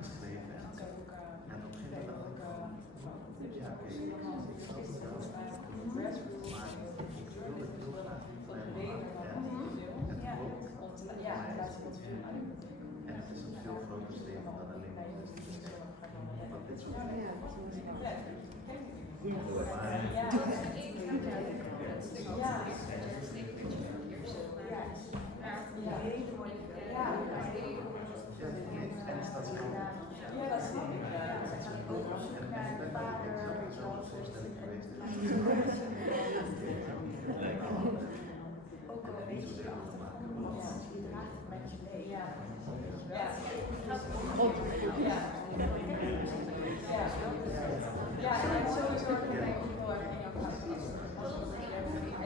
geschreven. En op een gegeven moment dacht ik van, ja, oké, ik zie het maar ik wilde het heel graag niet alleen maar en ook. En het is een veel groter statement dan alleen maar wat dit soort dingen. En is dat zo? Ja, dat is ook mijn vader zo'n voorstelling geweest. Ook al weet je wel, want je draagt het met je mee. Ja. Ja, en sowieso denk ik heel erg in jouw kast.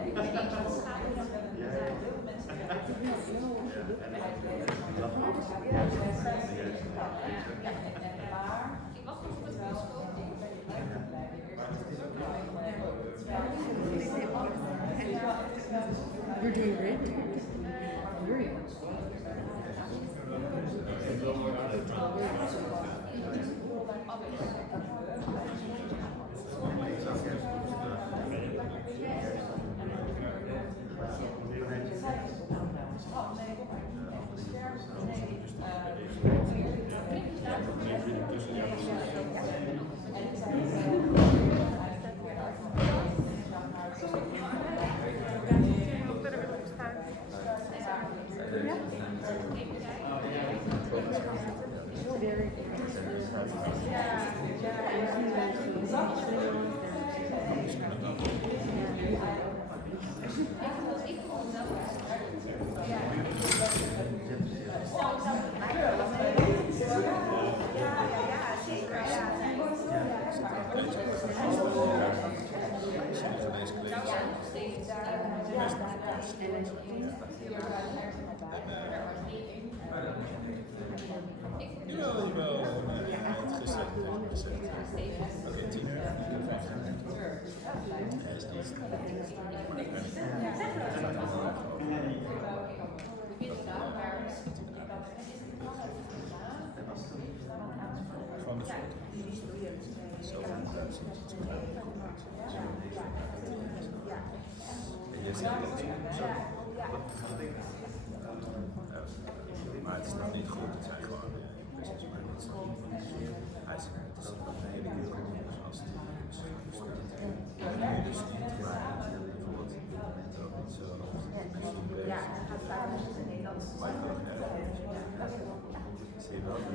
Ik weet niet wat schade is. Er zijn heel veel mensen die ik was nog met wel You're doing great. Very good. Maar het is nog niet goed, het zijn gewoon hij is een hele goede als het dus niet bijvoorbeeld ook niet zo ja, hij gaat vaak in het Nederlands. zie je wel, daar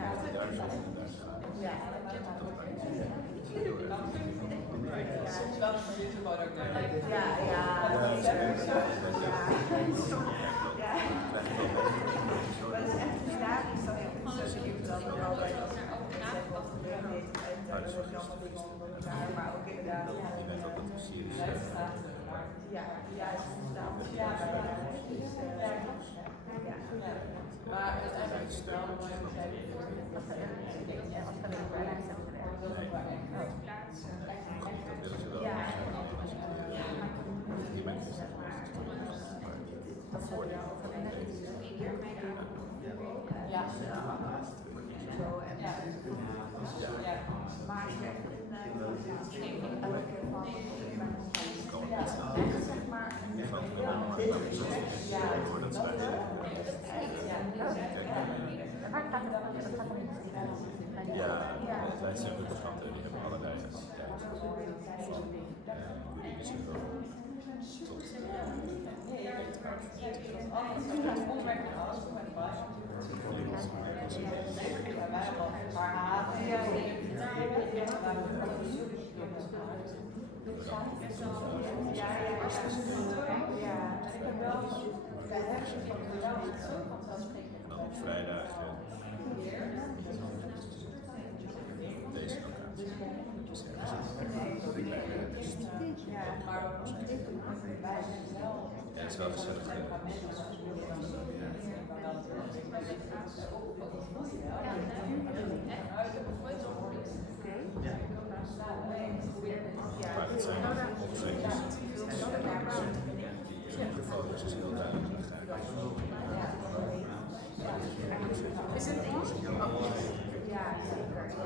zo ja. Dat is echt hilarisch dan heel cute dan altijd als er wat gebeurd heeft en dan wordt je allemaal dingen onder elkaar, maar ook inderdaad je bent ook wat serieus ja, juist ontstaan. Ja, maar uiteindelijk is het wel belangrijk maar ik heb elke keer van zeg maar ja, wij zijn muzikanten die hebben allerlei juridische dan op vrijdag deze locatie. Ja, het is wel gezellig. Maar het zijn opzettjes. De foto's is heel duidelijk. Is het Engels? Ja. Ja, zeker. Ja,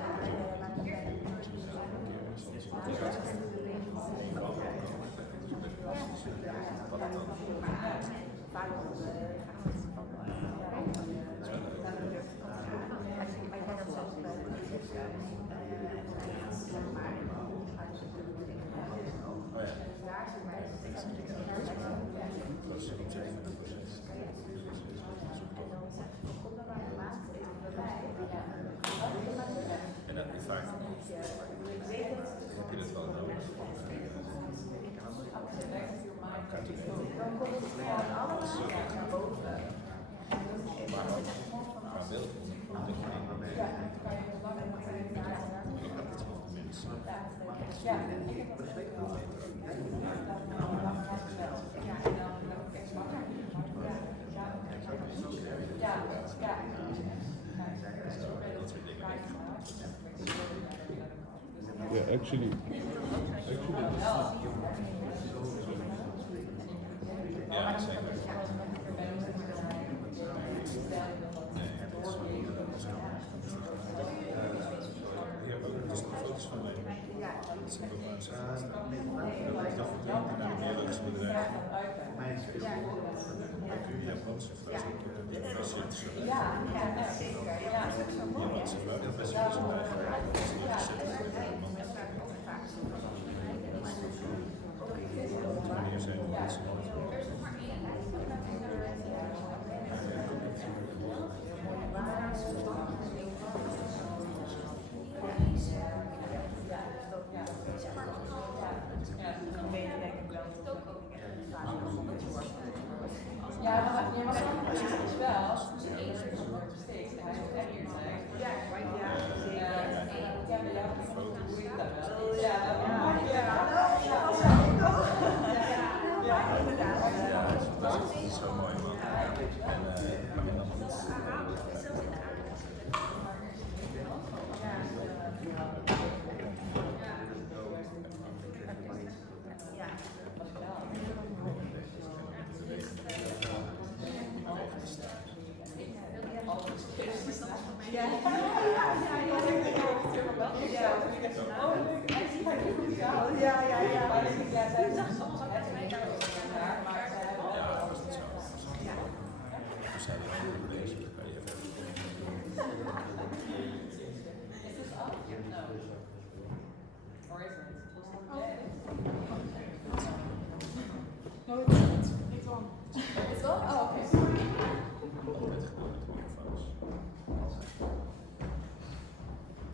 laten we vaak En dat in feite heb je dat wel nodig. Maar ook qua beeld ontdek je dingen mee. Yeah, actually, Ja, zeker. Hier ook, het is nog foto's van mij. Dat is ook wel aan ik dacht dat het naar de Nederlandse bedrijf. Ja, Franse vrouw. Ja, zeker. Ja, dat is ook zo mooi. Ja, ze wel heel best wel zo'n hier zijn we mensen. Ja, maar je was ook precies wel. Hij is ook hier zijn. Ja, Dat is zo mooi, man. En dan goed.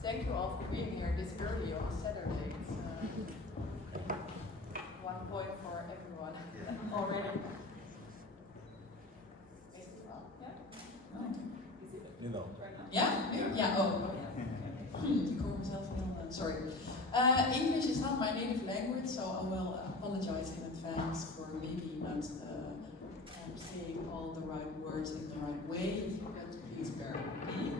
Thank you all for being here this early on Saturday. It's 1 point for everyone already. Is it wrong? Yeah? No. Nu wel. Ja? Nu? Ja, oh. Ik hoor mezelf heel... sorry. English is not my native language, so I will apologize in advance for maybe not saying all the right words in the right way. If you can please bear with me.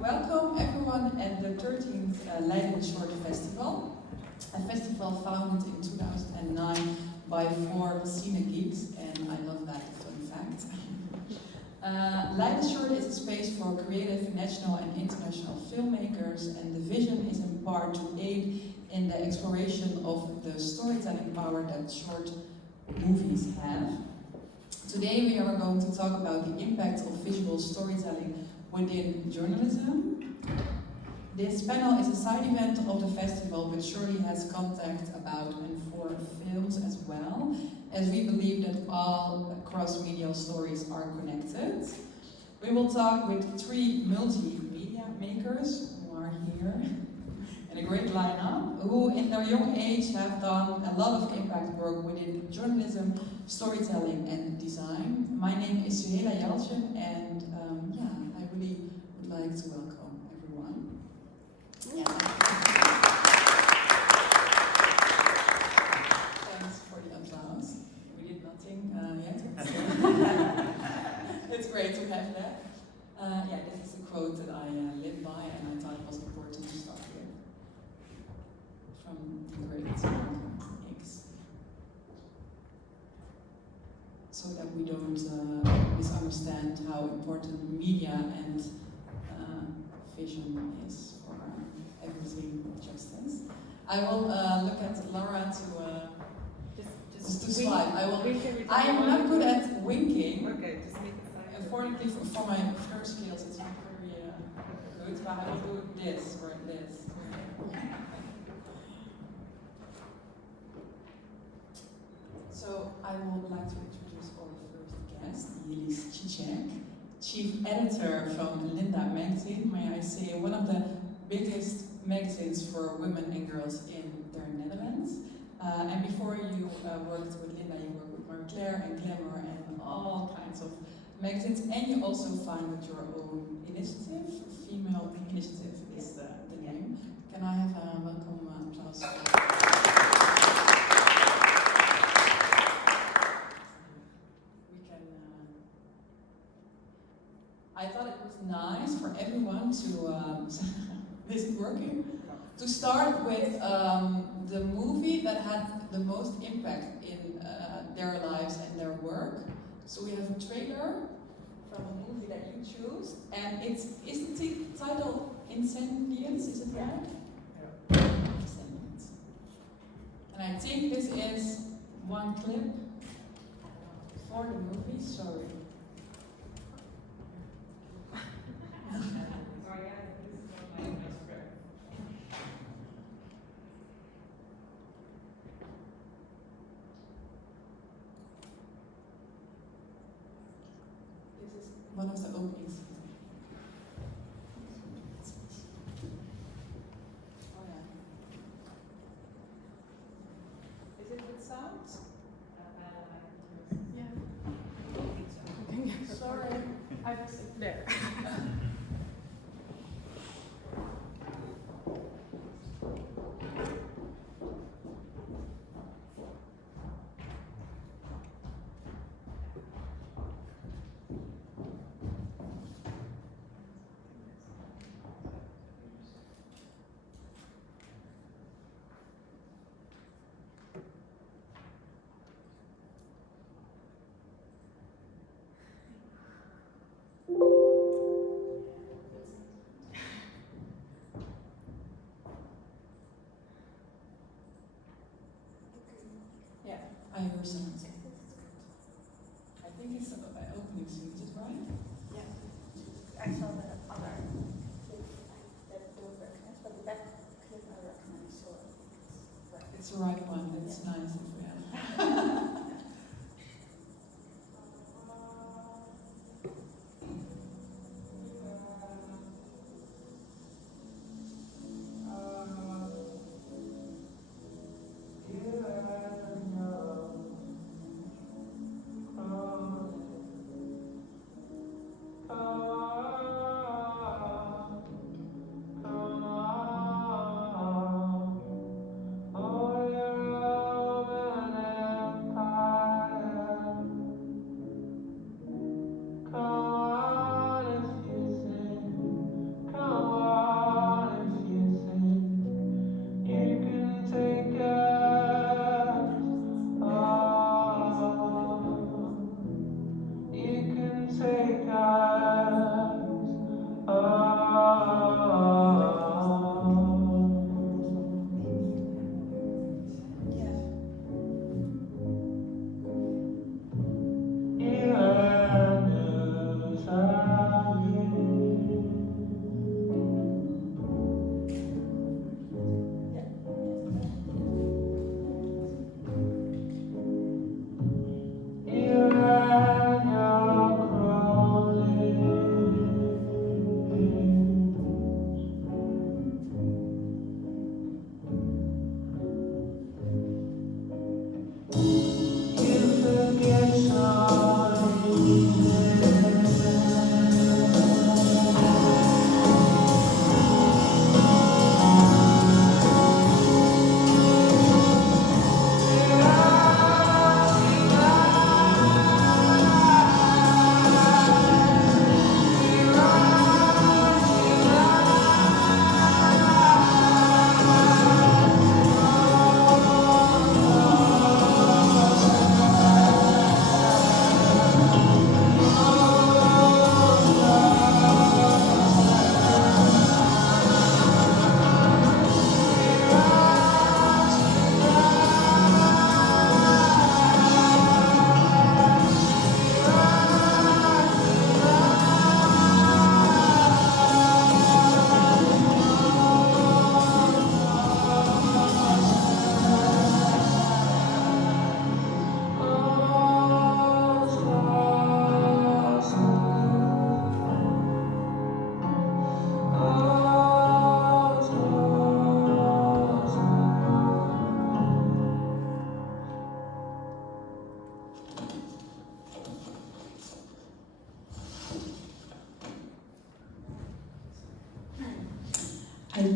Welcome everyone at the 13th Leiden Short Festival, a festival founded in 2009 by 4 cine geeks, and I love that fun fact. Leiden Short is a space for creative national and international filmmakers, and the vision is in part to aid in the exploration of the storytelling power that short movies have. Today we are going to talk about the impact of visual storytelling within journalism. This panel is a side event of the festival, but surely has contact about and for films as well, as we believe that all cross-media stories are connected. We will talk with 3 multimedia makers who are here, and a great lineup, who in their young age have done a lot of impact work within journalism, storytelling and design. My name is Yalc, and I really would like to welcome everyone. Yeah. Thanks for the applause. We did nothing yet. It's great to have that. This is a quote that I live by, and I thought it was important to start here. From the great Higgs. So that we don't misunderstand how important media and gentrification is for everything justice. I will look at Laura to just to swipe. I am not good at winking. Okay, just make a sign. Unfortunately, for my first skills, it's not very good, but I will do this or this. So I would like to introduce our first guest, Yeliz Çiçek, Chief Editor from Linda magazine, may I say, one of the biggest magazines for women and girls in the Netherlands. And before you worked with Linda, you worked with Marie Claire and Glamour and all kinds of magazines, and you also founded your own initiative, Female Initiative is the name. Can I have a welcome applause? I thought it was nice for everyone to, this is working, to start with the movie that had the most impact in their lives and their work. So we have a trailer from a movie that you choose, and is the title Incendians, is it right? Yeah. Incendians. And I think this is one clip for the movie, sorry. This is one of the openings. Oh yeah. Is it with sound? Yeah. Sorry, I was there. Yeah, I hear sound. I think it's an opening scene, is it right? Yeah. I saw the other clip that don't recognize, but the back clip I recognize, so It's the right one, it's nice if we have. Oh, yeah.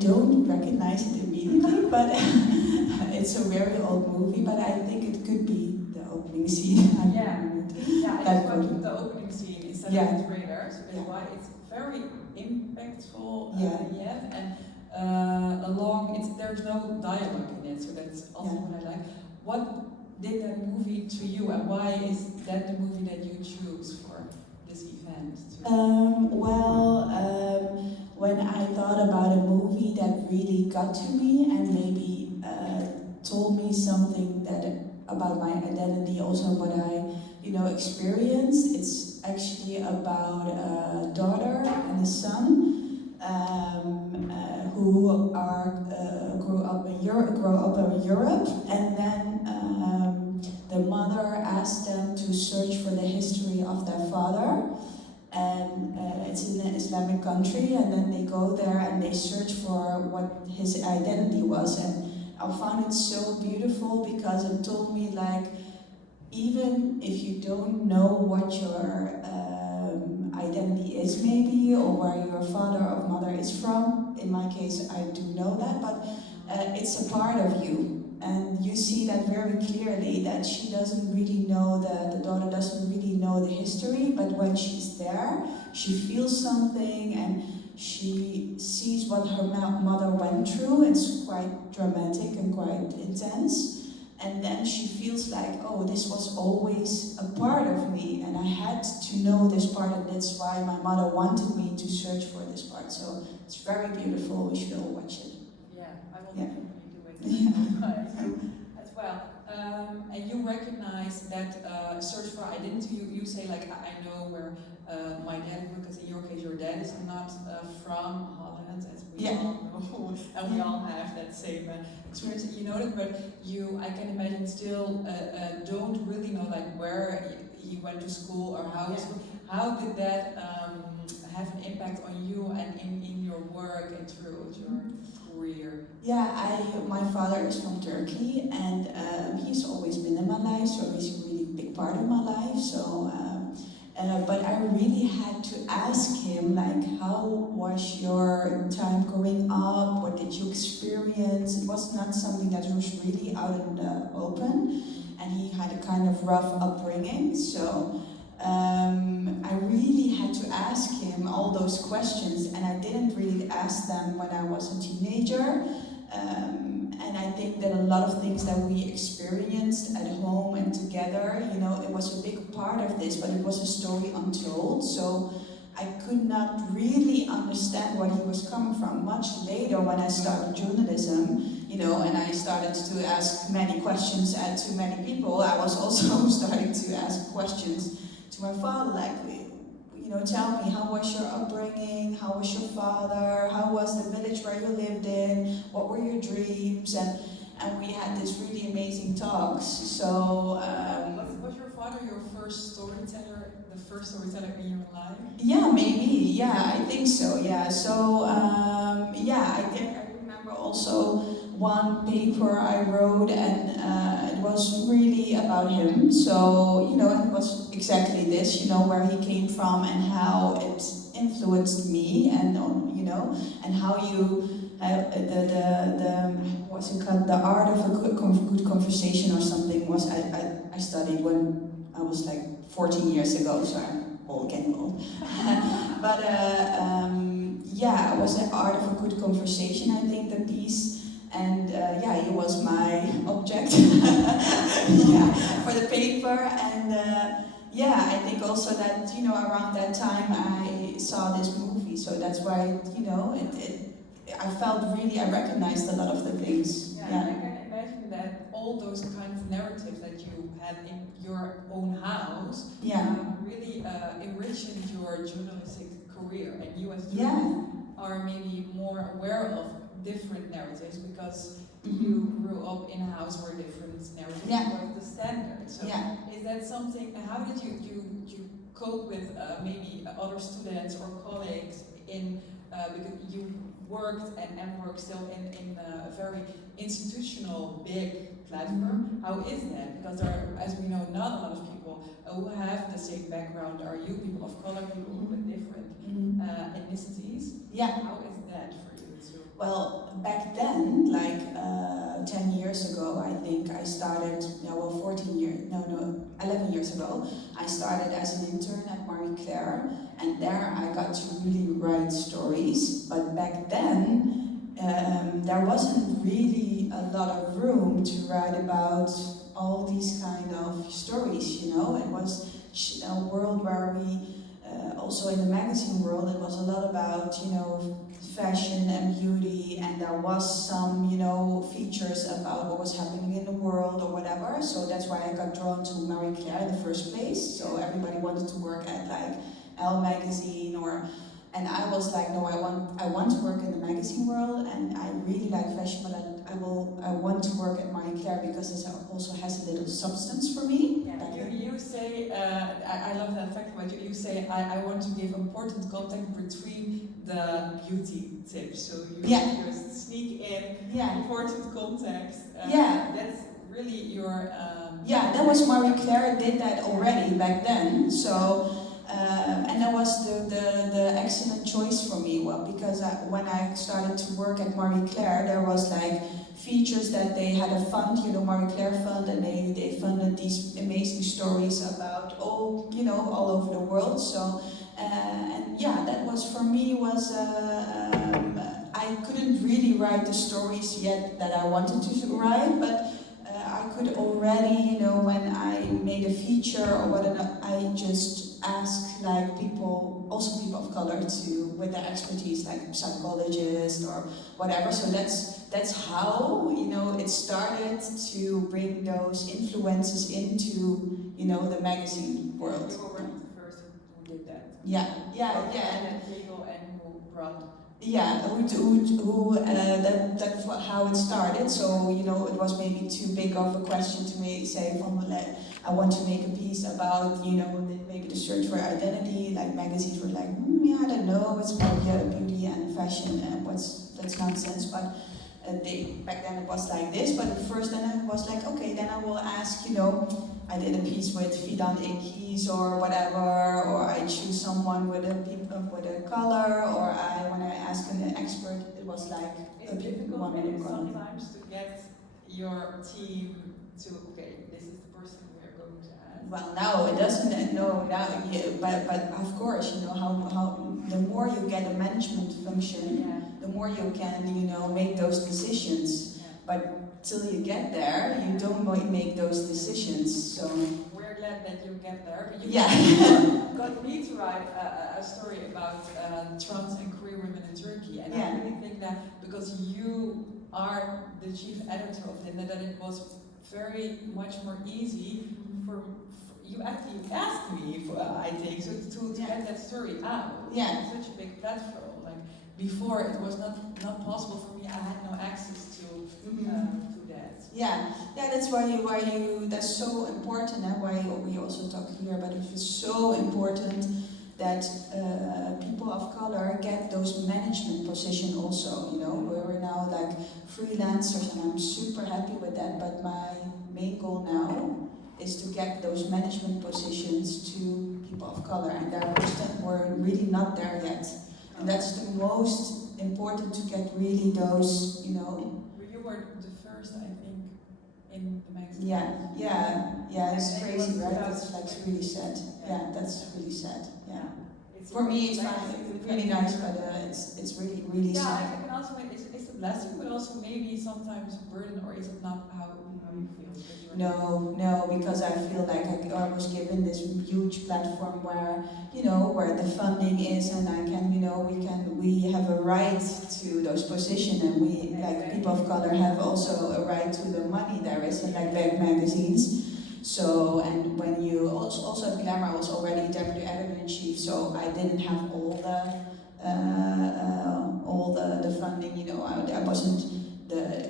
don't recognize it immediately, but it's a very old movie, but I think it could be the opening scene. Yeah, I That just went could- with the opening scene instead Yeah. of the trailer, so that's Yeah. why it's very impactful Yeah. yet, and there's no dialogue in it, so that's also Yeah. what I like. What did that movie to you, and why is that the movie that you choose for this event? When I thought about a movie that really got to me and maybe told me something about my identity, also what I experienced, it's actually about a daughter and a son who grew up in Europe, and then the mother asked them to search for the history of their father, and it's in an Islamic country, and then they go there and they search for what his identity was, and I found it so beautiful because it told me, like, even if you don't know what your identity is maybe, or where your father or mother is from, in my case I do know that, but it's a part of you, and you see that very clearly, that she doesn't really know, the daughter doesn't really know the history, but when she's there, she feels something, and she sees what her mother went through. It's quite dramatic and quite intense. And then she feels like, oh, this was always a part of me, and I had to know this part, and that's why my mother wanted me to search for this part. So it's very beautiful. We should all watch it. Yeah, I will Yeah. definitely do it Yeah. as well. And you recognize that search for identity. You say, like, I know where my dad, because in your case your dad is not from Holland, as we Yeah. all know, and we all have that same experience. You know that, but I can imagine still don't really know, like, where he went to school or how. Yeah. How did that have an impact on you and in your work and throughout your career? Yeah, my father is from Turkey, and he's always been in my life, so he's a really big part of my life. So, but I really had to ask him, like, how was your time growing up? What did you experience? It was not something that was really out in the open, and he had a kind of rough upbringing. So I really had to ask him all those questions, and I didn't really ask them when I was a teenager. And I think that a lot of things that we experienced at home and together, it was a big part of this, but it was a story untold. So I could not really understand where he was coming from. Much later, when I started journalism, and I started to ask many questions to many people, I was also starting to ask questions to my father, like, tell me, how was your upbringing? How was your father? How was the village where you lived in? What were your dreams? And we had this really amazing talks. So was your father your first storyteller, the first storyteller in your life? Yeah, maybe. Yeah, I think so. Yeah. So I remember also one paper I wrote, and it was really about him. So it was exactly this. Where he came from and how it influenced me, and and how you what's it called, the art of a good conversation or something was I studied when I was like 14 years ago. So I'm getting old. But it was the art of a good conversation, I think, the piece. And he was my object for the paper. And I think also that, around that time I saw this movie. So that's why, I felt really, I recognized a lot of the things. Yeah, I can imagine that all those kind of narratives that you had in your own house really enriched your journalistic career, and you as journalist are maybe more aware of different narratives because you grew up in a house where different narratives were the standard. So is that something, how did you cope with maybe other students or colleagues because you worked and work still in a very institutional, big platform? How is that? Because there are, as we know, not a lot of people who have the same background. Are you people of color, people with different ethnicities? Yeah. How is that for you? Well, back then, like 10 years ago, I think I started, 11 years ago, I started as an intern at Marie Claire, and there I got to really write stories. But back then, there wasn't really a lot of room to write about all these kind of stories, you know. It was a world where we, also in the magazine world, it was a lot about, you know, fashion and beauty, and there was some, you know, features about what was happening in the world or whatever. So that's why I got drawn to Marie Claire in the first place. So everybody wanted to work at like Elle magazine, and I was like, no, I want to work in the magazine world, and I really like fashion, but I want to work at Marie Claire because it also has a little substance for me. Yeah, you say, I love that fact about you. You say, I want to give important contact between the beauty tips. So you just sneak in important context. That's really your. That was Marie Claire did that already back then. So. And that was the excellent choice for me. Well, because when I started to work at Marie Claire, there was like features that they had a fund, you know, Marie Claire fund, and they funded these amazing stories about all over the world. So that was for me was I couldn't really write the stories yet that I wanted to write, but. I could already, you know, when I made a feature or whatever, I just asked like people of color with their expertise, like psychologists or whatever. So that's how, you know, it started to bring those influences into, you know, the magazine world. You were one of the first who did that. Yeah. And then Hegel and who brought. That's how it started. So, you know, it was maybe too big of a question to me, say, I want to make a piece about, you know, maybe the search for identity, like magazines were like, I don't know, it's about beauty and fashion, and that's nonsense. But back then it was like this, but at first then it was like, okay, then I will ask, you know, I did a piece with Fidan Ekis or whatever, or I choose someone with a color, or when I ask an expert, it was like it's difficult sometimes to get your team to, okay, this is the person we are going to ask. Well, no, it doesn't. But of course, you know how the more you get a management function, the more you can, you know, make those decisions. Yeah. But till you get there, you don't make those decisions. So we're glad that you get there. But you got me to write a story about trans and queer women in Turkey, and I really think that because you are the chief editor of Linda, that it was very much more easy for you actually asked me for, I think, so to get that story out. Yeah. Such a big platform. Like before, it was not possible for me. I had no access to that. Yeah, that's why you that's so important, and why we also talk here about it. It's so important that people of color get those management positions also. You know, we're now like freelancers, and I'm super happy with that. But my main goal now is to get those management positions to people of color, and we're really not there yet. And that's the most important, to get really those, you know. You were the first, I think, in the magazine. Yeah, it's crazy, right? That's like really sad. Yeah, that's really sad. Yeah. For me, it's fine. It's really nice, but it's really, really sad. Yeah, I can also, it's a blessing, but also maybe sometimes a burden, or is it not how you feel? No, because I feel like I was given this huge platform where, you know, where the funding is, and I can, you know, we have a right to those positions, and we, like people of color, have also a right to the money there is in like big magazines. So, and when you also at Glamour, I was already deputy editor-in-chief, so I didn't have all the funding, you know, I wasn't.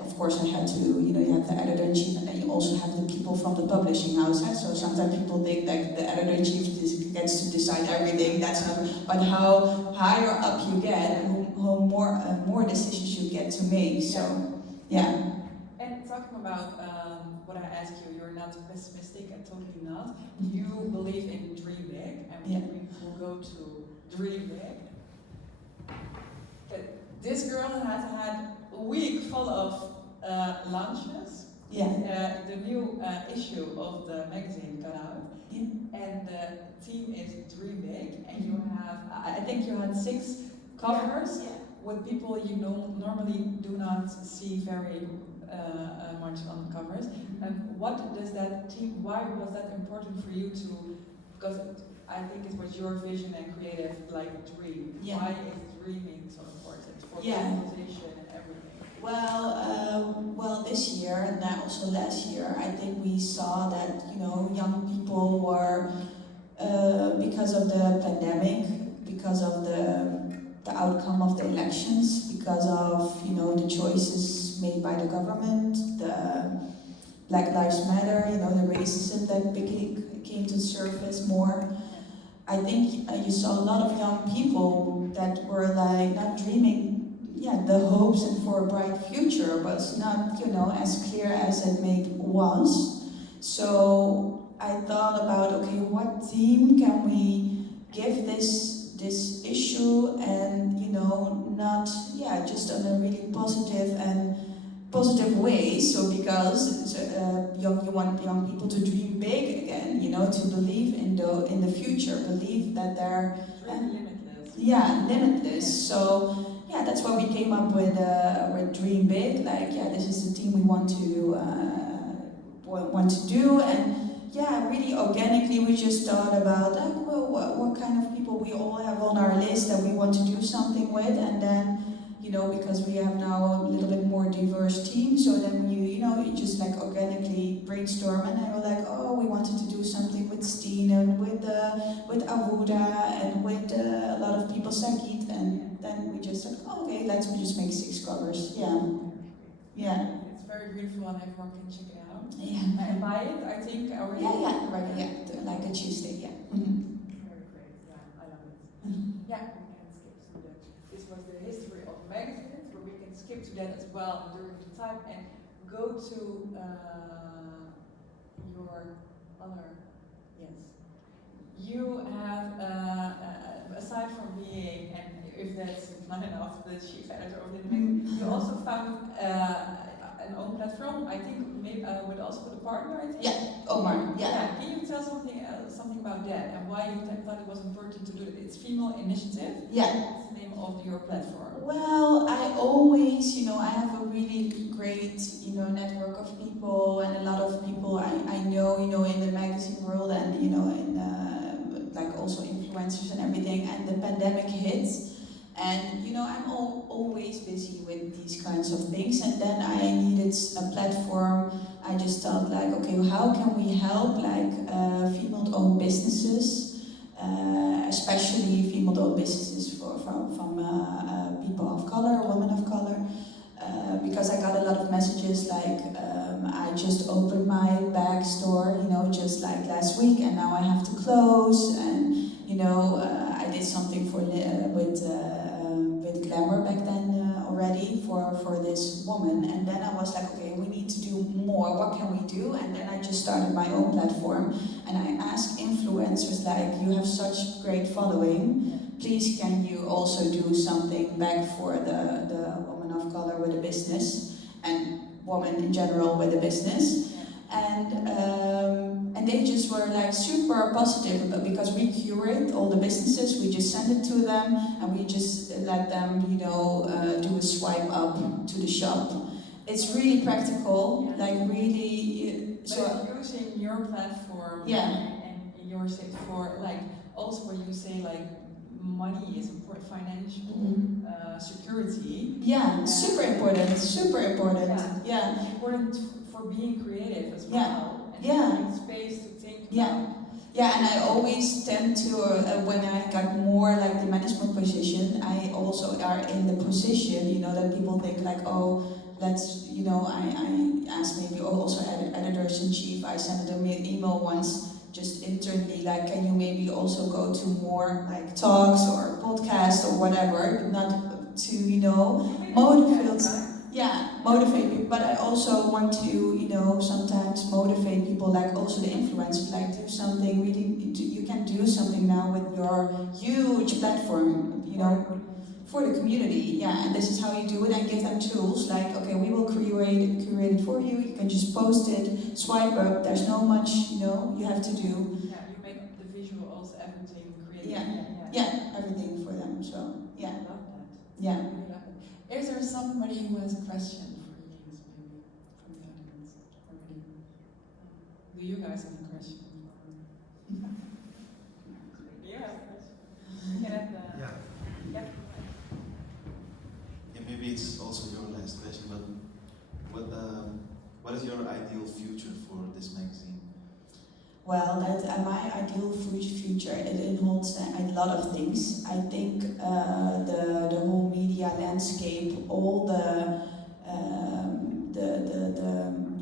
Of course, I had to, you know, you have the editor-in-chief, and then you also have the people from the publishing house. So sometimes people think that the editor-in-chief gets to decide everything. That's not. But how higher up you get, more decisions you get to make. So, yeah. And talking about what I asked you, you're not pessimistic, and totally not. You believe in dream big, and we will go to dream big. But this girl has had a week full of launches. Yeah. The new issue of the magazine got out, and the theme is Dream Big, and you have, I think you had 6 covers with people you normally do not see very much on covers. And what does that theme, why was that important for you to, because I think it was your vision and creative, like dream. Yeah. Why is dreaming so important for Yeah. visualization and everything? Well, this year and then also last year, I think we saw that young people were because of the pandemic, because of the outcome of the elections, because of the choices made by the government, the Black Lives Matter, the racism that came to the surface more. I think you saw a lot of young people that were like not dreaming. Yeah, the hopes and for a bright future was not, as clear as it was. So I thought about, okay, what theme can we give this issue, and not, just on a really positive way. So because you want young people to dream big again, to believe in the future, believe that they're Limitless. Yeah, limitless. So that's why we came up with Dream Big. Like, this is the theme we want to do, and really organically we just thought about what kind of people we all have on our list that we want to do something with, and then because we have now a little bit more diverse team, so then you just like organically brainstorm, and I was like, we wanted to do something with Steen and with Avuda and with a lot of people, Sakit, and then we just said, okay, let's just make 6 covers. Yeah. It's very beautiful, and everyone can check it out. Yeah. And buy it, I think, already. Right, like a Tuesday, yeah. Mm-hmm. Very great, I love it. Mm-hmm. Yeah, we can skip to that. This was the history of magazines, but we can skip to that as well during the time and go to your other, yes. You have, aside from being, and if that's not enough, the chief editor of the magazine, you also found an own platform, I think, maybe with a partner, I think? Yeah, Omar, yeah. Can you tell something about that and why you thought it was important to do it? It's Female Initiative. Yeah. What's the name of your platform? Well, I always, I have a really great, network of people, and a lot of people I know, in the magazine world, and in like also influencers and everything. And the pandemic hit, and I'm always busy with these kinds of things. And then I needed a platform. I just thought like, okay, how can we help like female-owned businesses, especially female-owned businesses from people of color, women of color, because I got a lot of messages like, I just opened my bag store, just like last week, and now I have to close, and I did something with Glamour back then already for this woman, and then I was like, okay, we need to do more, what can we do? And then I just started my own platform, and I asked influencers like, you have such great following, please can you also do something back for the woman of color with a business, and woman in general with a business, and they just were like super positive, because we curate all the businesses, we just send it to them, and we just let them, do a swipe up to the shop. It's really practical, like really. So using your platform, and yours for like also where you say like money is important, financial security. Yeah, super important. Yeah. Important for being creative as Yeah. well. And Yeah. having space to think. Yeah, and I always tend to, when I got more like the management position, I also are in the position, that people think like, oh, let's, I asked maybe also editors-in-chief, I sent them an email once, just internally, like, can you maybe also go to more like talks or podcasts or whatever, not to, motivate people, but I also want to, sometimes motivate people, like also the influencers, like do something really, you can do something now with your huge platform, for the community, yeah, and this is how you do it, and give them tools like, okay, we will curate it for you, you can just post it, swipe up, there's no much, you know, you have to do. Yeah, you make the visuals, everything, creative. Yeah, everything for them, so, yeah. I love that. Yeah. I really love it. Is there somebody who has a question for Yeliz, maybe, from the audience? Already? Do you guys have a question? Yeah. You can have the. Yeah. Yeah. Yeah, maybe it's also your last question, but what is your ideal future for this magazine? Well, that my ideal future, it involves a lot of things. I think the whole media landscape, all the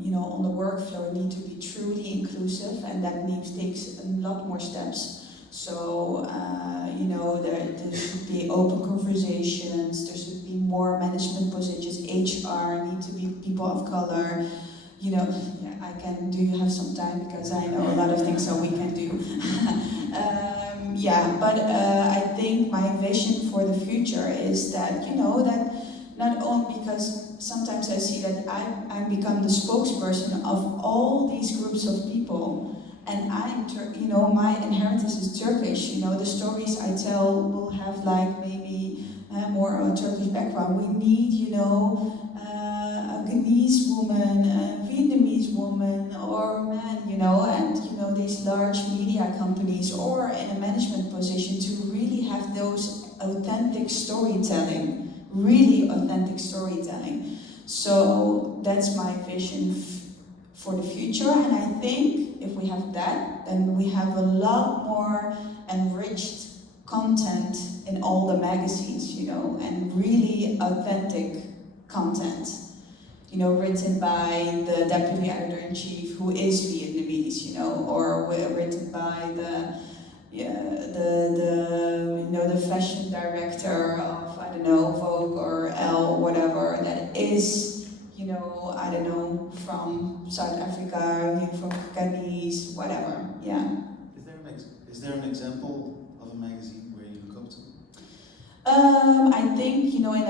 you know, on the workflow need to be truly inclusive, and that takes a lot more steps. So you know, there should be open conversations. There should be more management positions. HR need to be people of color. You know, yeah, do you have some time, because I know a lot of things that we can do. Yeah, but I think my vision for the future is that, you know, that not only, because sometimes I see that I become the spokesperson of all these groups of people, and you know, my inheritance is Turkish. You know, the stories I tell will have like maybe more of a Turkish background. We need, you know, a Ghanese woman, a Vietnamese woman, or man, you know, and you know, these large media companies, or in a management position, to really have those authentic storytelling, really authentic storytelling. So that's my vision for the future, and I think if we have that, then we have a lot more enriched content in all the magazines, you know, and really authentic content, you know, written by the deputy editor-in-chief who is Vietnamese, you know, or written by the you know, the fashion director of, I don't know, Vogue or Elle, whatever, that is, you know, I don't know, from South Africa, from Ghanese, whatever, yeah. Is there an example of a magazine where you look up to? I think, you know, in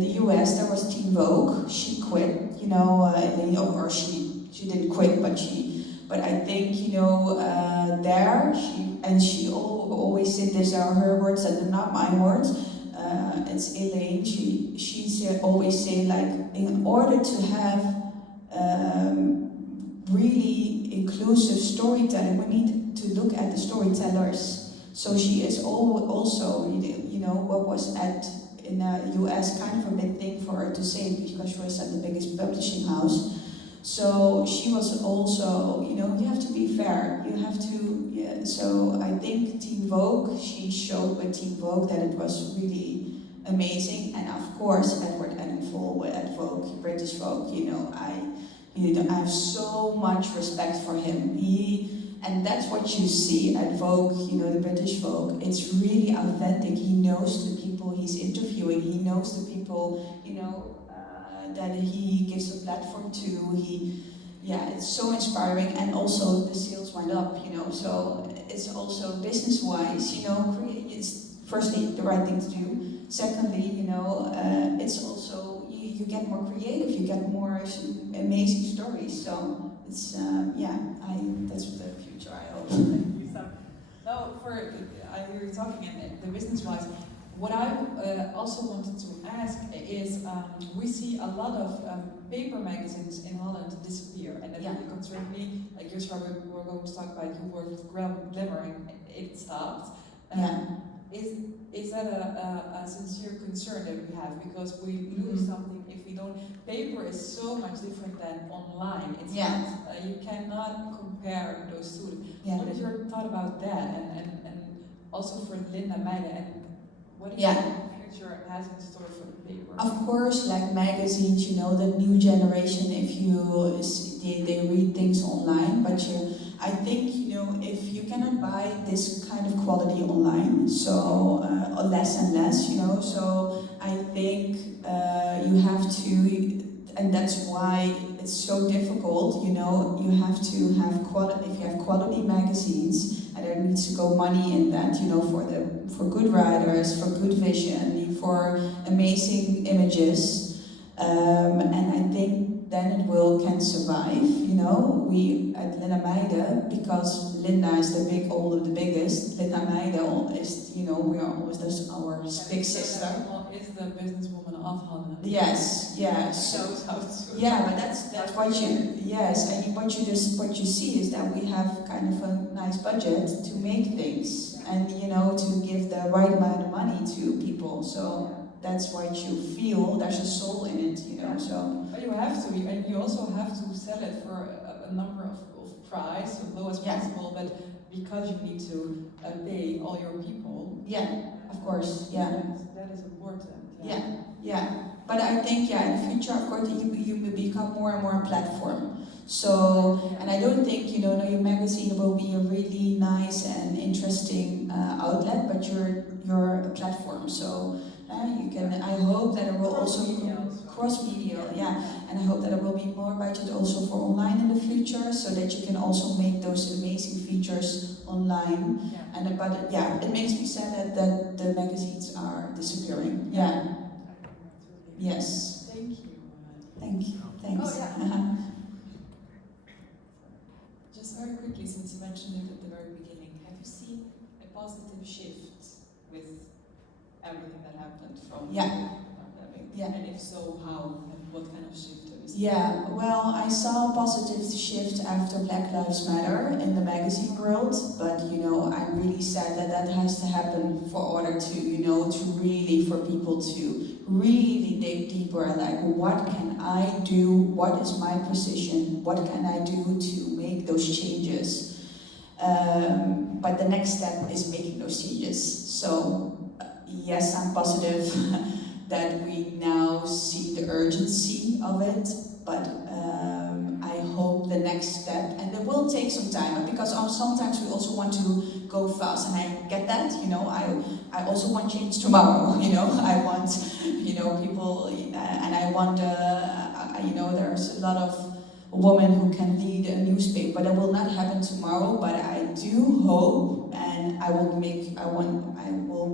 the US there was Teen Vogue. She quit, you know, or she didn't quit, but I think, you know, there she always said, these are her words and not my words. It's Elaine. She always say, like, in order to have really inclusive storytelling, we need to look at the storytellers. So she is also, you know, what was in the US kind of a big thing for her to say, because she was at the biggest publishing house. So she was also, you know, you have to be fair. You have to, yeah. So I think Teen Vogue, she showed with Teen Vogue that it was really amazing. And of course, Edward Enninful at Vogue, British Vogue, you know, I have so much respect for him. And that's what you see at Vogue, you know, the British Vogue. It's really authentic. He knows the people he's interviewing. He knows the people, you know, that he gives a platform to. Yeah, it's so inspiring. And also the sales went up, you know. So it's also business-wise, you know, it's firstly the right thing to do. Secondly, you know, it's also, you get more creative. You get more amazing stories. So it's, yeah, that's the future, I hope. No, I hear you talking, and the business-wise, what I also wanted to ask is, we see a lot of paper magazines in Holland disappear, and that really concerned me. Like Youssra, we're going to talk about, you work with Glimmer, and it stopped. Is that a sincere concern that we have? Because we lose something if we don't. Paper is so much different than online. It's not, you cannot compare those two. What is your thought about that? And also for Linda Meijden, and what do you think the future has in store for the paper? Of course, like magazines, you know, the new generation, they read things online, but I think, you know, if you cannot buy this kind of quality online, so less and less, you know, so I think you have to, and that's why it's so difficult, you know, you have to have quality, if you have quality magazines, and there needs to go money in that, you know, for good writers, for good vision, for amazing images, and I think then it can survive, you know. We at Linda Meijden, because Linda is the biggest, Linda Meijden is, you know, we are always our big sister. Is the businesswoman of Holland. Yes, yes. Knows how to. Yeah, but that's what you, yes, and what you see is that we have kind of a nice budget to make things, and you know, to give the right amount of money to people. So that's what you feel. There's a soul in it, you know. So. But you have to, and you also have to sell it for a number of price, as low as possible. But because you need to pay all your people. Yeah, of course. Yeah. That is important. Yeah. But I think, in the future, of course, you will become more and more a platform. So, and I don't think, you know, your magazine will be a really nice and interesting outlet, but you're a platform. So you can. I hope that it will also cross-media, and I hope that there will be more budget also for online in the future, so that you can also make those amazing features online. And it makes me sad that the magazines are disappearing. Yeah. Yes. Thank you. Thanks. Oh, yeah. Just very quickly, since you mentioned it at the very beginning, have you seen a positive shift with everything that happened from the pandemic? Yeah. And if so, how? And what kind of shift have you seen? Yeah, well, I saw a positive shift after Black Lives Matter in the magazine world, but you know, I'm really sad that has to happen for order to, you know, for people to really dig deeper, like what can I do, what is my position, what can I do to make those changes. But the next step is making those changes. So yes, I'm positive that we now see the urgency of it, but I hope the next step, and it will take some time, because sometimes we also want to go fast, and I get that, you know, I also want change tomorrow, you know, I want, you know, people, and I want, you know, there's a lot of women who can lead a newspaper. That will not happen tomorrow, but I do hope, and I will be,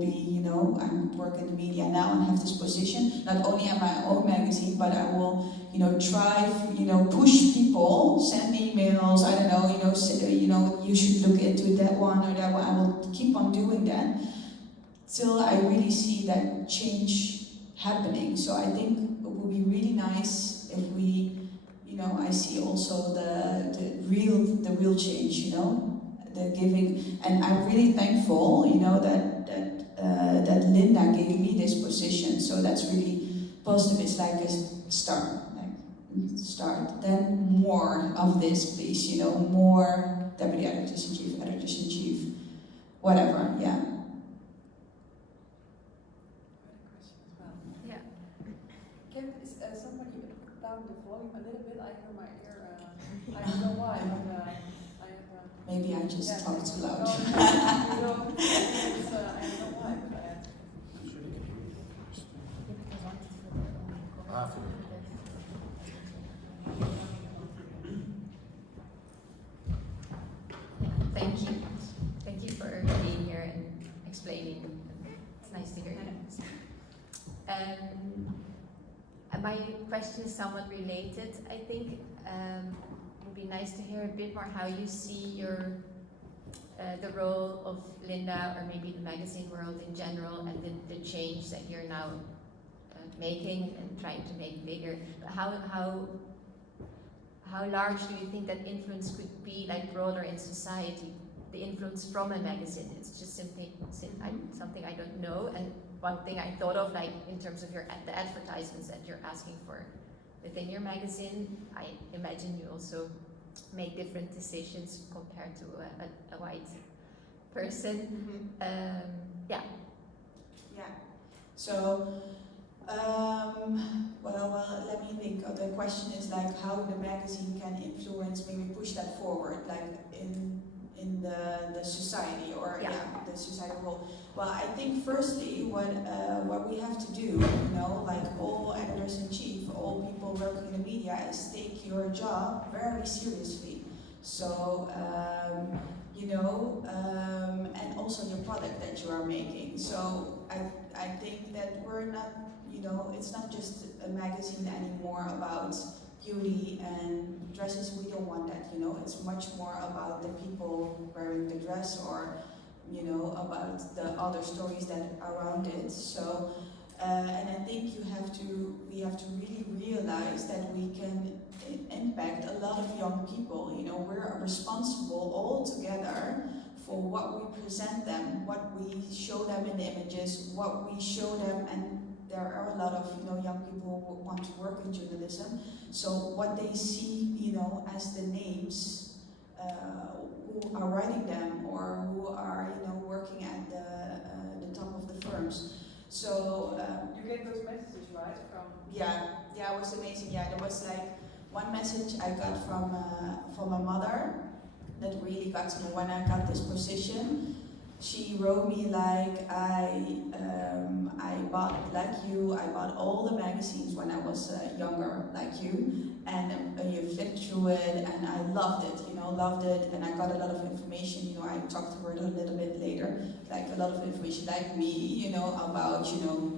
you know, I work in the media now and have this position, not only at my own magazine, but I will, you know, try, you know, push people, send emails, I don't know, you know, say, you know, you should look into that one or that one. I will keep on doing that till I really see that change happening. So I think it would be really nice if we, you know, I see also the real change, you know, the giving, and I'm really thankful, you know, that Linda gave me this position. So that's really positive. It's like a start. Then more of this, please. You know, more deputy editor-in-chief, editor-in-chief, whatever. Yeah. Yeah. Can somebody down the volume a little bit? I hear my ear. I don't know why, but I have. Maybe I just talk too loud. No, you don't. It's, I don't know why, but Thank you. Thank you for being here and explaining. It's nice to hear you. My question is somewhat related. I think it would be nice to hear a bit more how you see the role of Linda, or maybe the magazine world in general, and the change that you're now making and trying to make bigger. But how large do you think that influence could be, like broader in society? The influence from a magazine. It's just simply something I don't know. And one thing I thought of, like in terms of the advertisements that you're asking for within your magazine, I imagine you also make different decisions compared to a white person. Yeah. So, well, let me think. The question is like how the magazine can influence, maybe push that forward, like in the society, or the societal role. Well, I think firstly what we have to do, you know, like all editors-in-chief, all people working in the media, is take your job very seriously. So and also your product that you are making. So I think that we're not, it's not just a magazine anymore about beauty and dresses. We don't want that, it's much more about the people wearing the dress, or about the other stories that are around it. So and I think we have to really realize that we can impact a lot of young people. We're responsible all together for what we present them, what we show them in the images, what we show them, and there are a lot of young people who want to work in journalism. So what they see, as the names who are writing them, or who are working at the top of the firms. So you get those messages, right? Yeah, it was amazing. Yeah, there was like one message I got from a mother that really got to me when I got this position. She wrote me like, I bought, like you, I bought all the magazines when I was younger, like you, and you flipped through it, and I loved it, and I got a lot of information. I talked to her a little bit later, like a lot of information, like me, about,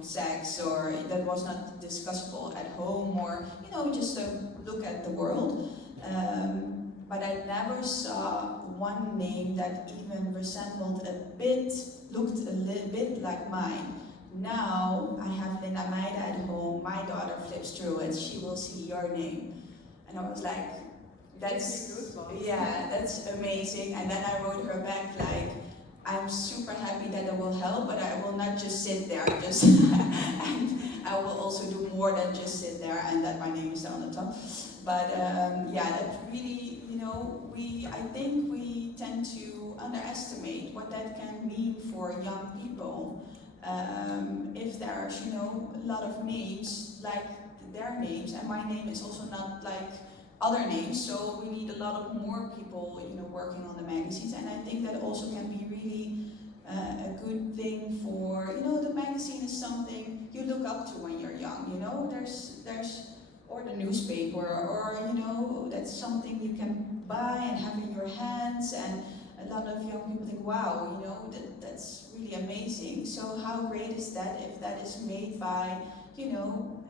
sex, or that was not discussable at home, or, just to look at the world. But I never saw one name that even resembled looked a little bit like mine. Now I have Linda Meijden at home, my daughter flips through it, she will see your name. And I was like, that's amazing. And then I wrote her back like, I'm super happy that it will help, but I will not just sit there, I will also do more than just sit there and that my name is on the top. But that really, I think we tend to underestimate what that can mean for young people. If there's, a lot of names like their names, and my name is also not like other names, so we need a lot of more people, working on the magazines, and I think that also can be really a good thing for, the magazine is something you look up to when you're young, there's or the newspaper, or that's something you can buy and have in your hands, and a lot of young people think, wow, that's really amazing. So how great is that if that is made by,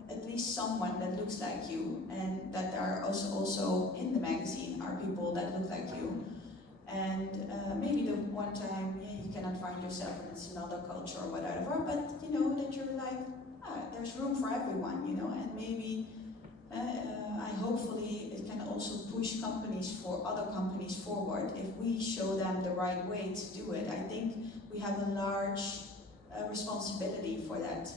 at least someone that looks like you, and that are also in the magazine are people that look like you. And maybe the one time, you cannot find yourself and it's another culture or whatever, but that you're like, there's room for everyone, and maybe hopefully it can also push other companies forward if we show them the right way to do it. I think we have a large responsibility for that.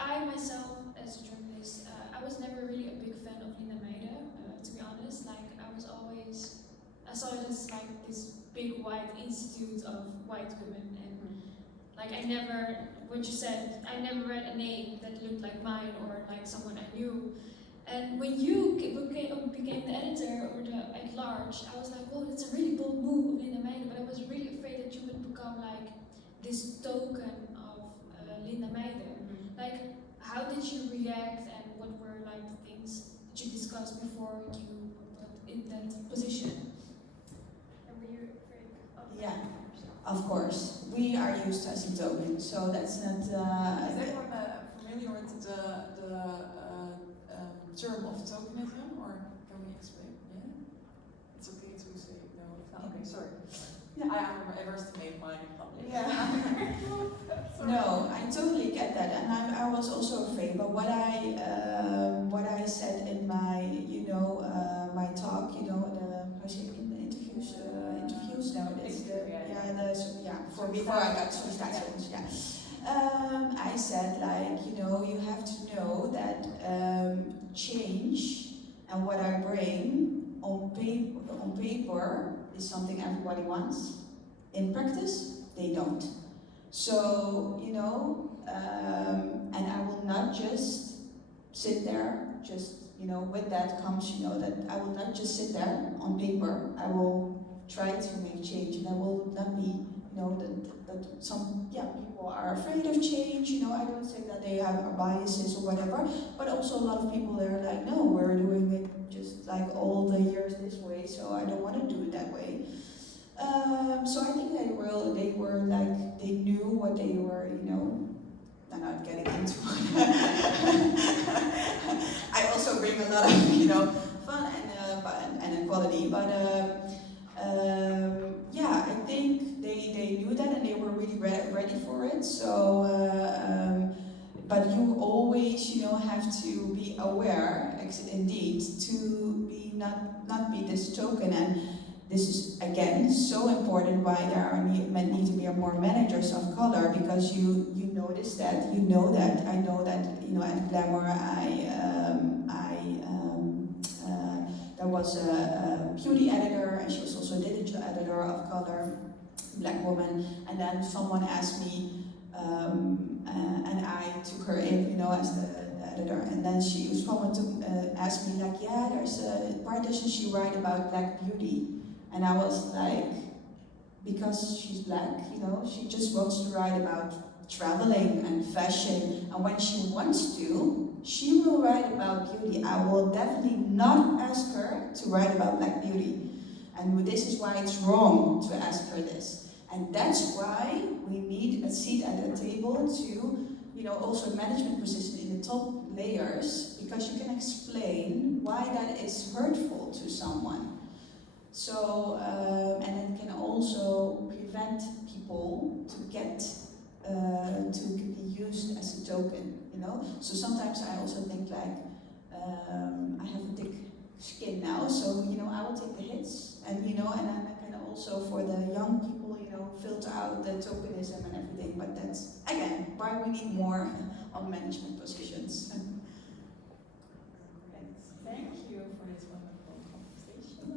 I myself, as a journalist, I was never really a big fan of Linda Meijden, to be honest. Like, I saw it as like this big white institute of white women, and like what you said, I never read a name that looked like mine or like someone I knew. And when you became the editor or the at large, I was like, whoa, that's a really bold move of Linda Meijden, but I was really afraid that you would become like this token of Linda Meijden. Like, how did you react, and what were like the things that you discussed before you were in that position? And were you afraid of Yeah, of course. We are used as a token, so that's not... Is everyone familiar with the term of tokenism, or can we explain? Yeah? It's okay to say no. Okay, sorry. Yeah. I overestimate my public. Yeah. No, I totally get that, and I was also afraid. But what I said in my my talk, how say it in the interviews nowadays. Before I got sollicitations, I said like you have to know that change and what I bring on paper is something everybody wants. In practice, they don't. So, and I will not just sit there, with that comes, that I will not just sit there on paper. I will try to make change, and I will not be, that some people are afraid of change, I don't say that they have biases or whatever, but also a lot of people, they're like, no, we're doing it just just like all the years this way, so I don't want to do it that way. So I think they were like, they knew what they were, you know. I'm not getting into it. I also bring a lot of, you know, fun and equality, but yeah, I think they knew that and they were really ready for it. So, but you always, you know, have to be aware, indeed, to be not be this token. And this is again so important why there need to be more managers of color, because you notice that, you know that, I know that, you know, at Glamour there was a beauty editor, and she was also a digital editor of color, black woman, and then someone asked me, and I took her in, you know, as the editor, and then someone asked me like, yeah, why doesn't she write about black beauty? And I was like, because she's black, you know, she just wants to write about traveling and fashion, and when she wants to, she will write about beauty. I will definitely not ask her to write about black beauty. And this is why it's wrong to ask her this. And that's why we need a seat at the table to, you know, also management position in the top layers, because you can explain why that is hurtful to someone. So, and it can also prevent people to get to be used as a token, you know. So sometimes I also think like, I have a thick skin now, so, you know, I will take the hits, and, you know, and then I can also, for the young people, you know, filter out the tokenism and everything. But that's again why we need more on management positions. Thank you for this wonderful conversation.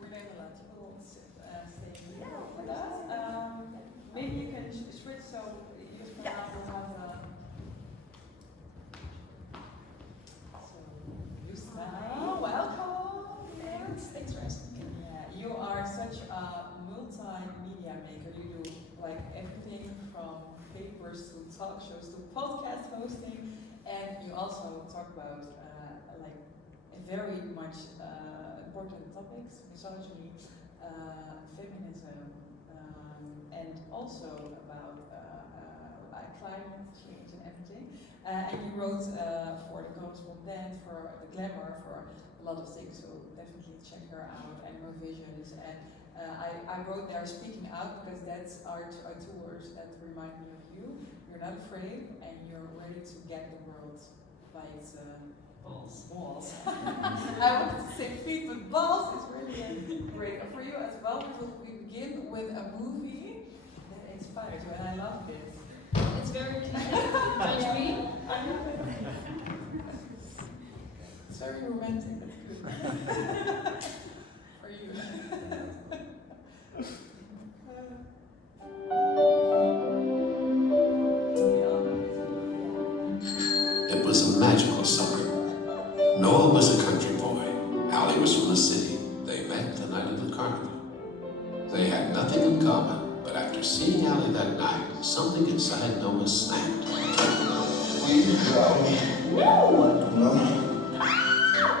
We're going to let people stay here with us. Maybe you can switch, so Youssra now will have so Youssra, welcome. Thanks for asking me. Yeah, you are such a multimedia maker. You do like everything from papers to talk shows to podcast hosting, and you also talk about like very much important topics, misogyny, feminism, and also about climate change and everything. And you wrote for the Correspondent, for the Glamour, for a lot of things, so definitely check her out, and her visions. And I wrote there, speaking out, because that's our two words that remind me of you. You're not afraid, and you're ready to get the world by its balls. I wanted to say feet, but balls is really great. And for you as well, because we begin with a movie that inspires you, and I love this. It's very judge me. It's very romantic, that's good. For you. It was a magical summer. Noel was a country boy. Allie was from the city. They met the night of the carnival. They had nothing in common, but after seeing Allie that night, something inside Noah snapped. No.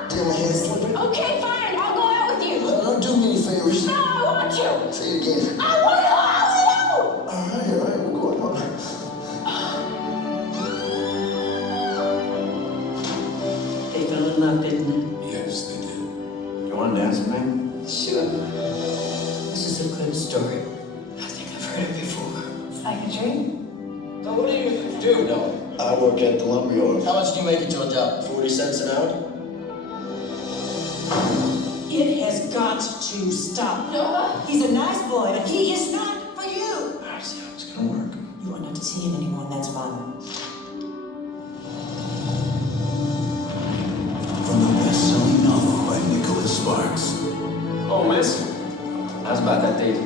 Damn, my hand's slipping. Okay, fine. I'll go out with you. Don't do me any favors. No, I want to. Say it again. I want to go out with you. All right, we're going on. They fell in love, didn't they? Yes, they did. You want to dance with me? Sure. This is a good story. I think I've heard it before. It's like a dream. So what do you do, Noel? I work at the lumber yard. How much do you make at your job? 40 cents an hour? It has got to stop. Noah? He's a nice boy, but he is not for you. I see how it's gonna work. You are not to see him anymore, and that's fine. From the best-selling novel by Nicholas Sparks Oh, miss. How's about that date?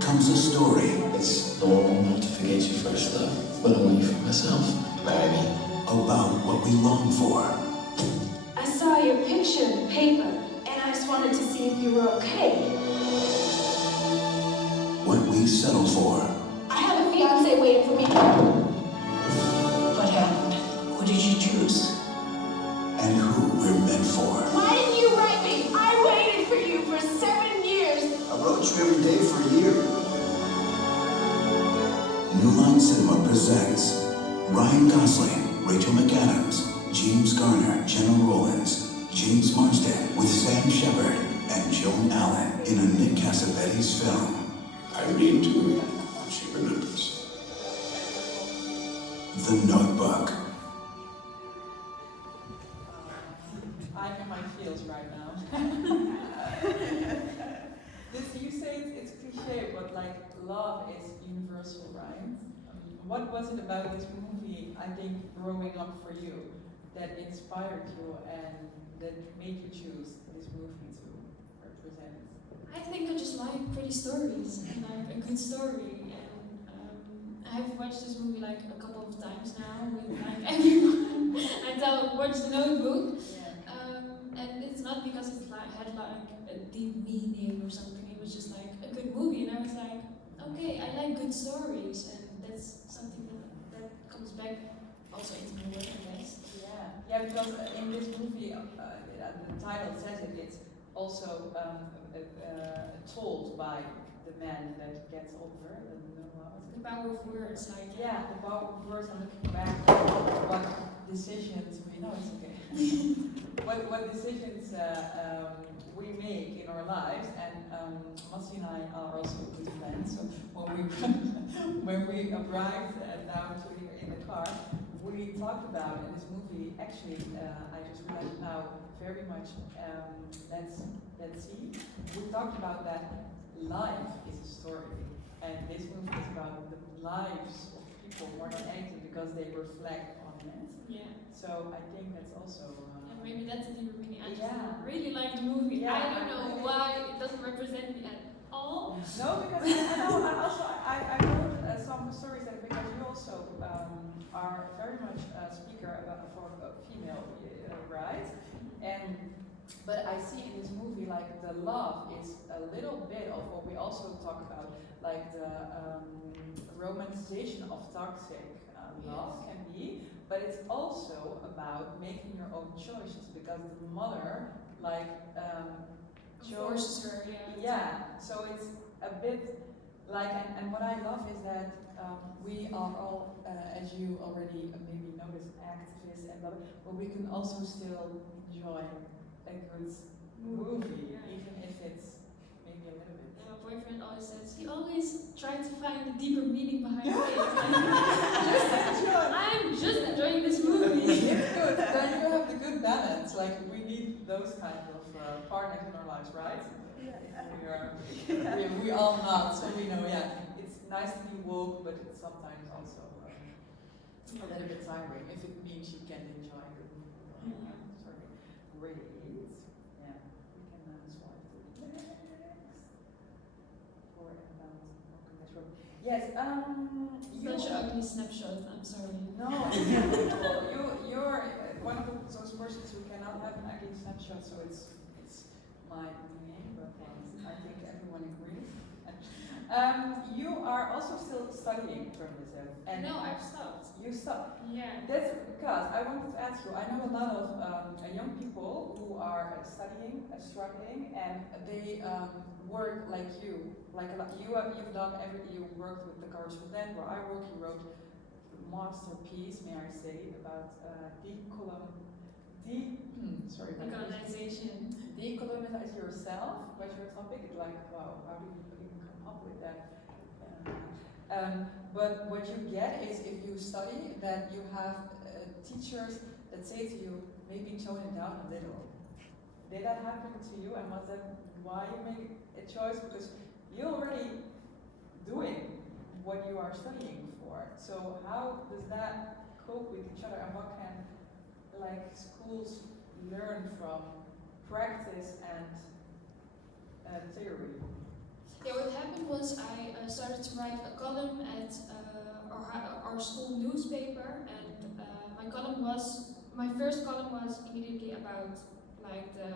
comes a story It's normal not to forget your first love, but only for myself. Marry me. about what we long for. I saw your picture in the paper, and I just wanted to see if you were okay. What we settle for. I have a fiance waiting for me. What happened? did you choose? And who we're meant for. Why didn't you write me? I waited for you for 7 years. I wrote you every day for a year. New Line Cinema presents Ryan Gosling, Rachel McAdams, James Garner, Jenna Rollins, James Marsden with Sam Shepard and Joan Allen in a Nick Cassavetes film. I read to her. She remembers. The Notebook. I'm in my feels right now. You say it's cliche, but like love is universal, right? What was it about this movie, I think, growing up for you, that inspired you and that made you choose this movie to represent? I think I just like pretty stories and like a good story. And I've watched this movie like a couple of times now with like everyone. I watch The Notebook. And it's not because it had like a deep meaning or something. It was just like a good movie, and I was like, okay, I like good stories, and that's something that comes back also into my work, I guess. Yeah, because in this movie, the title says it. It's also told by the man that gets over. The power of words, like the power of words, and looking back, what decisions we know it's okay. what decisions we make in our lives, and Massih and I are also good friends. So when we arrived down to here in the car, we talked about in this movie. Actually, I just realized now very much. Let's see. We talked about that life is a story, and this movie is about the lives of people more than anything because they reflect on it. Yeah. So I think that's also. Maybe that's a deeper meaning. I just really like the movie. Yeah, I don't know why it doesn't represent me at all. No, because I know, and also I wrote some stories that because you also are very much a speaker for female rights, but I see in this movie like the love is a little bit of what we also talk about, like the romanticization of toxic love can be. But it's also about making your own choices because the mother, like, forces her. So it's a bit like, and what I love is that we are all, as you already maybe noticed, activists and blah, blah, but we can also still enjoy a good movie, even if it's maybe a little bit. My boyfriend always says he always tries to find a deeper meaning behind things. I'm just enjoying this movie. It's good. Then you have the good balance. Like we need those kind of partners in our lives, right? We all not, so we know. Yeah, it's nice to be woke, but it's sometimes also a little bit tiring if it means you can enjoy a good movie. Sorry, great. Yeah, we can swipe to the next. For about yes. Such an ugly snapshot. I'm sorry. No, it's beautiful. You're one of those persons who cannot have an ugly snapshot, so it's my name, but I think everyone agrees. You are also still studying journalism. And no, I've stopped. You stopped? Yeah. That's because I wanted to ask you, I know a lot of young people who are studying, struggling, and they work like you. Like a lot, you've done you worked with the correspondent where I work, you wrote a masterpiece, may I say, about decolonization. Decolonize yourself, was your topic. It's like, wow, how do you even come up with that? But what you get is if you study, that you have teachers that say to you, maybe tone it down a little. Did that happen to you, and was that why you make a choice? Because you're already doing what you are studying for. So how does that cope with each other, and what can schools learn from practice and theory? Yeah, what happened was I started to write a column at our school newspaper, and my first column was immediately about like the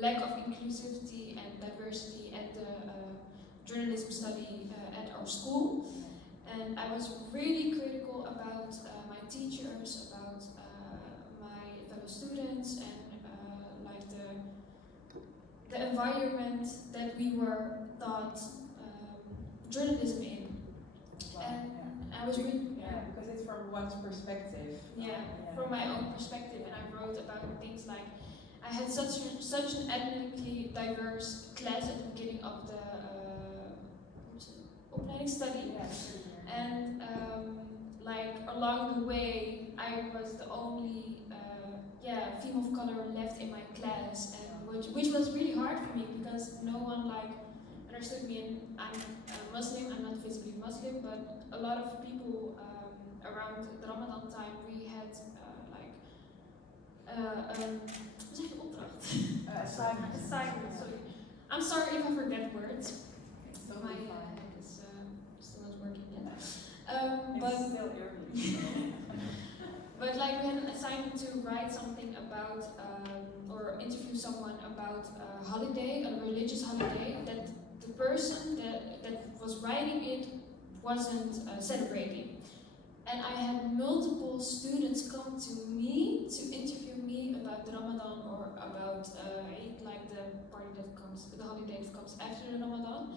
lack of inclusivity and diversity at the journalism study at our school, and I was really critical about my teachers, about my fellow students, and like the environment that we were taught journalism in. And I was really because it's from one's perspective. From my own perspective, and I wrote about things like I had such an ethnically diverse class at the beginning of the opleiding study, and like along the way I was the only female of color left in my class, and which was really hard for me because no one like understood me. And I'm Muslim, I'm not visibly Muslim, but a lot of people around the Ramadan time we had assignment, sorry. I'm sorry if I forget words. My head is still not working yet. But still early. But like we had an assignment to write something about or interview someone about a holiday, a religious holiday that the person that was writing it wasn't celebrating. And I had multiple students come to me to interview me about the Ramadan or about Eid, like the holiday that comes after the Ramadan.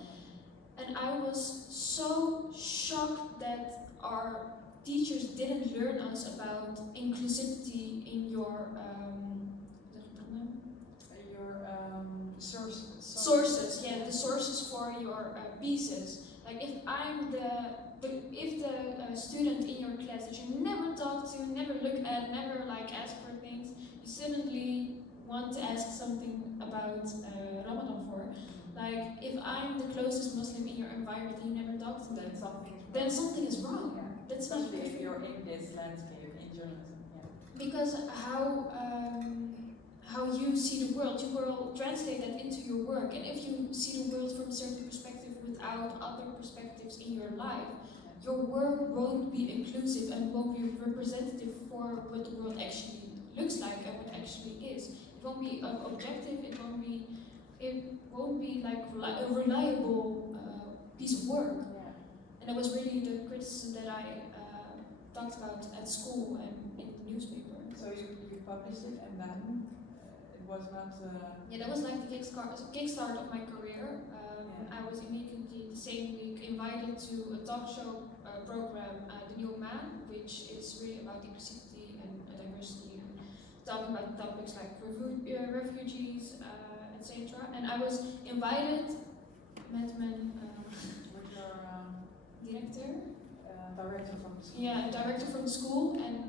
And I was so shocked that our teachers didn't learn us about inclusivity in your sources. Yeah, the sources for your pieces. Like if I'm if the student in your class that you never talk to, never look at, never like ask for things, you suddenly want to ask something about Ramadan for. Like if I'm the closest Muslim in your environment and you never talk to them, then something is wrong. Yeah. That's not Especially good. if you're in this landscape in journalism. Because how you see the world, you will translate that into your work. And if you see the world from a certain perspective without other perspectives in your life, your work won't be inclusive and won't be representative for what the world actually looks like and what actually is. It won't be objective. It won't be like a reliable piece of work. And that was really the criticism that I talked about at school and in the newspaper. So you published it and then it was not... Yeah, that was like the kickstart of my career. I was immediately the same week invited to a talk show program, The New Man, which is really about inclusivity and diversity and talking about topics like refugees, etc. And I was invited, met mijn director from the school. Yeah, director from the school, and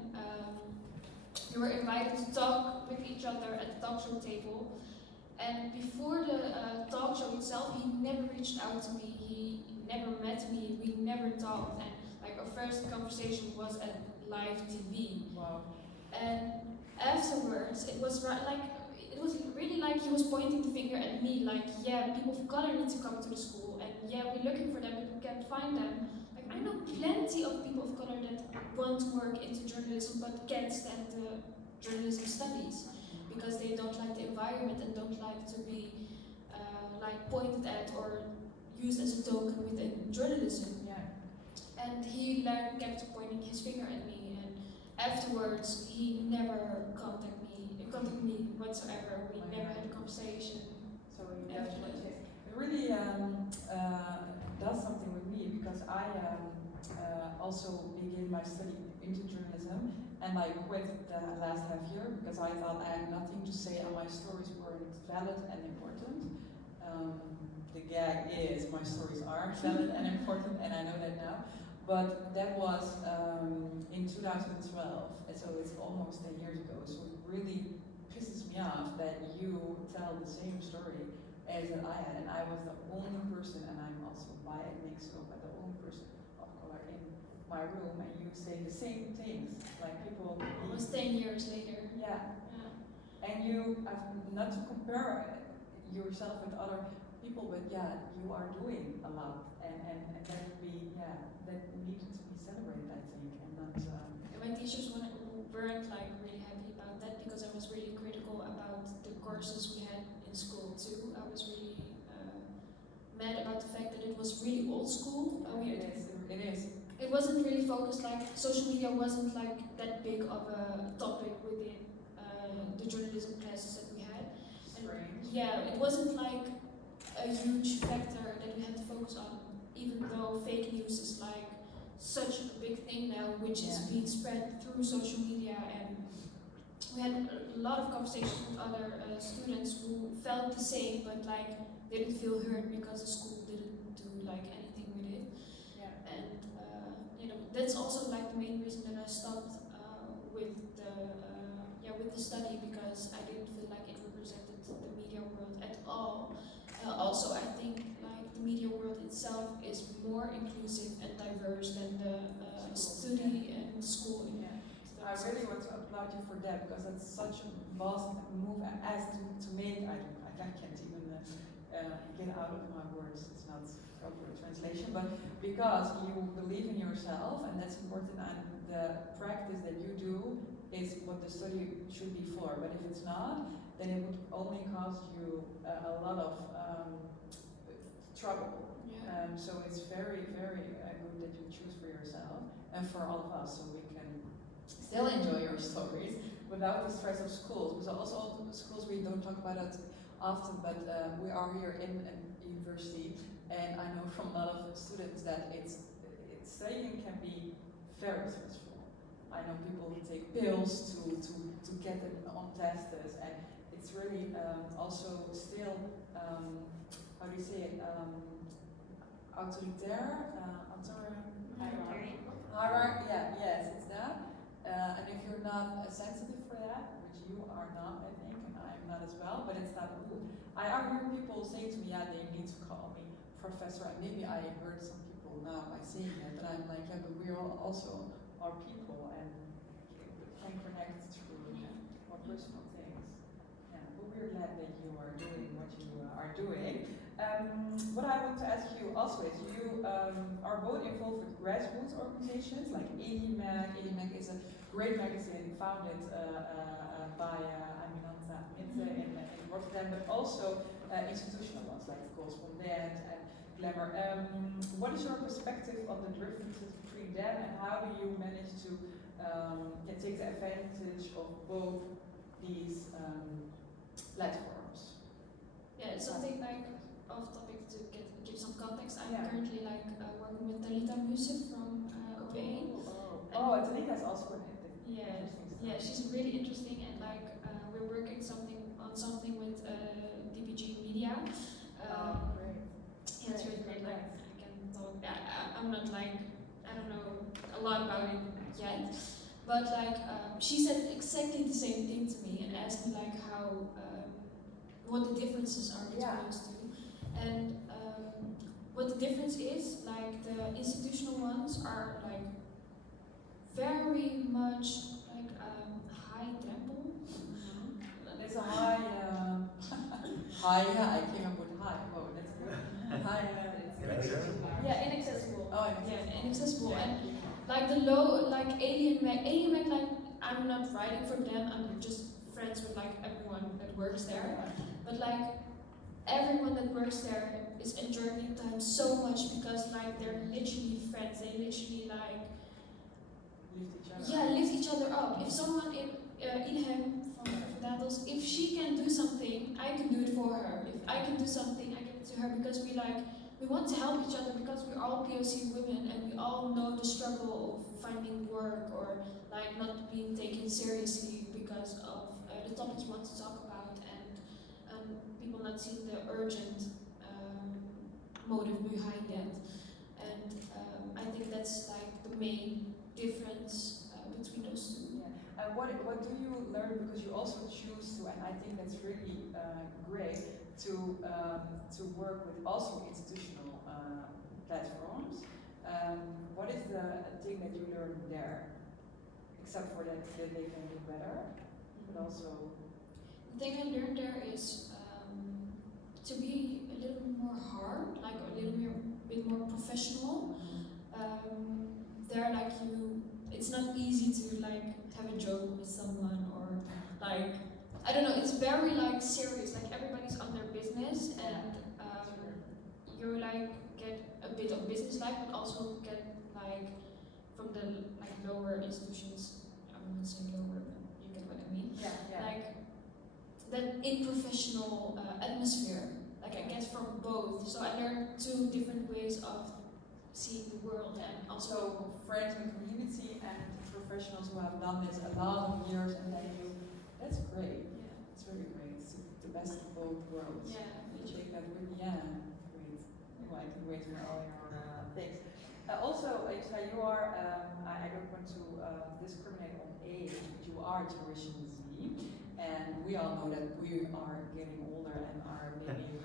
we were invited to talk with each other at the talk show table. And before the talk show itself, he never reached out to me. He never met me. We never talked. And like our first conversation was at live TV. Wow. And afterwards, it was really like he was pointing the finger at me. Like, yeah, people of color need to come to the school, and yeah, we're looking for them, but we can't find them. Like, I know plenty of people of color that want to work into journalism, but can't stand the journalism studies, because they don't like the environment and don't like to be like pointed at or used as a token within journalism. Yeah. And he kept pointing his finger at me, and afterwards he never contacted me whatsoever. We never had a conversation. So it really does something with me, because I also began my study into journalism. And I quit the last half year because I thought I had nothing to say and my stories weren't valid and important. The gag is my stories are valid and important, and I know that now. But that was in 2012, and so it's almost 10 years ago. So it really pisses me off that you tell the same story as that I had, and I was the only person, and I'm also bi-ethnic, so but the only person of color in my room, and you say the same things, like people... Almost 10 years later. Yeah. And you, not to compare yourself with other people, but yeah, you are doing a lot, and that would be, that needed to be celebrated, I think, and not... And my teachers weren't like really happy about that, because I was really critical about the courses we had in school too. I was really mad about the fact that it was really old school. It is. It it wasn't really focused, like social media wasn't like that big of a topic within the journalism classes that we had. And yeah, it wasn't like a huge factor that we had to focus on, even though fake news is like such a big thing now, which is being spread through social media. And we had a lot of conversations with other students who felt the same, but like didn't feel heard because the school didn't do like anything with it. Yeah. And you know, that's also like the main reason that I stopped with the study, because I didn't feel like it represented the media world at all. Also, I think like the media world itself is more inclusive and diverse than the study and school. Yeah. I really want to applaud you for that, because it's such a vast move as to make. I can't even get out of my words. It's not proper translation, but because you believe in yourself, and that's important. And the practice that you do is what the study should be for. But if it's not, then it would only cause you a lot of trouble. Yeah. So it's very, very good that you choose for yourself and for all of us, so we can still enjoy your stories without the stress of schools. Because also schools, we don't talk about it often, but we are here in a university, and I know from a lot of students that studying can be very stressful. I know people who take pills to get it on tests, and it's really also still, how do you say it, hierarchy, yeah, yes, it's that. And if you're not sensitive for that, which you are not, I think, and I'm not as well, but it's not good. I hear people say to me, yeah, they need to call me professor, and maybe I heard some people now by saying that, but I'm like, yeah, but we all also are people and can connect through more personal things. Yeah, but we're glad that you are doing what you are doing. What I want to ask you also is, you are both involved with grassroots organizations like ELIMAG. ELIMAG is a great magazine founded by Aminata Mitte in Rotterdam, but also institutional ones like Correspondent and Glamour. What is your perspective on the differences between them, and how do you manage to take the advantage of both these platforms? Yeah, it's something like off topic to give some context. I'm currently like working with Talita Musif from Opein. Talita is also connected. Yeah, she's really interesting, and like we're working on something with DPG Media. Great. Yeah, it's really great. Like I can talk. I'm not like, I don't know a lot about it yet, but like she said exactly the same thing to me and asked me like how what the differences are between those two. And what the difference is, like the institutional ones are like very much like high tempo. There's a high, I came up with high. Oh, that's good. High, yeah, inaccessible. Oh, yeah, inaccessible. Yeah. And like the low, like Alien Mag, like I'm not writing for them. I'm just friends with like everyone that works there. But like everyone that works there is enjoying time so much, because like they're literally friends. They literally like lift each other up. If someone Ilham from Datels, if she can do something, I can do it for her. If I can do something, I give it to her, because we want to help each other, because we're all POC women and we all know the struggle of finding work or like not being taken seriously because of the topics we want to talk about, and people not seeing the urgent motive behind it. And I think that's like the main difference between those two. Yeah. And what do you learn, because you also choose to, and I think that's really great, to work with also institutional platforms. What is the thing that you learn there, except for that they can do better, but also? The thing I learned there is to be a little bit more hard, like a little bit more professional. There, like it's not easy to like have a joke with someone, or like, I don't know, it's very like serious, like everybody's on their business, and you like get a bit of business life, but also get like from the like lower institutions. I wouldn't say lower, but you get what I mean. Like that unprofessional atmosphere. Like I get from both. So I learned two different ways of seeing the world, and also friends in the community and professionals who have done this a lot of years, and then that's great. Yeah. It's really great. It's the best of both worlds. Yeah. You take that with great. Well, I can wait for all your things. Also, Youssra, you are, I don't want to discriminate on age, but you are Generation Z, and we all know that we are getting older and are maybe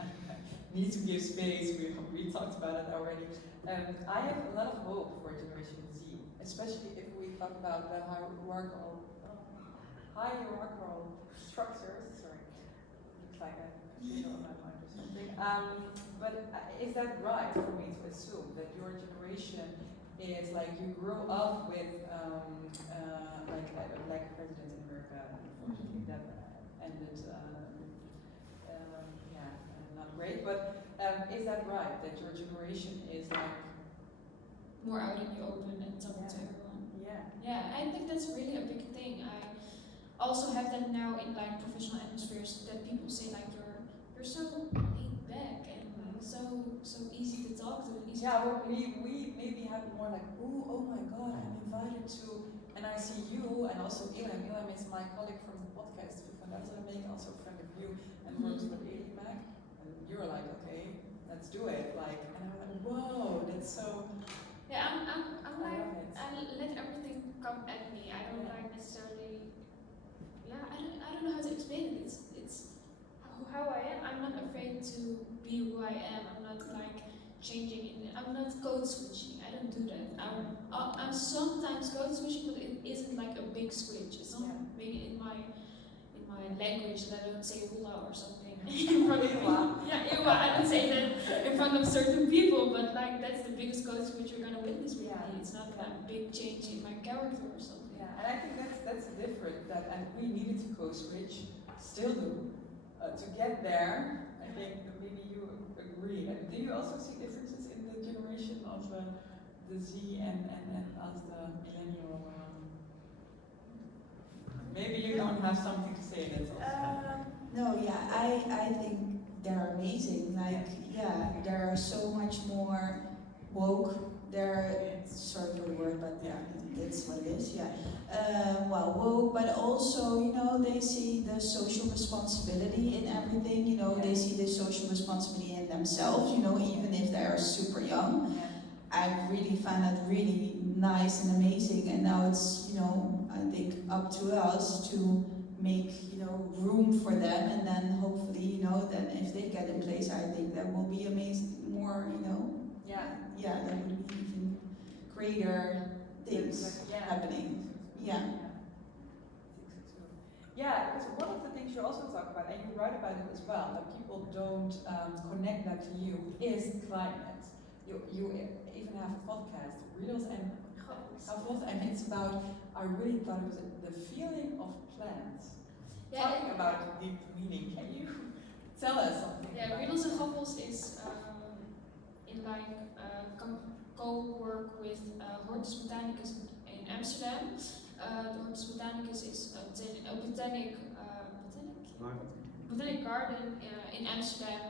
need to give space. We talked about it already. I have a lot of hope for Generation Z, especially if we talk about the hierarchical structures. Sorry, looks like I have a potato on my mind or something. But is that right for me to assume that your generation is like you grew up with like a black president in America? Unfortunately, that ended not great. But is that right that your generation is like more out in the open and talking to everyone? Yeah, I think that's really a big thing. I also have that now in like professional atmospheres that people say like you're so laid back and so easy to talk to. But we maybe have more like, oh my God, I'm invited to, and I see you and also Ilham. Ilham is my colleague from the podcast, and that's what I make, also a friend of you, and works with Eli back. And you're like, okay, let's do it. Like, and I'm like, whoa, that's so. Yeah, I'm like, I let everything come at me. I don't like necessarily. Yeah, I don't know how to explain it. It's how I am. I'm not afraid to be who I am. I'm not like changing it. I'm not code switching. I don't do that. I'm sometimes code switching, but it isn't like a big switch. It's not maybe in my language that I don't say hula or something in front of people. Yeah, ewa. I don't say that in front of certain people, but like that's the biggest code switch you're gonna witness with me. It's not like a big change in my character or something. Yeah, and I think that's different. And we needed to code switch, still do, to get there. I think that maybe you agree. Do you also see differences in the generation of the Z and us, the millennial? Maybe you don't have something to say. That's also. No, yeah, I think they're amazing. Like, yeah, they're so much more woke. They're, sorry for the word, but yeah, that's what it is. Yeah, well, woke, but also, you know, they see the social responsibility in everything. You know, they see the social responsibility in themselves. You know, even if they are super young. I really find that really nice and amazing. And now it's, you know, I think up to us to make, you know, room for them, and then hopefully, you know, then if they get in place, I think that will be amazing, more, you know, there would be even greater things happening. Yeah, because one of the things you also talk about, and you write about it as well, that people don't connect that to you, is climate. You even have a podcast, Reels and Gavels, and it's about, I really thought it was the feeling of plants. Yeah, Talking about deep meaning, can you tell us something? Yeah, Reels and Gavels is in like co-work with Hortus Botanicus in Amsterdam. The Hortus Botanicus is a botanic garden in Amsterdam,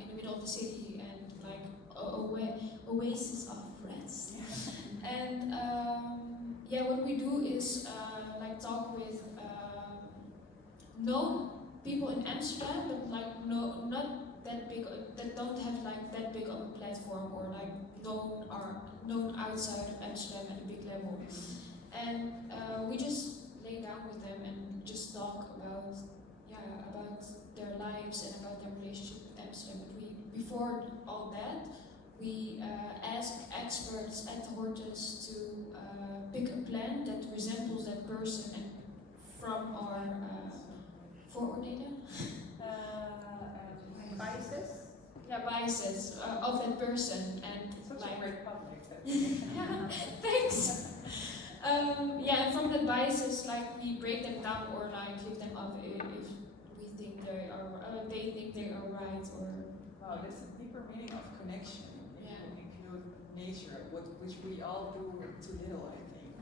in the middle of the city, and like oasis of rest. And what we do is like talk with known people in Amsterdam, but like not that big, that don't have like that big of a platform, or like known outside of Amsterdam at a big level. And we just lay down with them and just talk about their lives and about their relationship with Amsterdam. But before all that, we ask experts at the Hortus to pick a plant that resembles that person, and from our vooroordelen. Biases? Yeah, biases of that person, and such like, a great public. Yeah, thanks. And from the biases, like we break them down or like lift them up if we think they think they are right, or. Wow, there's a deeper meaning of connection. Yeah. If you nature, which we all do too little, I think.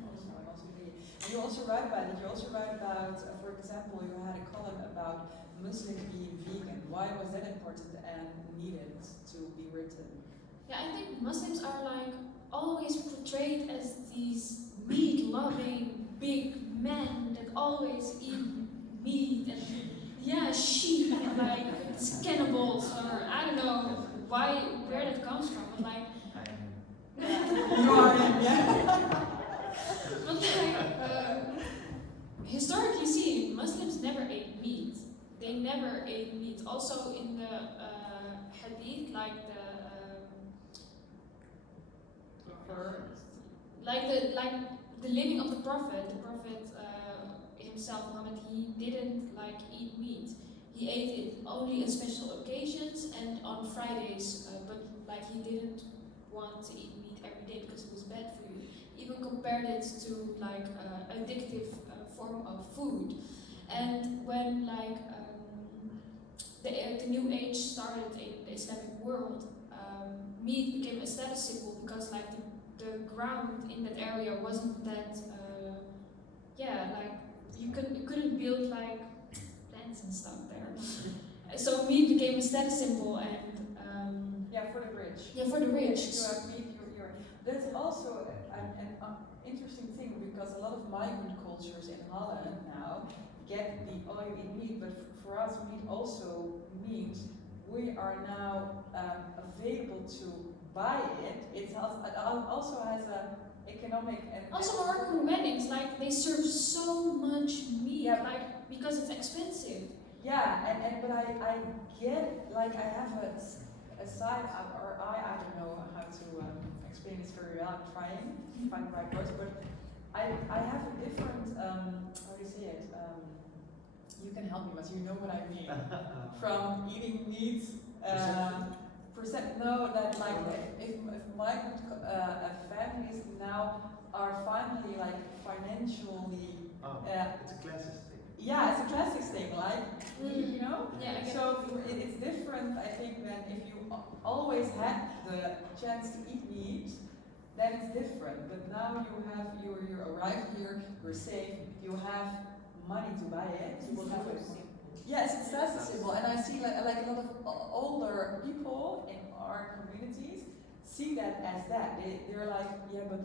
And you also write about it. You also write about, for example, you had a column about Muslims being vegan. Why was that important and needed to be written? Yeah, I think Muslims are like always portrayed as these meat-loving big men that always eat meat and sheep and like it's cannibals or I don't know where that comes from, but like but like historically seen, Muslims never ate meat. They never ate meat. Also in the hadith, like the living of the Prophet himself, Muhammad, he didn't like eat meat. He ate it only on special occasions and on Fridays, but like he didn't want to eat meat every day because it was bad for you. Even compared it to like addictive form of food. And when like the new age started in the Islamic world, meat became a status symbol because like the ground in that area wasn't that like you couldn't build like plants and stuff there. So meat became a status symbol and for the rich. Yeah, for the rich. You have meat, that's also an interesting thing because a lot of migrant cultures in Holland now get the you eat meat, but for us meat also means we are now available to buy it. It also has a economic and also Moroccan weddings, like they serve so much meat, like because it's expensive. Yeah, but I get like I have a side or I don't know how to explain this very well. I'm trying to find the right words, but I have a different how do you say it? You can help me, but you know what I mean. From eating meat. That like if migrant families now are finally like financially. It's a classist thing. Yeah, it's a classic thing, like you know. Yeah. So it's different, I think, than if you always had the chance to eat meat. Then it's different. But now you arrive here, you're safe, you have money to buy it. You will have it. Yes, it's status symbol, and I see like a lot of older people in our communities see that as that. They're like, but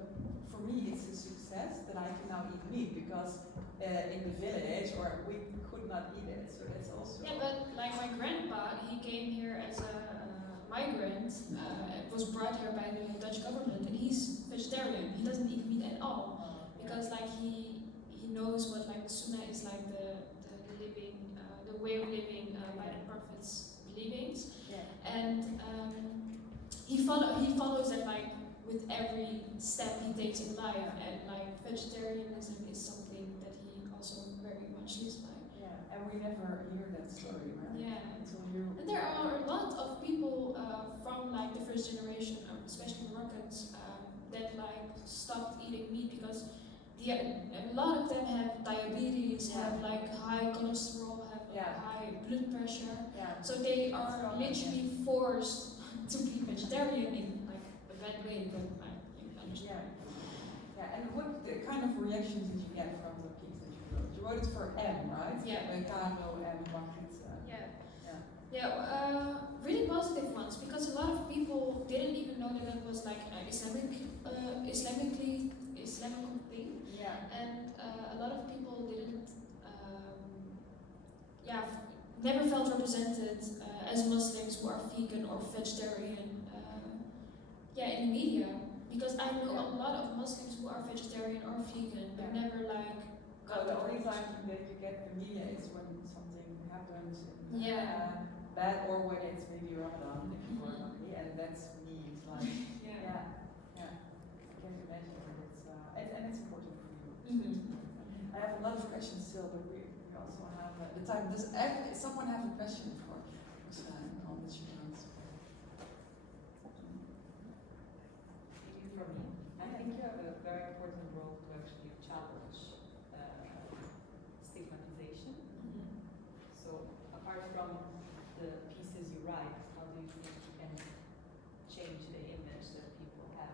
for me it's a success that I can now eat meat because in the village or we could not eat it. So that's also. Yeah, but like my grandpa, he came here as a migrant, was brought here by the Dutch government, and he's vegetarian. He doesn't eat meat at all because like he knows what like sunnah is, like the living, the way of living by the Prophet's believings, and he follows it like with every step he takes in life, and like vegetarianism is something that he also very much lives by. Yeah, and we never hear that story, right? Yeah. Until you. And there are a lot of people from like the first generation, especially Moroccans, that like stopped eating meat because a lot of them have diabetes, have like high cholesterol, have high blood pressure. Yeah. So they are literally forced to be vegetarian in like a bad way, but you understand. Yeah. And what kind of reactions did you get from the piece that you wrote? You wrote it for M, right? Yeah. Carlo and Margriet. Really positive ones, because a lot of people didn't even know that it was like an Islamic thing. Yeah. And a lot of people didn't, never felt represented as Muslims who are vegan or vegetarian. In the media, because I know a lot of Muslims who are vegetarian or vegan, but never like. The only time that you get the media is when something happens. Bad, or when it's maybe Ramadan, if you are hungry, and that's me. It's like, I can't imagine, but it's important for you. I have a lot of questions still, but we also have the time. Does someone have a question for on this chance? For me, I think you have a very important role to actually challenge stigmatization. So apart from the pieces you write, how do you think you can change the image that people have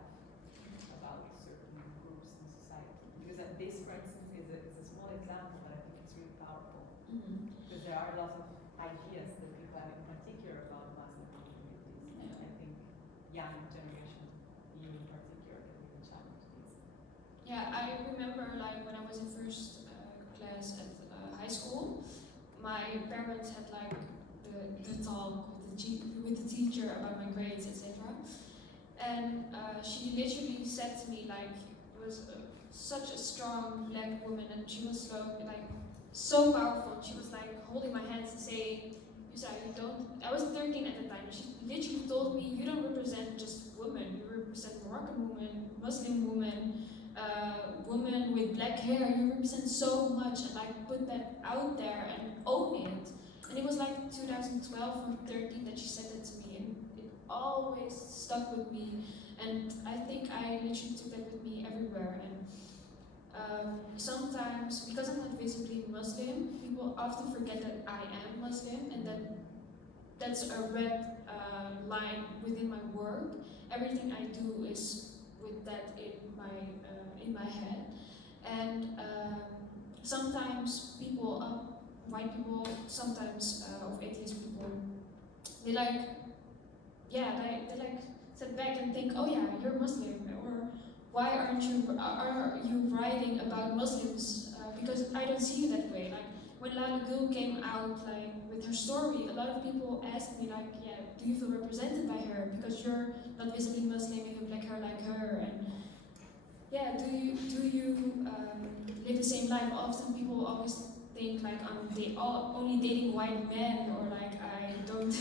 there are a lot of ideas that people have in particular about Muslim communities. And I think young generation, you in particular, can even challenge this. Yeah, I remember like when I was in first class at high school, my parents had like the talk with the teacher about my grades, etc. And she literally said to me like, it was such a strong black woman, and she was so powerful. She was like holding my hands and saying, Youssra, you don't, I was 13 at the time, she literally told me, you don't represent just women, you represent Moroccan women, Muslim women, women with black hair, you represent so much, and like put that out there and own it. And it was like 2012 or 13 that she said that to me, and it always stuck with me. And I think I literally took that with me everywhere. And sometimes, because I'm not visibly Muslim, people often forget that I am Muslim, and that's a red line within my work. Everything I do is with that in my head. And sometimes people, white people, sometimes of atheist people, they like sit back and think, oh yeah, you're Muslim, or why are you writing about Muslims? Because I don't see you that way. Like when Lale Gül came out like with her story, a lot of people asked me like, yeah, do you feel represented by her? Because you're not visibly Muslim and you have black hair like her, and yeah, do you live the same life? Often people always think like I'm only dating white men, or like I don't.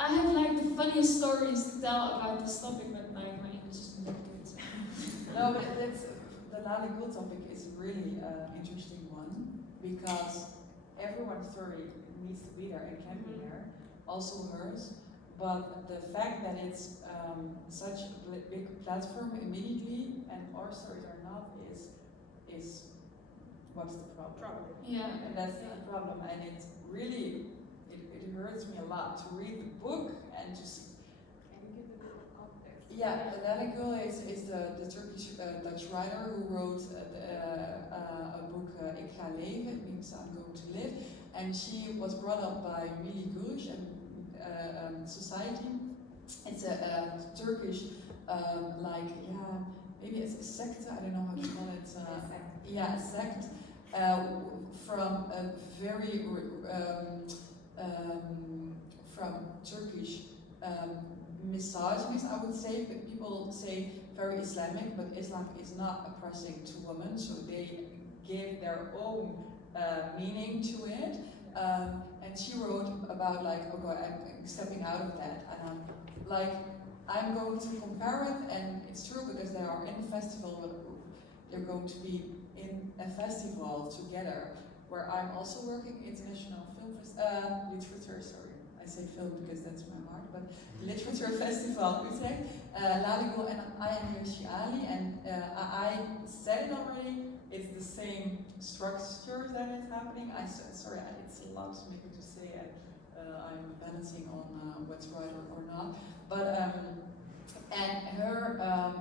I have like the funniest stories to tell about this topic, but like my English is not good. No, but that's, the Lale Gül topic is really an interesting one, because everyone's story needs to be there and can be there, also hers. But the fact that it's such a big platform immediately and our stories are not is what's the problem? Yeah. And that's the problem, and it's really, it hurts me a lot to read the book and to see. Can you give a little context? Yeah, Lale Gül is the Turkish Dutch writer who wrote a book, Ik ga leven, it means I'm going to live, and she was brought up by Milli Gush and society. It's a Turkish, maybe it's a sect, I don't know how to call it. A sect from a very from Turkish misogynist, I would say, but people say very Islamic, but Islam is not oppressing to women, so they give their own meaning to it. And she wrote about like, okay, I'm stepping out of that, and I'm going to compare it, and it's true because they are in a festival, they're going to be in a festival together, where I'm also working international film literature, sorry, I say film because that's my heart, but literature festival, Utrecht, Lale Gül, and I am Yoshi Ali, and I said it already, it's the same structure that is happening. Sorry, it's a lot maybe to say, I'm balancing on what's right or not, but and her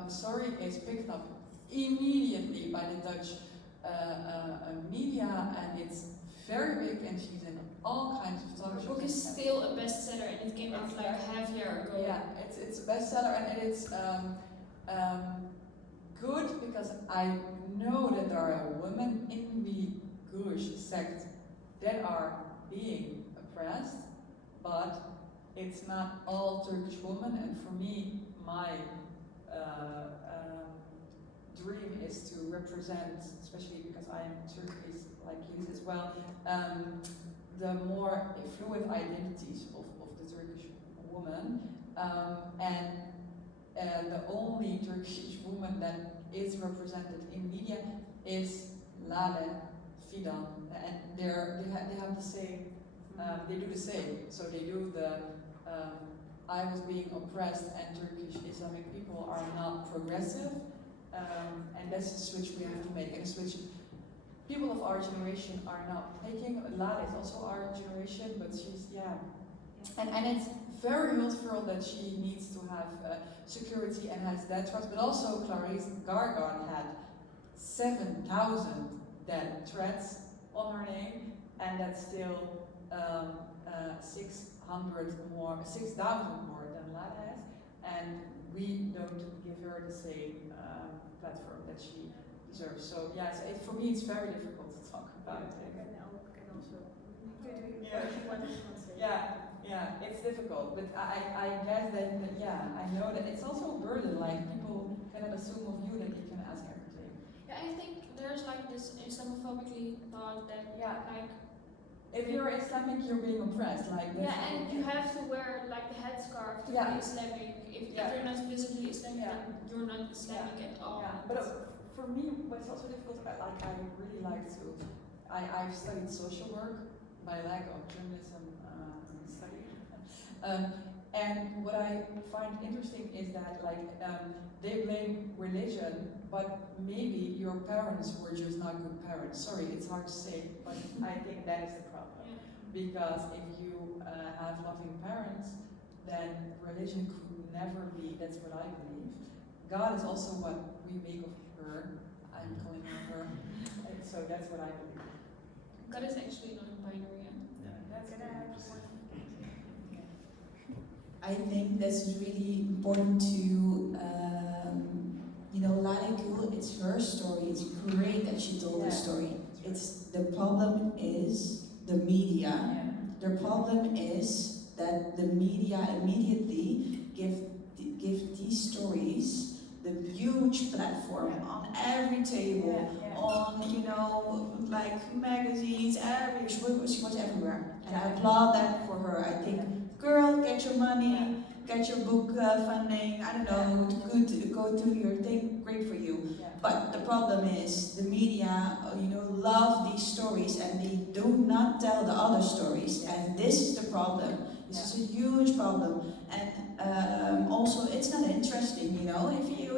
story is picked up immediately by the Dutch media, and it's very big, and she's in all kinds of talk shows. The book is still a bestseller, and it came out like half a year ago. Yeah, it's a bestseller, and it's good because I know that there are women in the Gush sect that are being oppressed, but it's not all Turkish women, and for me, my dream is to represent, especially because I am Turkish like Yeliz as well, the more fluid identities of the Turkish woman, and the only Turkish woman that is represented in media is Lale, Fidan, and they have the same, they do the same. So they do the I was being oppressed, and Turkish Islamic people are not progressive, and that's the switch we have to make, and a switch people of our generation are not making. Lale is also our generation, but she's, and it's very hurtful that she needs to have security and has death threats, but also Clarice Gargan had 7,000 death threats on her name, and that's still 6,000 more than Leiden has, and we don't give her the same platform that she deserves. So yeah, for me it's very difficult to talk about it. Yeah, it's difficult, but I guess that I know that it's also a burden. Like people cannot assume of you that you can ask everything. Yeah, I think there's like this Islamophobically thought that like if you're Islamic, you're being oppressed. Like and you have to wear like the headscarf to be Islamic. If you're not visibly Islamic, then you're not Islamic at all. Yeah, but for me, what's also difficult, I really like to. I've studied social work by lack of journalism study. And what I find interesting is that they blame religion, but maybe your parents were just not good parents. Sorry, it's hard to say, but I think that is the problem. Because if you have loving parents, then religion could never be, that's what I believe. God is also what we make of her. I'm calling her her. So that's what I believe. God is actually not binary. That's I think that's really important to, Leiden, it's her story. It's great that she told the story. The problem is the media. The problem is that the media immediately give these stories the huge platform on every table, on magazines, she was everywhere, and I applaud that for her. I think, girl, get your money, get your book funding. I don't know, go to your thing. Great for you. But the problem is the media, love these stories and they do not tell the other stories, and this is the problem. This is a huge problem, and also it's not interesting. If you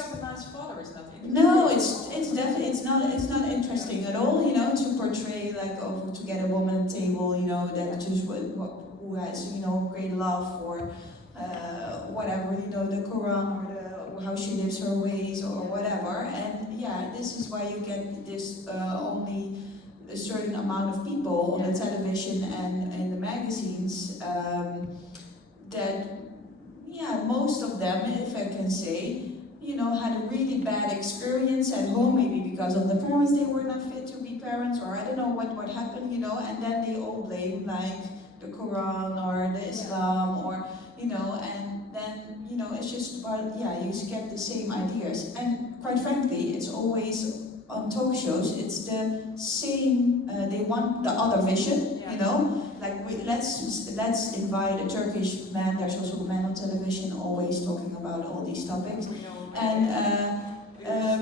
have a nice father, it's not interesting. No, it's definitely it's not interesting at all. To portray to get a woman at the table. That just who has great love for whatever the Quran or how she lives her ways or whatever. And this is why you get this only a certain amount of people on the television and in the magazines that most of them, if I can say, had a really bad experience at home, maybe because of the parents, they were not fit to be parents, or I don't know what happened, and then they all blame the Quran or the Islam or, and then, it's just about, you get the same ideas. And quite frankly, it's always on talk shows, it's the same, they want the other vision, let's invite a Turkish man, there's also a man on television always talking about all these topics, and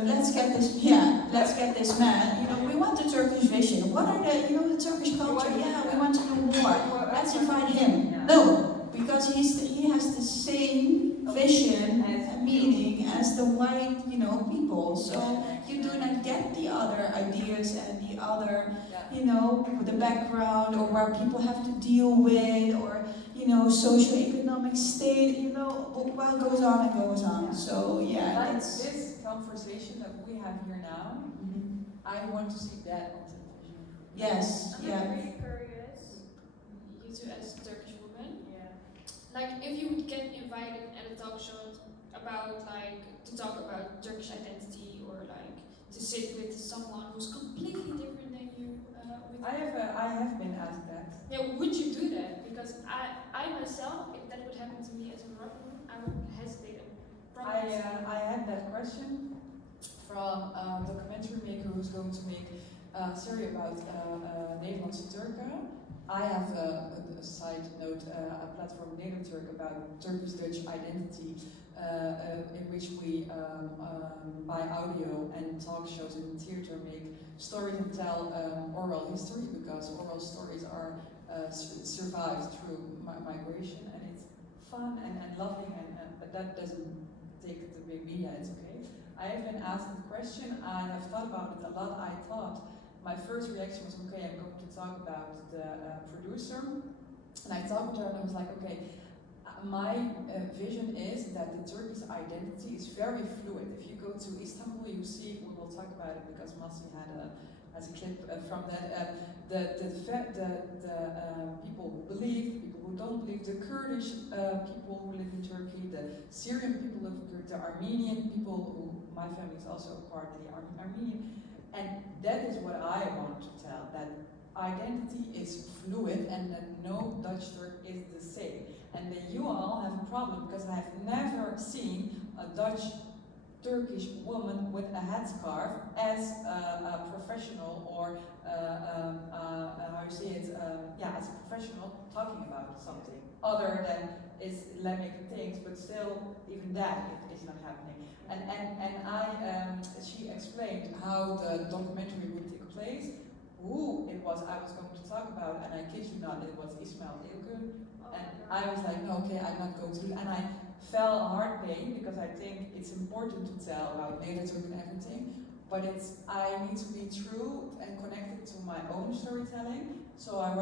let's get this man, we want the Turkish vision, what are the Turkish culture, we want to know more, let's invite him. No, because he has the same vision and meaning as the white, people, so you do not get the other ideas and the other, the background or where people have to deal with, or, socioeconomic state, well, goes on and goes on. So, it's... This conversation that we have here now, I want to see that on television. Yes, I'm really curious, you two as a Turkish woman, if you would get invited at a talk show about, to talk about Turkish identity, or, to sit with someone who's completely different than you, I have been asked that. Yeah, would you do that? Because I myself, if that would happen to me as a Moroccan, I would hesitate. I had that question from a documentary maker who's going to make a series about Nederlandse Turken. I have a side note, a platform, Nederland Turk, about Turkish-Dutch identity, in which we, by audio and talk shows in theater, make stories and tell oral history, because oral stories are survived through migration, and it's fun and lovely, but that doesn't take the big media, it's okay. I have been asked the question, I have thought about it a lot. I thought my first reaction was, okay, I'm going to talk about the producer, and I talked to her and I was like, okay, my vision is that the Turkish identity is very fluid. If you go to Istanbul, you see, we will talk about it because Massih had a as a clip from that. People who believe, people who don't believe, the Kurdish people who live in Turkey, the Syrian people of Turkey, the Armenian people who, my family is also partly Armenian, and that is what I want to tell, that identity is fluid and that no Dutch Turk is the same. And that you all have a problem because I have never seen a Dutch Turkish woman with a headscarf as a professional or how you say it, as a professional talking about something other than Islamic things, but still even that is not happening. And she explained how the documentary would take place, who it was I was going to talk about, and I kid you not, it was Ismail Ilgun, and I was like, no, okay, I'm not going to, and I felt heart pain because I think it's important to tell about Leiden and everything, but I need to be true and connected to my own storytelling, so I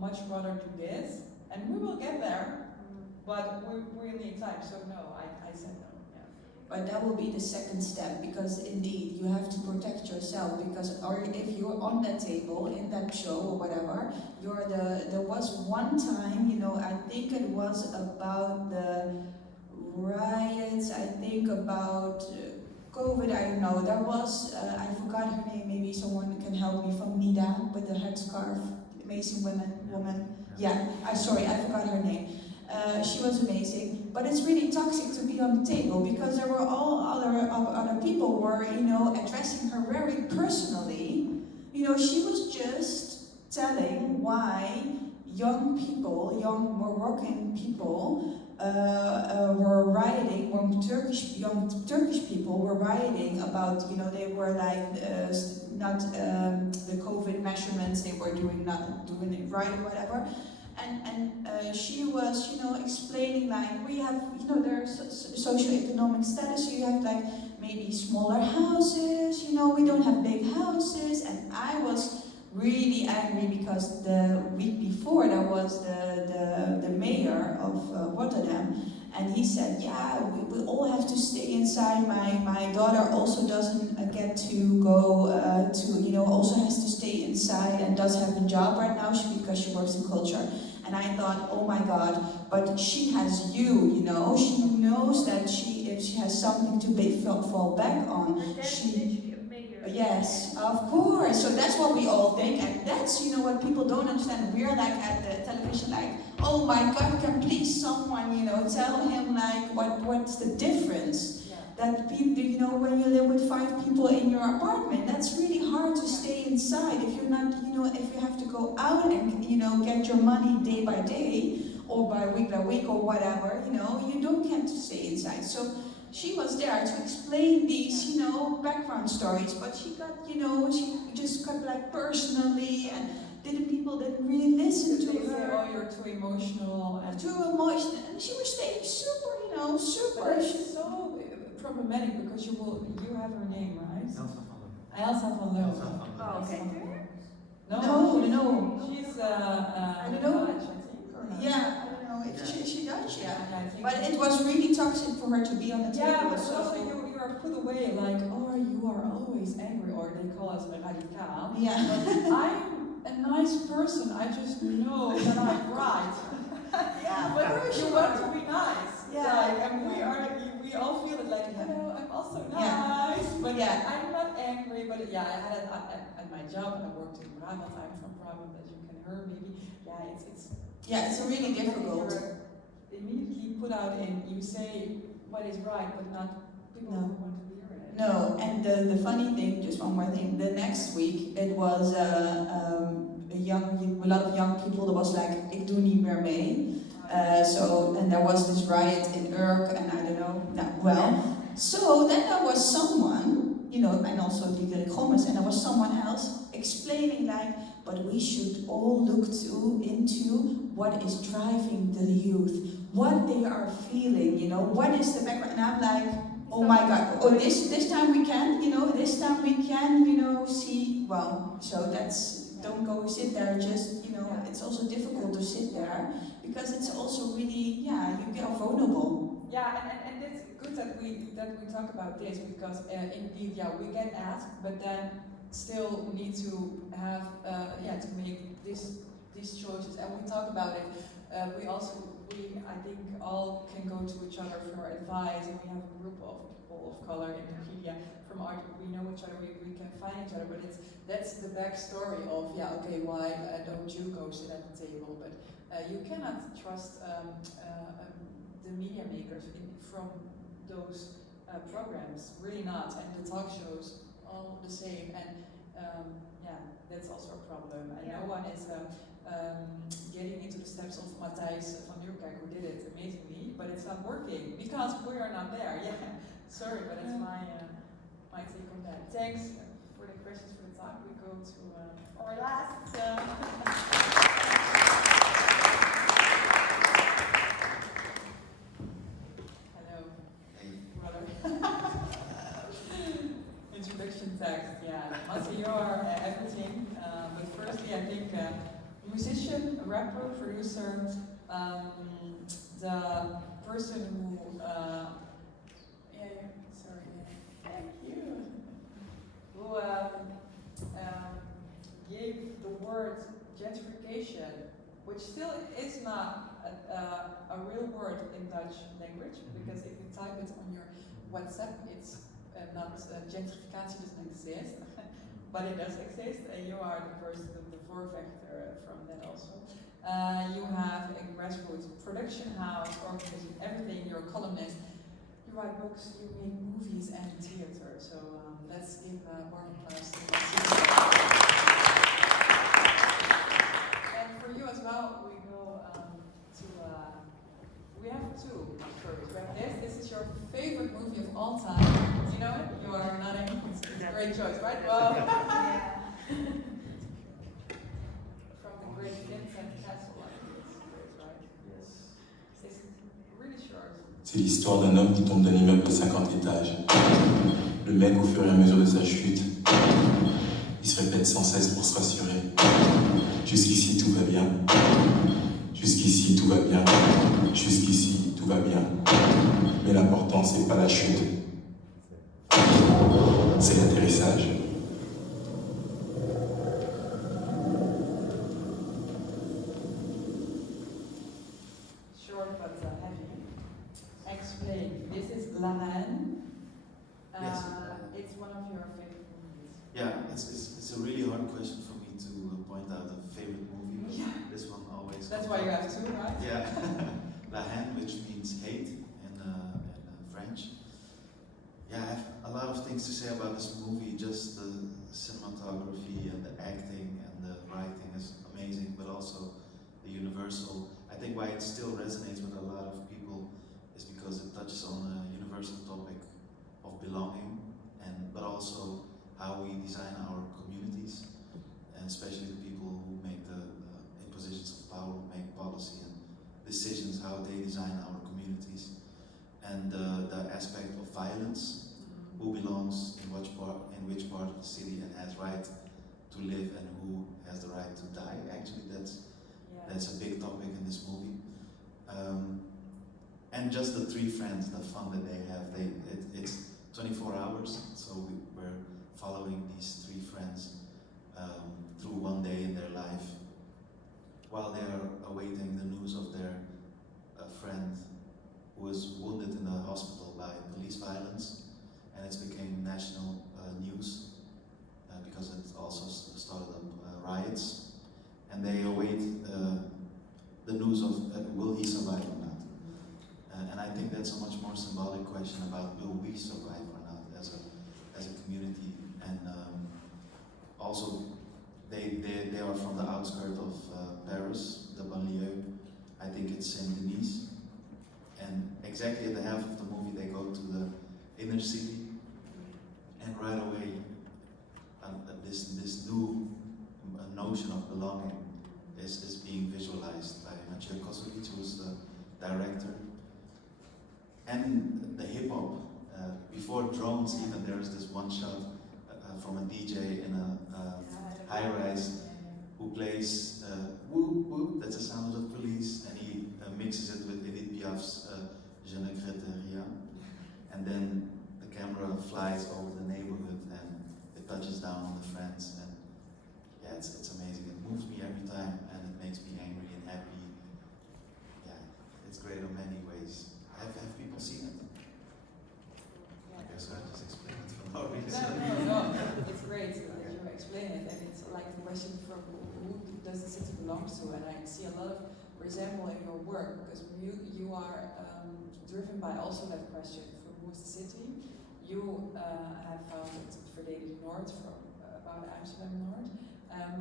much rather do this, and we will get there, but we need time, so no, I said no. But that will be the second step, because indeed you have to protect yourself, because or if you're on that table in that show or whatever, there was one time, I think it was about the riots, I think about COVID, I don't know, there was, I forgot her name, maybe someone can help me, from Nida with the headscarf, amazing woman, yeah, I forgot her name. She was amazing, but it's really toxic to be on the table because there were all other people were, addressing her very personally. She was just telling why young Moroccan people were rioting, young Turkish people were rioting about, they were like not the COVID measurements, they were not doing it right or whatever. And she was, explaining like we have, there's socioeconomic status. So you have like maybe smaller houses. We don't have big houses. And I was really angry because the week before there was the mayor of Rotterdam, and he said, yeah, we all have to stay inside. My daughter also doesn't get to go also has to stay inside and does have a job right now because she works in culture. And I thought, oh my God, but she has she knows that if she has something to fall back on. Yes, of course. So that's what we all think, and that's what people don't understand. We're like at the television, like, oh my God, can please someone tell him like what's the difference? Yeah. That people, when you live with 5 people in your apartment, that's really hard to stay inside. If you're not, if you have to go out and get your money day by day or by week or whatever, you don't get to stay inside. So she was there to explain these, background stories, but she got, she just got like personally, and people didn't really listen to her. Say, oh, you're too emotional. And too emotional, and she was staying super, super. But it's so problematic because you have her name, right? Elsa van Leuven. Oh, okay. No. She's I don't know. Dutch, I think. Yeah, I don't know if she Dutch, yeah. But it was really toxic for her to be on the table. Yeah, but also you are put away like, oh, you are always angry, or they call us radicaal. Yeah. But I'm a nice person. I just know that I'm right. Yeah, but you want to be nice. Yeah. Like, and we all feel it like, hello, I'm also nice. Yeah. But yeah, I'm not angry. But yeah, I had it at my job. I worked in Brabant. I'm from Brabant, as you can hear maybe. Yeah, it's really difficult. You're immediately put out in, you say what is right, but not people who want to hear it. No, and the funny thing, just one more thing, the next week it was a lot of young people that was like, ik doe niet meer mee. And there was this riot in Urk, and I don't know, so then there was someone, and also Diederik Gomes, and there was someone else explaining like, but we should all look into what is driving the youth, what they are feeling, what is the background, and I'm like, oh my God, this time we can, see, so don't go sit there, just, it's also difficult to sit there, because it's also really, you get vulnerable. Yeah, and it's good that we talk about this, because indeed, we get asked, but then still need to have, to make these choices, and we talk about it. I think all can go to each other for advice, and we have a group of people of color in the media from art. We know each other, we can find each other, but that's the backstory of, why don't you go sit at the table? But you cannot trust the media makers from those programs, really not, and the talk shows all the same, and that's also a problem. And no one is getting into the steps of Matthijs van Nieuwkerk, who did it amazingly, but it's not working because we are not there. Sorry, but it's my take on that. Thanks for the questions, for the talk. We go to our last. Hello, brother. Introduction text, Massih, you are everything. But firstly, I think musician, a rapper, producer, the person who, thank you, who gave the word gentrification, which still is not a real word in Dutch language, because if you type it on your WhatsApp, it's not, gentrification doesn't exist, but it does exist, and you are the person, the voorvechter from that also. You have a grassroots production house, organizing everything, you're a columnist, you write books, you make movies and theater, so let's give a warm applause to Massih. And for you as well, we go we have two stories. We have this is your favorite movie of all time. Do you know it? You are nodding. It's a great choice, right? Well, from the great Vincent Castle, I think it's great, right? Yes. It's really short. C'est l'histoire d'un homme qui tombe d'un immeuble de 50 étages. Le mec, au fur et à mesure de sa chute, il se répète sans cesse pour se rassurer. Jusqu'ici, tout va bien. Jusqu'ici, tout va bien. Jusqu'ici, tout va bien. Mais l'important, c'est pas la chute. C'est l'atterrissage. Short but heavy. Explain. This is Leiden. Yes. It's one of your favorite movies. Yeah, it's a really hard question for me to point out a favorite movie. But this one always. That's why you have two, right? Yeah. Leiden, which means hate in French. Yeah, I have a lot of things to say about this movie. Just the cinematography and the acting and the writing is amazing, but also the universal. I think why it still resonates with a lot of people is because it touches on a universal topic of belonging, but also how we design our communities, and especially the people who make the in positions of power, who make policy and decisions, how they design our communities, and the aspect of violence, who belongs in which part of the city and has right to live, and who has the right to die. Actually, that's a big topic in this movie. And just the three friends, the fun that they have. It's 24 hours, so we're following these three friends through one day in their life, while they are awaiting the news of their friend who was wounded in the hospital by police violence, and it's became national news because it also started up riots, and they await the news of will he survive or not. And I think that's a much more symbolic question about will we survive or not as a community, and also they are from the outskirts of Paris, the banlieue. I think it's Saint-Denis, and exactly at the half of the movie they go to the inner city, and right away this new notion of belonging is being visualized by Maciej Kosovic, who is the director. And the hip hop, before drones even, there is this one shot from a DJ in a high rise who plays whoop whoop, that's the sound of police, and he mixes it with Edith Piaf's Je ne regrette rien, and then the camera flies over the neighborhood and it it touches down on the friends, and yeah, it's amazing. It moves me every time, and it makes me angry and happy. Yeah, it's great in many ways. Have people seen it? I guess I just explained it for no reason. No, it's great that you explain it, and it's like the question from who does the city belong to, and I see a lot of resemble in your work, because you are driven by also that question, for who is the city? You have founded Verdediging Noord from about Amsterdam Noord.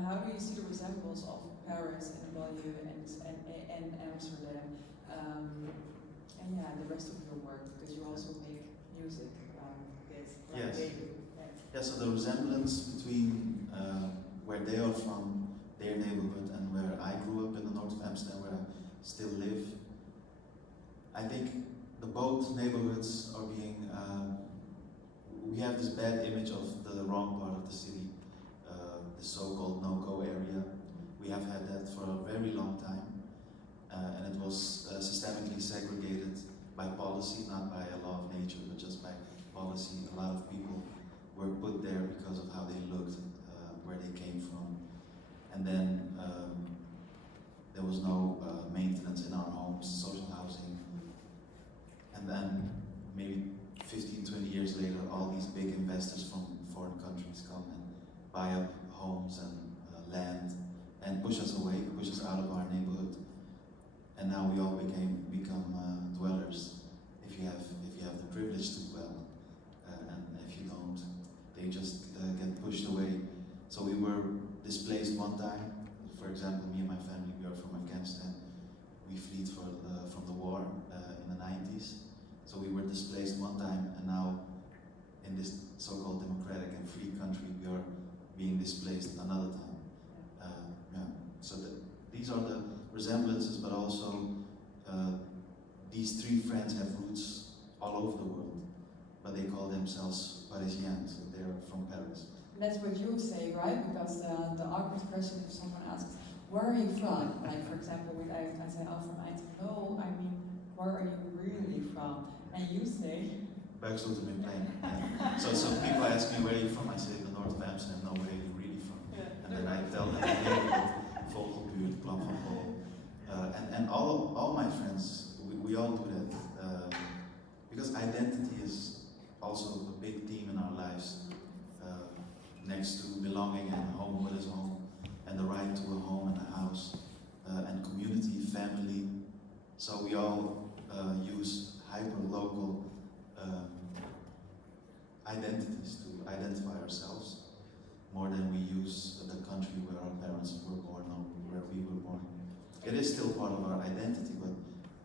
How do you see the resemblance of Paris and Bellevue and Amsterdam, and yeah, the rest of your work, because you also make music around this. Yes. Yeah, so the resemblance between where they are from, their neighborhood, and where I grew up in the north of Amsterdam, where I still live, I think the both neighborhoods are being, we have this bad image of the wrong part of the city, the so-called no-go area. We have had that for a very long time, and it was systemically segregated by policy, not by a law of nature, but just by policy. A lot of people were put there because of how they looked, where they came from. And then there was no maintenance in our homes, social housing. And then maybe 15, 20 years later, all these big investors from foreign countries come and buy up homes and land and push us away, push us out of our neighborhood. And now we all become dwellers. If you have the privilege to dwell, and if you don't, they just get pushed away. So we were displaced one time. For example, me and my family, we are from Afghanistan. We fled from the war in the 90s. So we were displaced one time, and now in this so-called democratic and free country, we are being displaced another time. Yeah. So these are the resemblances, but also these three friends have roots all over the world, but they call themselves Parisians, so they're from Paris. That's what you say, right? Because the awkward question, if someone asks, where are you from? Like, for example, when I say, oh, from Leiden. No, I mean, where are you really from? And you say? Buiksloot in Plain. Yeah. So people ask me, where are you from? I say, the north of Amsterdam. No, where are you really from? And then I tell them, Vogelbuurt, Plan van Pol. And all my friends, we all do that. Because identity is also a big theme in our lives. Next to belonging and home, what is home, and the right to a home and a house, and community, family. So we all use hyper-local identities to identify ourselves, more than we use the country where our parents were born or where we were born. It is still part of our identity, but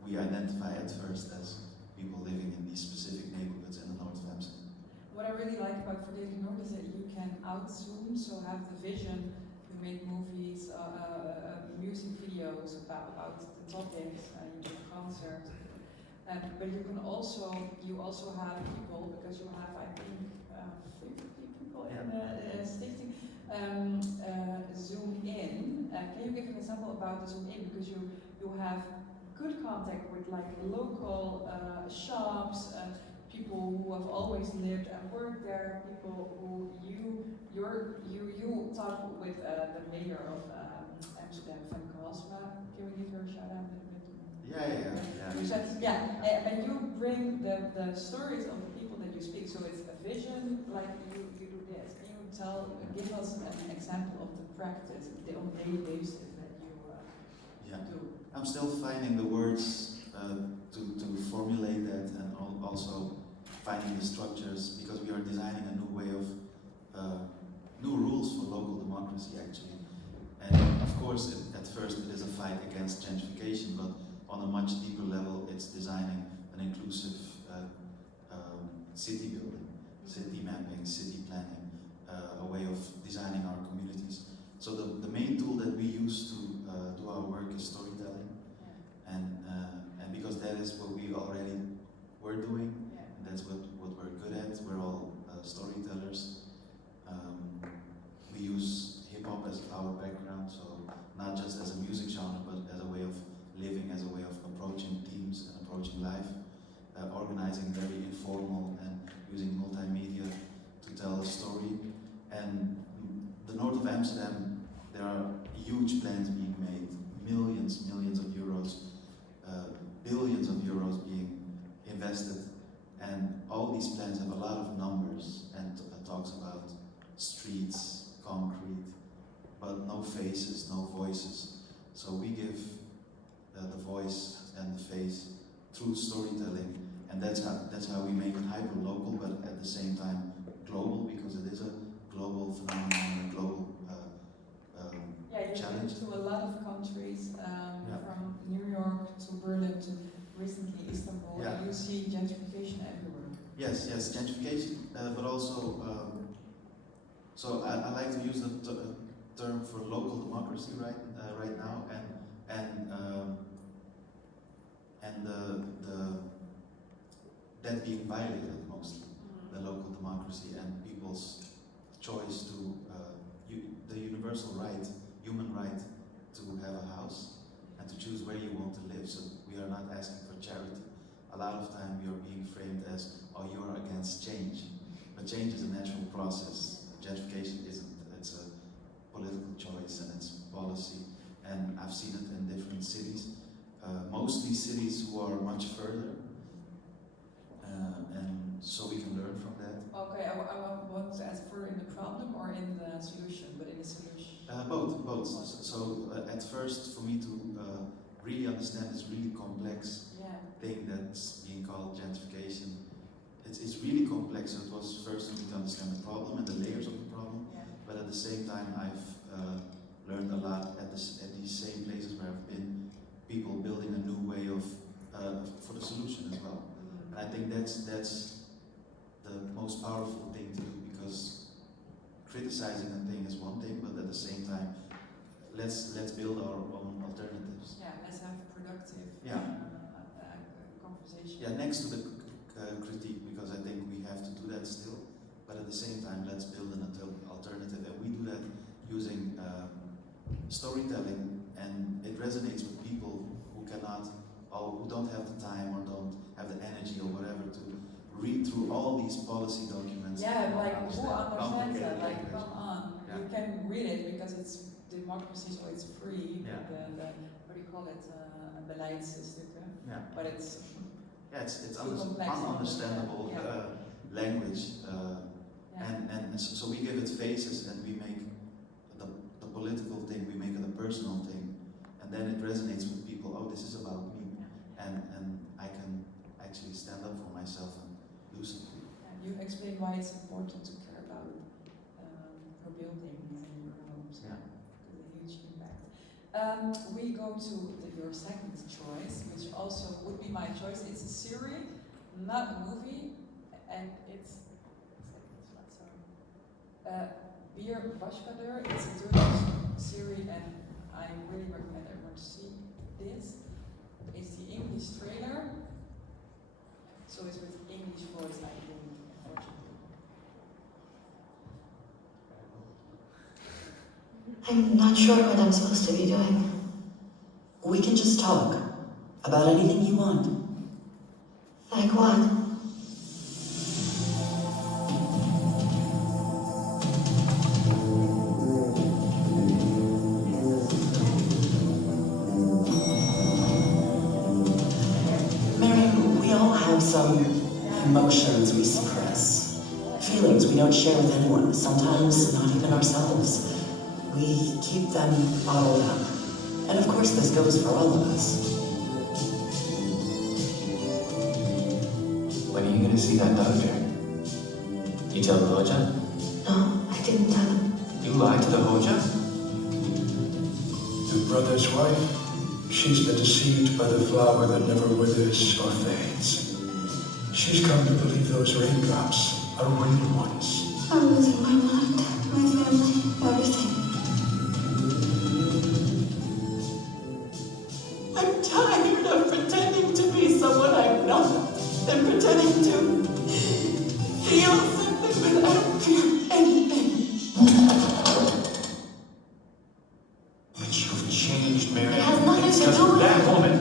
we identify at first as people living in these specific neighborhoods in the north of Amsterdam. What I really like about Verdediging Noord is that you can outzoom, so have the vision, you make movies, music videos about the topics, you do concerts, but you also have people, because you have, I think, 50 people in the stichting, zoom in. Can you give an example about the zoom in, because you have good contact with like local shops, people who have always lived and worked there, people who you talk with the mayor of Amsterdam, Van Kalsma. Can we give her a shout out? Yeah. And you bring the stories of the people that you speak. So it's a vision, like you do this. Can you give us an example of the practice, the on daily basis that you do? I'm still finding the words to formulate that, and also finding the structures, because we are designing a new way of new rules for local democracy, actually. And of course, at first it is a fight against gentrification, but on a much deeper level, it's designing an inclusive city building, city mapping, city planning, a way of designing our communities. So the main tool that we use to do our work is storytelling, and because that is what we already were doing, and that's what we're good at. We're all storytellers. We use hip-hop as our background, so not just as a music genre, but as a way of living, as a way of approaching themes and approaching life, organizing very informal and using multimedia to tell a story. voices. So we give the voice and the face through storytelling, and that's how we make it hyper-local, but at the same time global, because it is a global phenomenon, a global challenge. To a lot of countries, from New York to Berlin to recently Istanbul. Yeah. You see gentrification everywhere. Yes, gentrification, but also, so I like to use the term for local democracy right now, and that being violated mostly, the local democracy and people's choice to the universal right, human right to have a house and to choose where you want to live. So we are not asking for charity. A lot of time we are being framed as, oh, you are against change. But change is a natural process. Gentrification isn't. It's a political choice and it's policy. And I've seen it in different cities. Mostly cities who are much further. And so we can learn from that. Okay, I want to ask further in the problem or in the solution, but in the solution. Both. So at first, for me to really understand this really complex thing that's being called gentrification, it's really complex. So it was first for me to understand the problem and the layers of the problem, but at the same time I've learned a lot at these same places where I've been, people building a new way of for the solution as well. And I think that's the most powerful thing to do, because criticizing a thing is one thing, but at the same time, let's build our own alternatives. Yeah, let's have productive conversation. Yeah, next to the critique, because I think we have to do that still, but at the same time, let's build an alternative, and we do that using storytelling, and it resonates with people who cannot, or who don't have the time or don't have the energy or whatever to read through all these policy documents. Yeah, like who understands that? Like, come on, you can read it because it's democracy, so it's free. Yeah. The what do you call it? Beleidsstukken. Yeah. But it's it's complex ununderstandable language, and so we give it faces, and we make the political thing, we make it a personal thing, and then it resonates with people. Oh, this is about me, and I can actually stand up for myself and do something. You explain why it's important to care about your buildings and your homes. Yeah. It's a huge impact. We go to your second choice, which also would be my choice. It's a series, not a movie, and it's Beer Başkadır. It's a Turkish series, and I really recommend everyone to see this. It's the English trailer, so it's with English voice, I think, unfortunately. I'm not sure what I'm supposed to be doing. We can just talk about anything you want. Like what? Some emotions we suppress, feelings we don't share with anyone, sometimes not even ourselves. We keep them bottled up. And of course this goes for all of us. When are you going to see that doctor? You tell the Hoja? No, I didn't tell him. You lied to the Hoja? The brother's wife, she's been deceived by the flower that never withers or fades. She's come to believe those raindrops are real ones. I'm losing my mind, my family, everything. I'm tired of pretending to be someone I'm not, and pretending to feel something when I don't feel anything. But you've changed, Mary. It has nothing to do with that woman.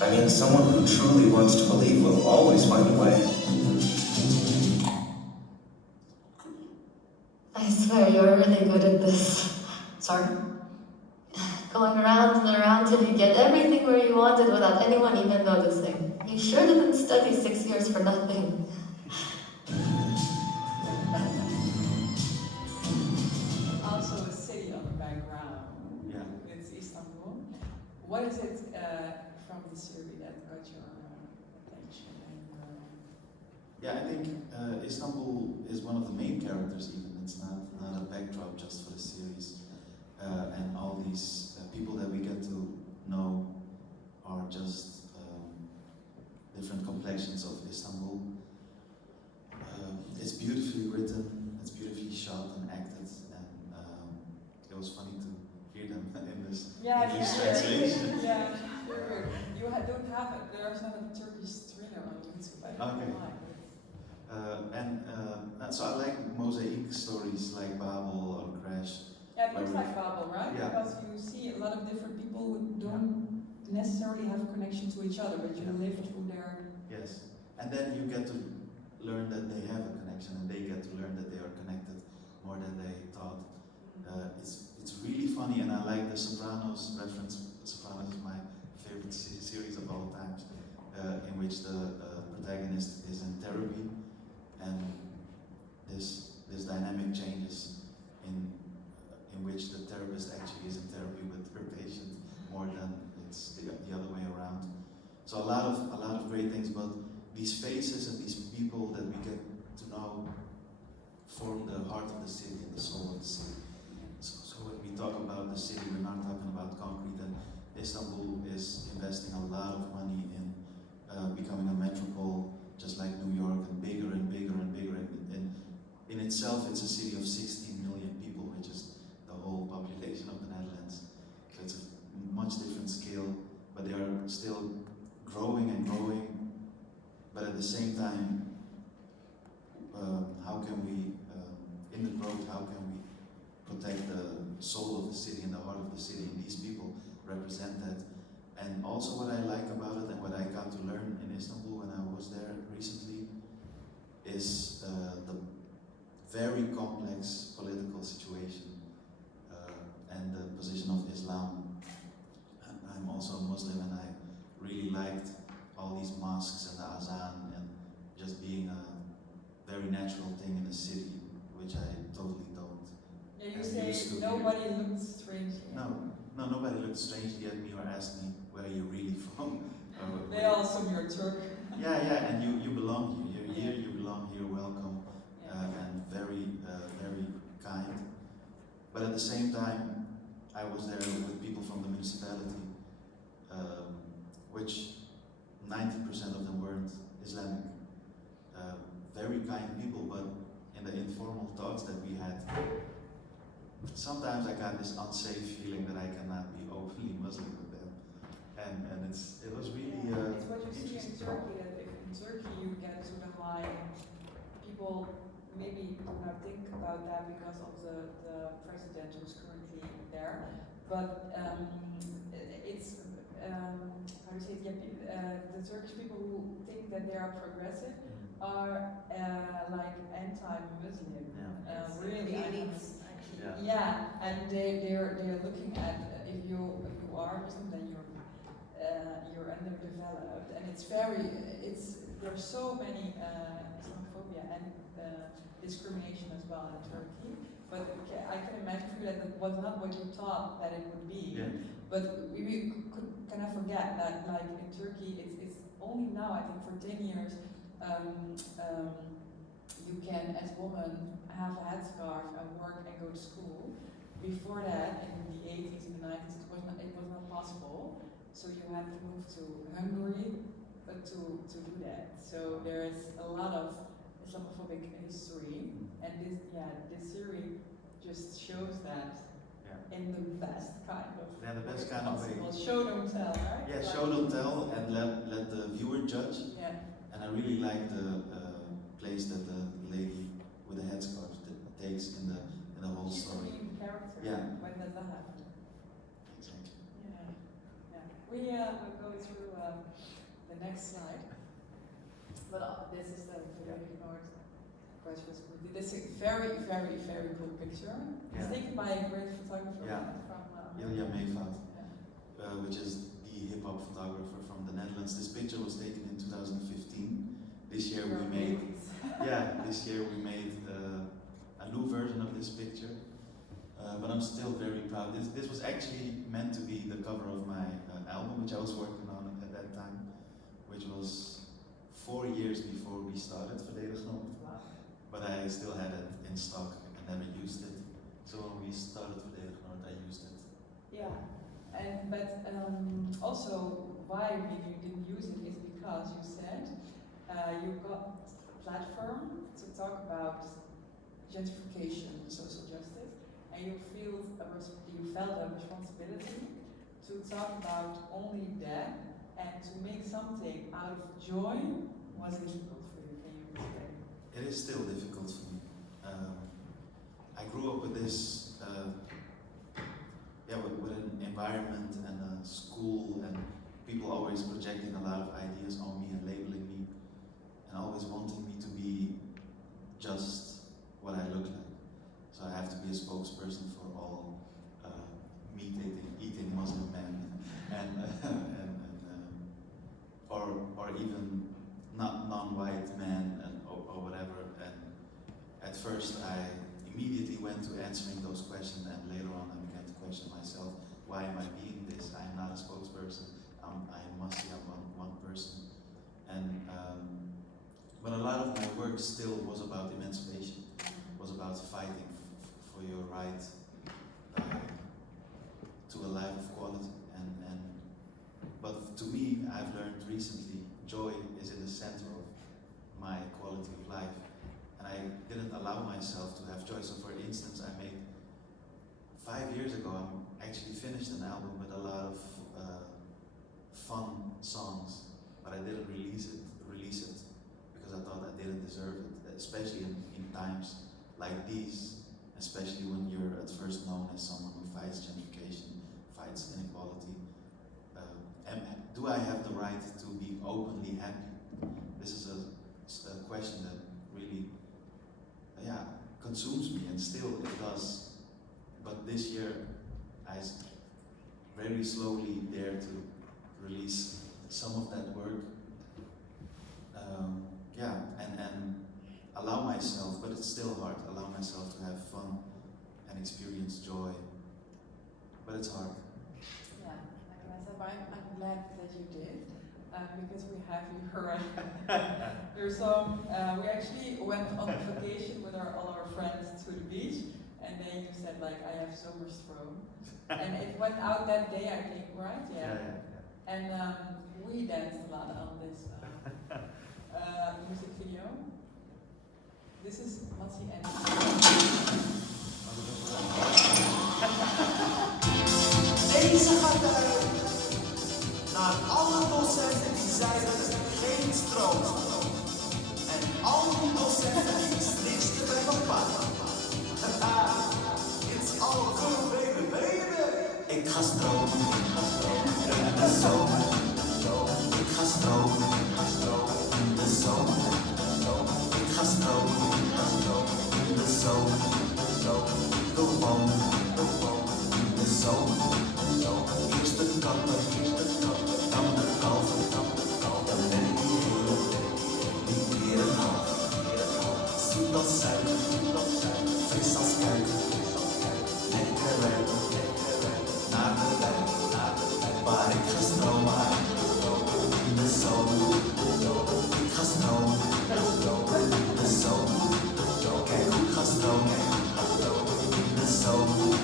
I mean, someone who truly wants to believe will always find a way. I I swear you're really good at this. Sorry? Going around and around till you get everything where you want it without anyone even noticing. You sure didn't study 6 years for nothing. Also a city on the background. Yeah. It's Istanbul. What is it from the series that got your attention? Yeah, I think Istanbul is one of the main characters even. It's not a backdrop just for the series. And all these people that we get to know are just different complexions of Istanbul. It's beautifully written, it's beautifully shot and acted, and it was funny to hear them in this English translation. Yeah, sure. You don't have it. There's not a Turkish thriller on YouTube. I don't know why. And so I like mosaic stories like Babel or Crash. Yeah, it looks like Babel, right? Yeah. Because you see a lot of different people who don't necessarily have a connection to each other, but you live through their... Yes, and then you get to learn that they have a connection, and they get to learn that they are connected more than they thought. It's really funny, and I like the Sopranos reference. Sopranos is my favorite series of all times, in which the protagonist is in therapy, and this dynamic changes in which the therapist actually is in therapy with her patient more than it's the other way around. So a lot of great things, but these faces and these people that we get to know form the heart of the city and the soul of the city. So when we talk about the city, we're not talking about concrete, and Istanbul is investing a lot of money in becoming a metropole, just like New York, and bigger and bigger and bigger. And in itself, it's a city of 16 million people, which is the whole population of the Netherlands. So it's a much different scale, but they are still growing and growing. But at the same time, how can we, in the growth, how can we protect the soul of the city and the heart of the city? And these people represent that. And also what I like about it and what I got to learn in Istanbul when I was there recently is the very complex political situation and the position of Islam. I'm also a Muslim, and I really liked all these mosques and the azan and just being a very natural thing in the city, which I totally don't. Yeah, you say nobody looked strange. No, nobody looked strange yet me or asked me where you're really from. They all assume you're Turk. Yeah, and you belong here. You're here, you belong here, welcome, and very kind. But at the same time, I was there with people from the municipality, which 90% of them weren't Islamic. Very kind people, but in the informal talks that we had, sometimes I got this unsafe feeling that I cannot be openly Muslim with them. And it was really it's what you see in Turkey, that if in Turkey you get to the high, people maybe do not think about that because of the president who's currently there. But it's, how do you say it? Yeah, the Turkish people who think that they are progressive are like anti-Muslim. Really. Yeah, and they're looking at if you are Muslim, then you're underdeveloped, and there's so many Islamophobia and discrimination as well in Turkey. But I can imagine for you that it was not what you thought that it would be. Yeah. But we cannot forget that, like in Turkey, it's only now, I think, for 10 years, you can, as a woman, have a headscarf and work and go to school. Before that, in the 80s and the 90s, it was not possible. So you had to move to Hungary to do that. So there is a lot of Islamophobic history, and this series just shows that in the best kind of way. Show don't tell, right? Yeah, show don't tell, and let the viewer judge. Yeah. And I really like the place that the lady with the headscarf takes in the whole story. She's the character. Yeah. When does that happen? Exactly. Yeah. We will go through the next slide. But this is the very ignored graduate school. This is a very, very, very cool picture. It's taken by a great photographer from Yeliz Çiçek, which is the hip-hop photographer from the Netherlands. This picture was taken in 2015. This year we made, a new version of this picture. But I'm still very proud. This was actually meant to be the cover of my album, which I was working on at that time, which was 4 years before we started Verdedigd Noord. But I still had it in stock and never used it. So when we started Verdedigd Noord, I used it. Yeah, but also why maybe you didn't use it is because you said you got a platform to talk about gentrification and social justice, and you felt a responsibility to talk about only that, and to make something out of joy was difficult for you. Can you explain? It is still difficult for me. I grew up with this, with an environment and a school, and people always projecting a lot of ideas on me and labeling me, and always wanting me to be just what I look like. So I have to be a spokesperson for all meat-eating Muslim men, or even not non-white men, or whatever. And at first, I immediately went to answering those questions, and later on, I began to question myself: why am I being this? I am not a spokesperson. I am Massih, I'm one person. And but a lot of my work still was about emancipation, was about fighting for your right to a life of quality. But to me, I've learned recently, joy is in the center of my quality of life. And I didn't allow myself to have joy. So for instance, I made, 5 years ago, I actually finished an album with a lot of fun songs, but I didn't release it because I thought I didn't deserve it, especially in times like these, especially when you're at first known as someone who fights gentrification, fights inequality. Do I have the right to be openly happy? This is a question that really, consumes me, and still it does. But this year, I very slowly dare to release some of that work. And allow myself, but it's still hard, allow myself to have fun and experience joy. But it's hard. Yeah, like I said, I'm glad that you did, because we have your song. We actually went on vacation with all our friends to the beach, and then you said like, I have so much thrown. And it went out that day, I think, right? Yeah. And we danced a lot on this music video. This is Massih and Deze gaat uit naar alle docenten die zeiden dat er geen stroom is. En al die docenten die het slikste bij bepalen. It's all good, baby, baby. Ik ga stromen in de zomer. Ik ga stromen in de zomer. Ik ga stromen in de zomer. Gewoon in de zomer. Eerst de kappen, dan de kalver, dan ben ik niet meer een half. Zoet als suiker, fris als kuiken. Lekker werken, naar de wijn, waar ik ga stromen. In de zomer, ik ga stromen. In de zomer, kijk hoe ik ga stromen. In de zomer,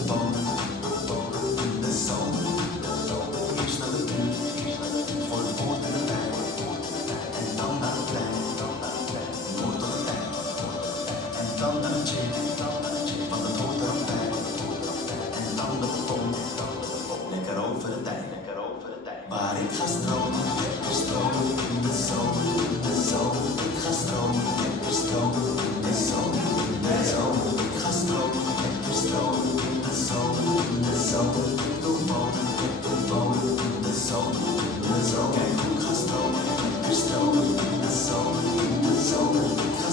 gewoon in de zomer. Eerst naar de buurt, voor de poort en de wijn. En dan naar het plein, Noord tot het eind. En dan naar de gym, want dat hoort er ook bij. En dan de pomp, lekker over de tijd. Maar ik ga stromen, lekker stromen in de zomer, in de zomer. Ik ga stromen, lekker stromen in de zomer, in de zomer. Ik ga stromen, lekker stromen in de zomer, in de zomer. Ik wil wonen in de zomer, in de zomer. Ik ga stromen, lekker stromen in de zomer, in de zomer. Ik ga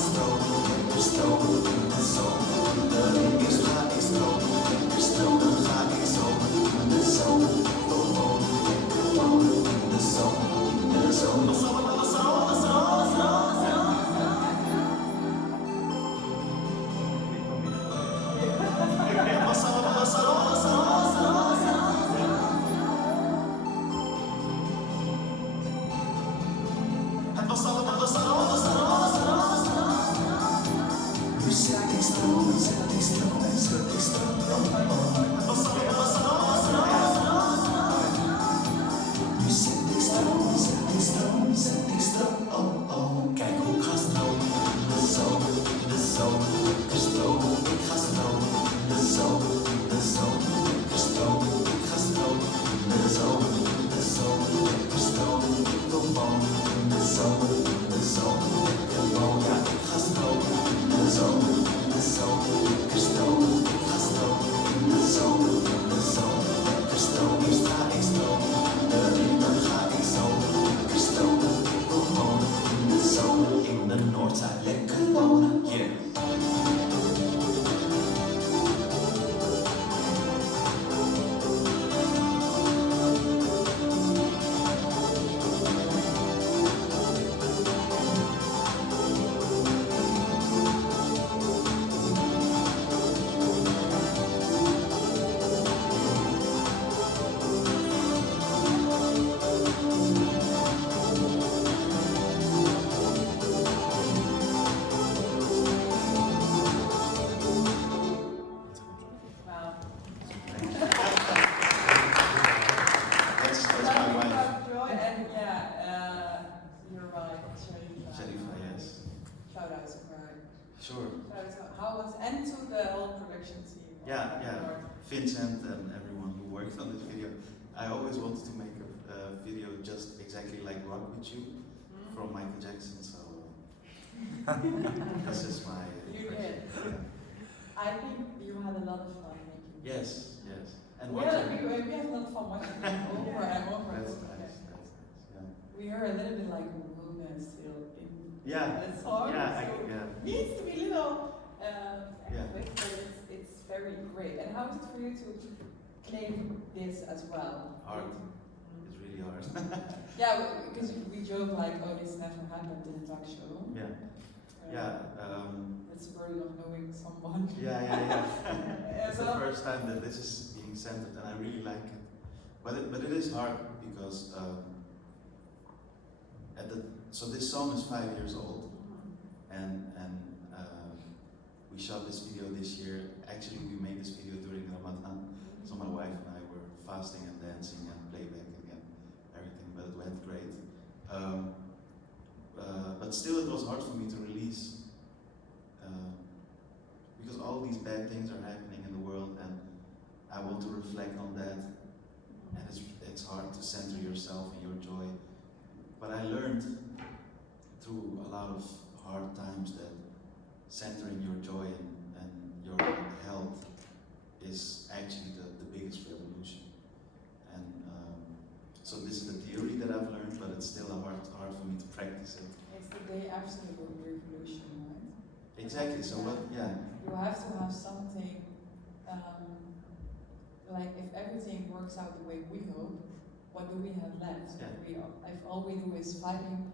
the whole production team. Yeah. Vincent and everyone who worked on this video. I always wanted to make a video just exactly like Rock With You from Michael Jackson, so this is my You impression. did. Yeah. I think you had a lot of fun making it. Yes. And we have a lot of fun watching it over and over. That's nice. Yeah. We heard a little bit like Runa still in Yeah. the song. Yeah. So needs to be little but it's very great. And how is it for you to claim this as well? Hard. It's really hard. Yeah, because we joke like, oh, this never happened in a talk show. Yeah. It's the burden of knowing someone. Yeah. It's the first time that this is being centered, and I really like it. But it is hard because so this song is 5 years old, and we shot this video this year. Actually, we made this video during Ramadan, so my wife and I were fasting and dancing and playbacking and everything, but it went great. But still, it was hard for me to release because all these bad things are happening in the world, and I want to reflect on that. And it's hard to center yourself and your joy. But I learned through a lot of hard times that centering your joy and your health is actually the biggest revolution. And so this is the theory that I've learned, but it's still hard for me to practice it. It's the day after the revolution, right? Exactly. So what? Yeah. You have to have something. Like if everything works out the way we hope, what do we have left? Yeah. If all we do is fighting,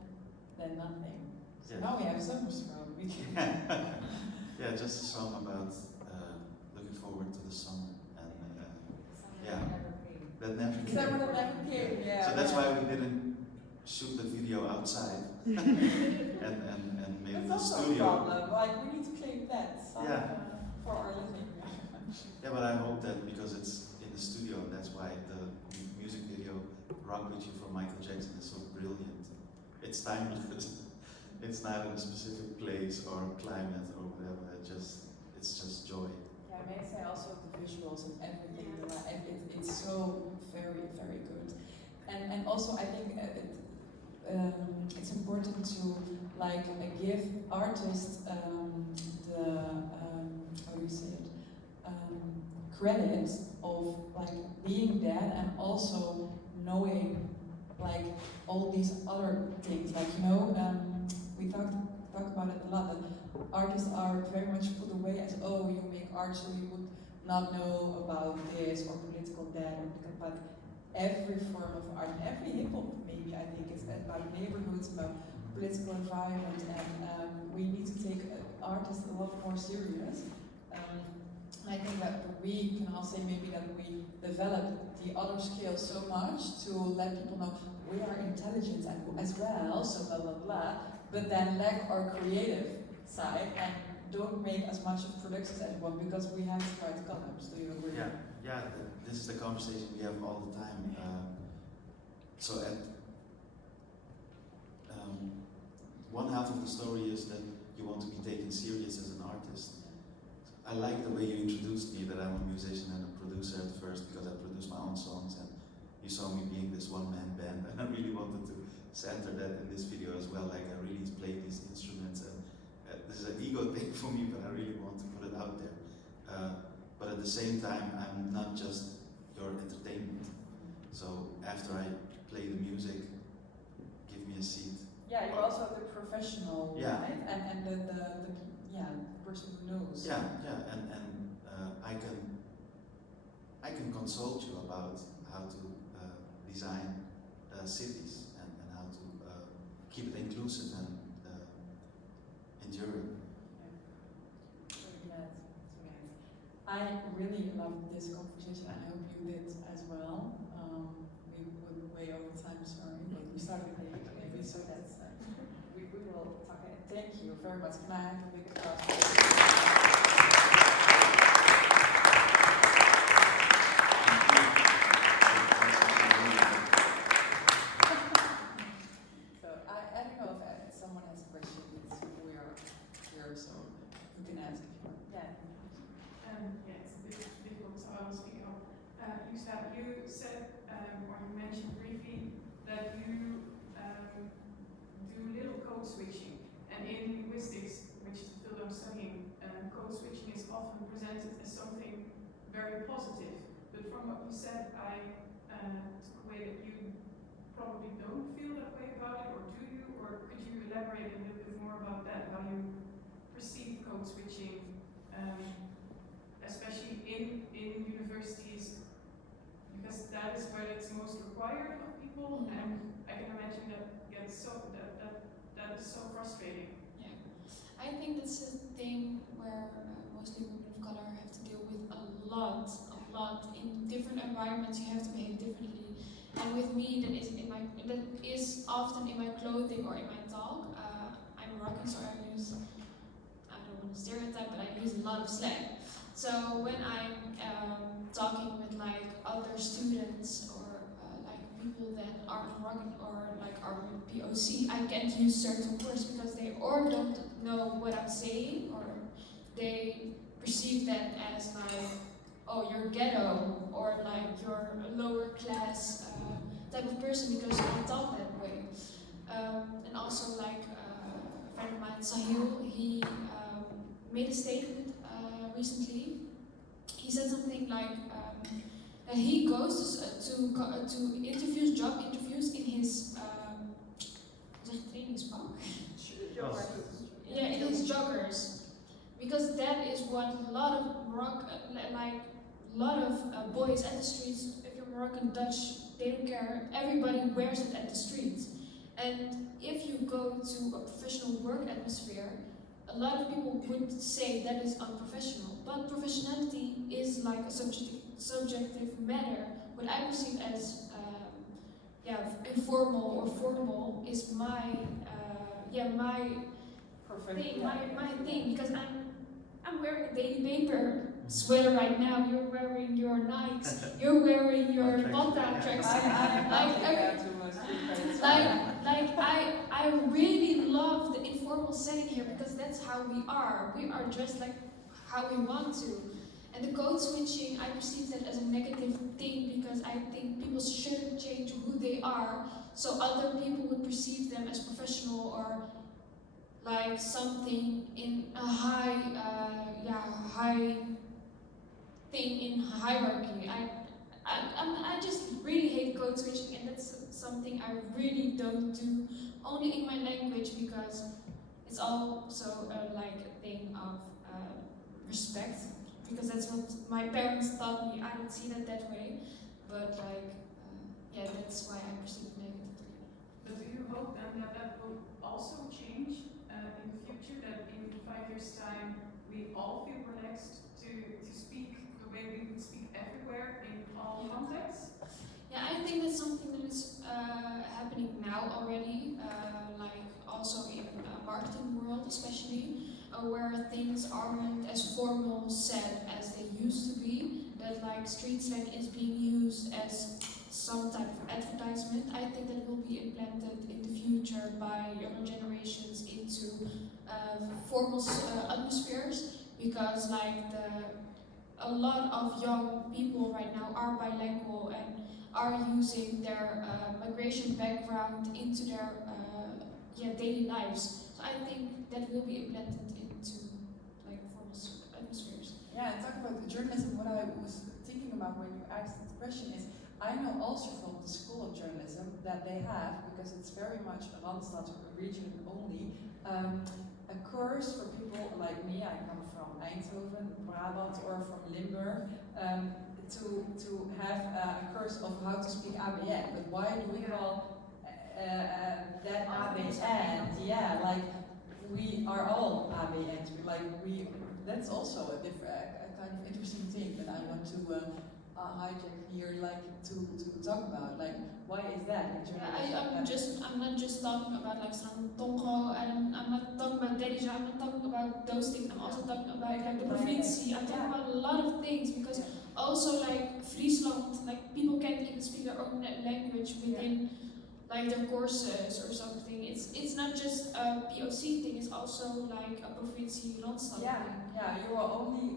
then nothing. So Yeah. now we have summer smoke. Yeah, just a song about looking forward to the summer, and that never came. Summer that never came. Yeah. So that's why we didn't shoot the video outside and made it in the That's also studio. a problem. Like we need to claim that for our living. Yeah, but I hope that because it's in the studio, and that's why the music video "Rock With You" from Michael Jackson is so brilliant. It's timeless. It's not in a specific place or climate or whatever. It's just joy. Yeah, may I say also the visuals and everything. It's so very, very good. And also I think it's important to like give artists the how do you say it? Credit of like being that, and also knowing like all these other things. Like we talk about it a lot. That artists are very much put away as, oh, you make art so you would not know about this or political that. But every form of art, every hip hop maybe I think is about neighborhoods, about political environment, and we need to take artists a lot more serious. I think that we can all say maybe that we developed the other skills so much to let people know we are intelligent as well, so blah blah blah, but then lack our creative side and don't make as much of productions as one because we have to write columns. Do you agree? Yeah. This is the conversation we have all the time. So at one half of the story is that you want to be taken serious as an artist. I like the way you introduced me, that I'm a musician and a producer at first, because I produce my own songs, and you saw me being this one-man band, and I really wanted to center that in this video as well. Like I really play these instruments, and this is an ego thing for me, but I really want to put it out there. But at the same time, I'm not just your entertainment. So after I play the music, give me a seat. Yeah, you're also the professional, right? And the person who knows. Yeah, and I can consult you about how to design cities and how to keep it inclusive and enduring. I really loved this conversation. I hope you did as well. We went way over time, sorry, but we started late maybe, so that's we will talk. Thank you very much. Can I have a big applause? So I don't know if someone has a question. We are here, so you can ask if you want. Yeah. that you said, or you mentioned briefly, that you do little code switching. And in linguistics, which is the field I'm studying, code switching is often presented as something very positive. But from what you said, I took away that you probably don't feel that way about it, or do you? Or could you elaborate a little bit more about that, how you perceive code switching, especially in universities, because that is where it's most required of people, and I can imagine that is so frustrating. Yeah, I think that's a thing where mostly women of color have to deal with a lot. In different environments, you have to behave differently. And with me, that is often in my clothing or in my talk. I'm Moroccan, so I don't want to stereotype, but I use a lot of slang. So when I'm talking with like other students or like people that aren't Moroccan or like are POC, I can't use certain words because they or don't know what I'm saying, or they perceive that as like, oh, you're ghetto, or like you're a lower class type of person because you talk that way. And also like a friend of mine, Sahil, he made a statement recently. He said something like that he goes to interviews, job interviews in his yeah, in his joggers, because that is what a lot of boys at the streets, if you're Moroccan, Dutch, they don't care. Everybody wears it at the streets. And if you go to a professional work atmosphere, a lot of people would say that is unprofessional. But professionality is like a subjective matter. What I perceive as informal or formal is my thing, because I'm wearing a daily paper sweater right now. You're wearing your Nikes. You're wearing your Malta tracksuit. I really love the informal setting here because that's how we are. We are dressed like how we want to. And the code switching, I perceive that as a negative thing because I think people shouldn't change who they are so other people would perceive them as professional or like something in a high thing in hierarchy. I just really hate code switching, and that's something I really don't do only in my language because it's also like a thing of respect, because that's what my parents taught me. I don't see that way, but like that's why I perceive it negatively. But do you hope then that will also change in the future, that in 5 years' time we all feel relaxed to speak the way we would speak everywhere in all contexts? Yeah, I think that's something that is happening now already, like also in the marketing world especially, where things aren't as formal said as they used to be, that like street slang is being used as some type of advertisement. I think that will be implanted in the future by younger generations into formal atmospheres, because like a lot of young people right now are bilingual and are using their migration background into their daily lives. So I think that will be implanted into like formal atmospheres. Yeah, and talking about the journalism, what I was thinking about when you asked the question is, I know also from the School of Journalism that they have, because it's very much a Randstad region only, a course for people like me. I come from Eindhoven, Brabant, or from Limburg, to have a course of how to speak ABN. But why do we call that ABN? Yeah, like we are all ABNs. That's also a kind of interesting thing that I want to hijack here, like to talk about. Like, why is that? I'm not just talking about like Tongo, and I'm not talking about Derija. I'm not talking about those things. I'm also talking about like the provincie. I'm talking about a lot of things, because also like Friesland, like people can't even speak their own language within like their courses or something. It's not just a POC thing. It's also like a provincie Randstad thing. Yeah, you are only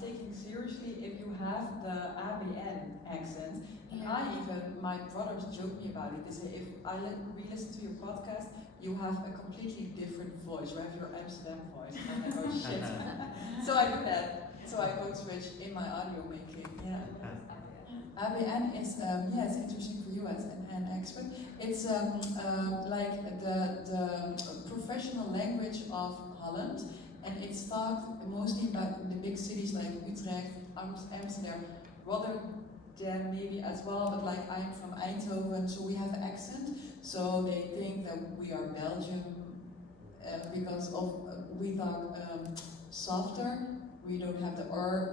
taking seriously if you have have the ABN accent. And my brothers joke me about it. They say, if I re-listen to your podcast, you have a completely different voice. You have your Amsterdam voice. And I'm like, oh shit. So I do that. So I code switch in my audio making. Yeah. ABN is it's interesting for you as an expert. It's like the professional language of Holland, and it's talked mostly about the big cities like Utrecht, Amsterdam, Rotterdam maybe as well. But like I'm from Eindhoven, so we have an accent. So they think that we are Belgium because of we talk softer. We don't have the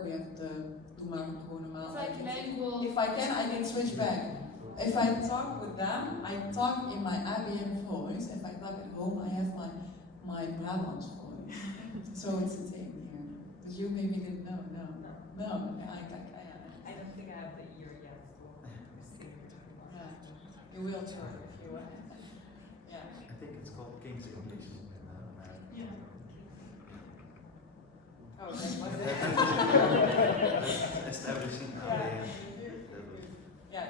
we have the. It's like language. If I can switch back. If I talk with them, I talk in my ABN voice. If I talk at home, I have my Brabants voice. So it's the same here. Because you maybe didn't know. No. I don't think I have the ear yet for you will try if you want. Yeah. I think it's called King's English. Yeah. Oh, establishing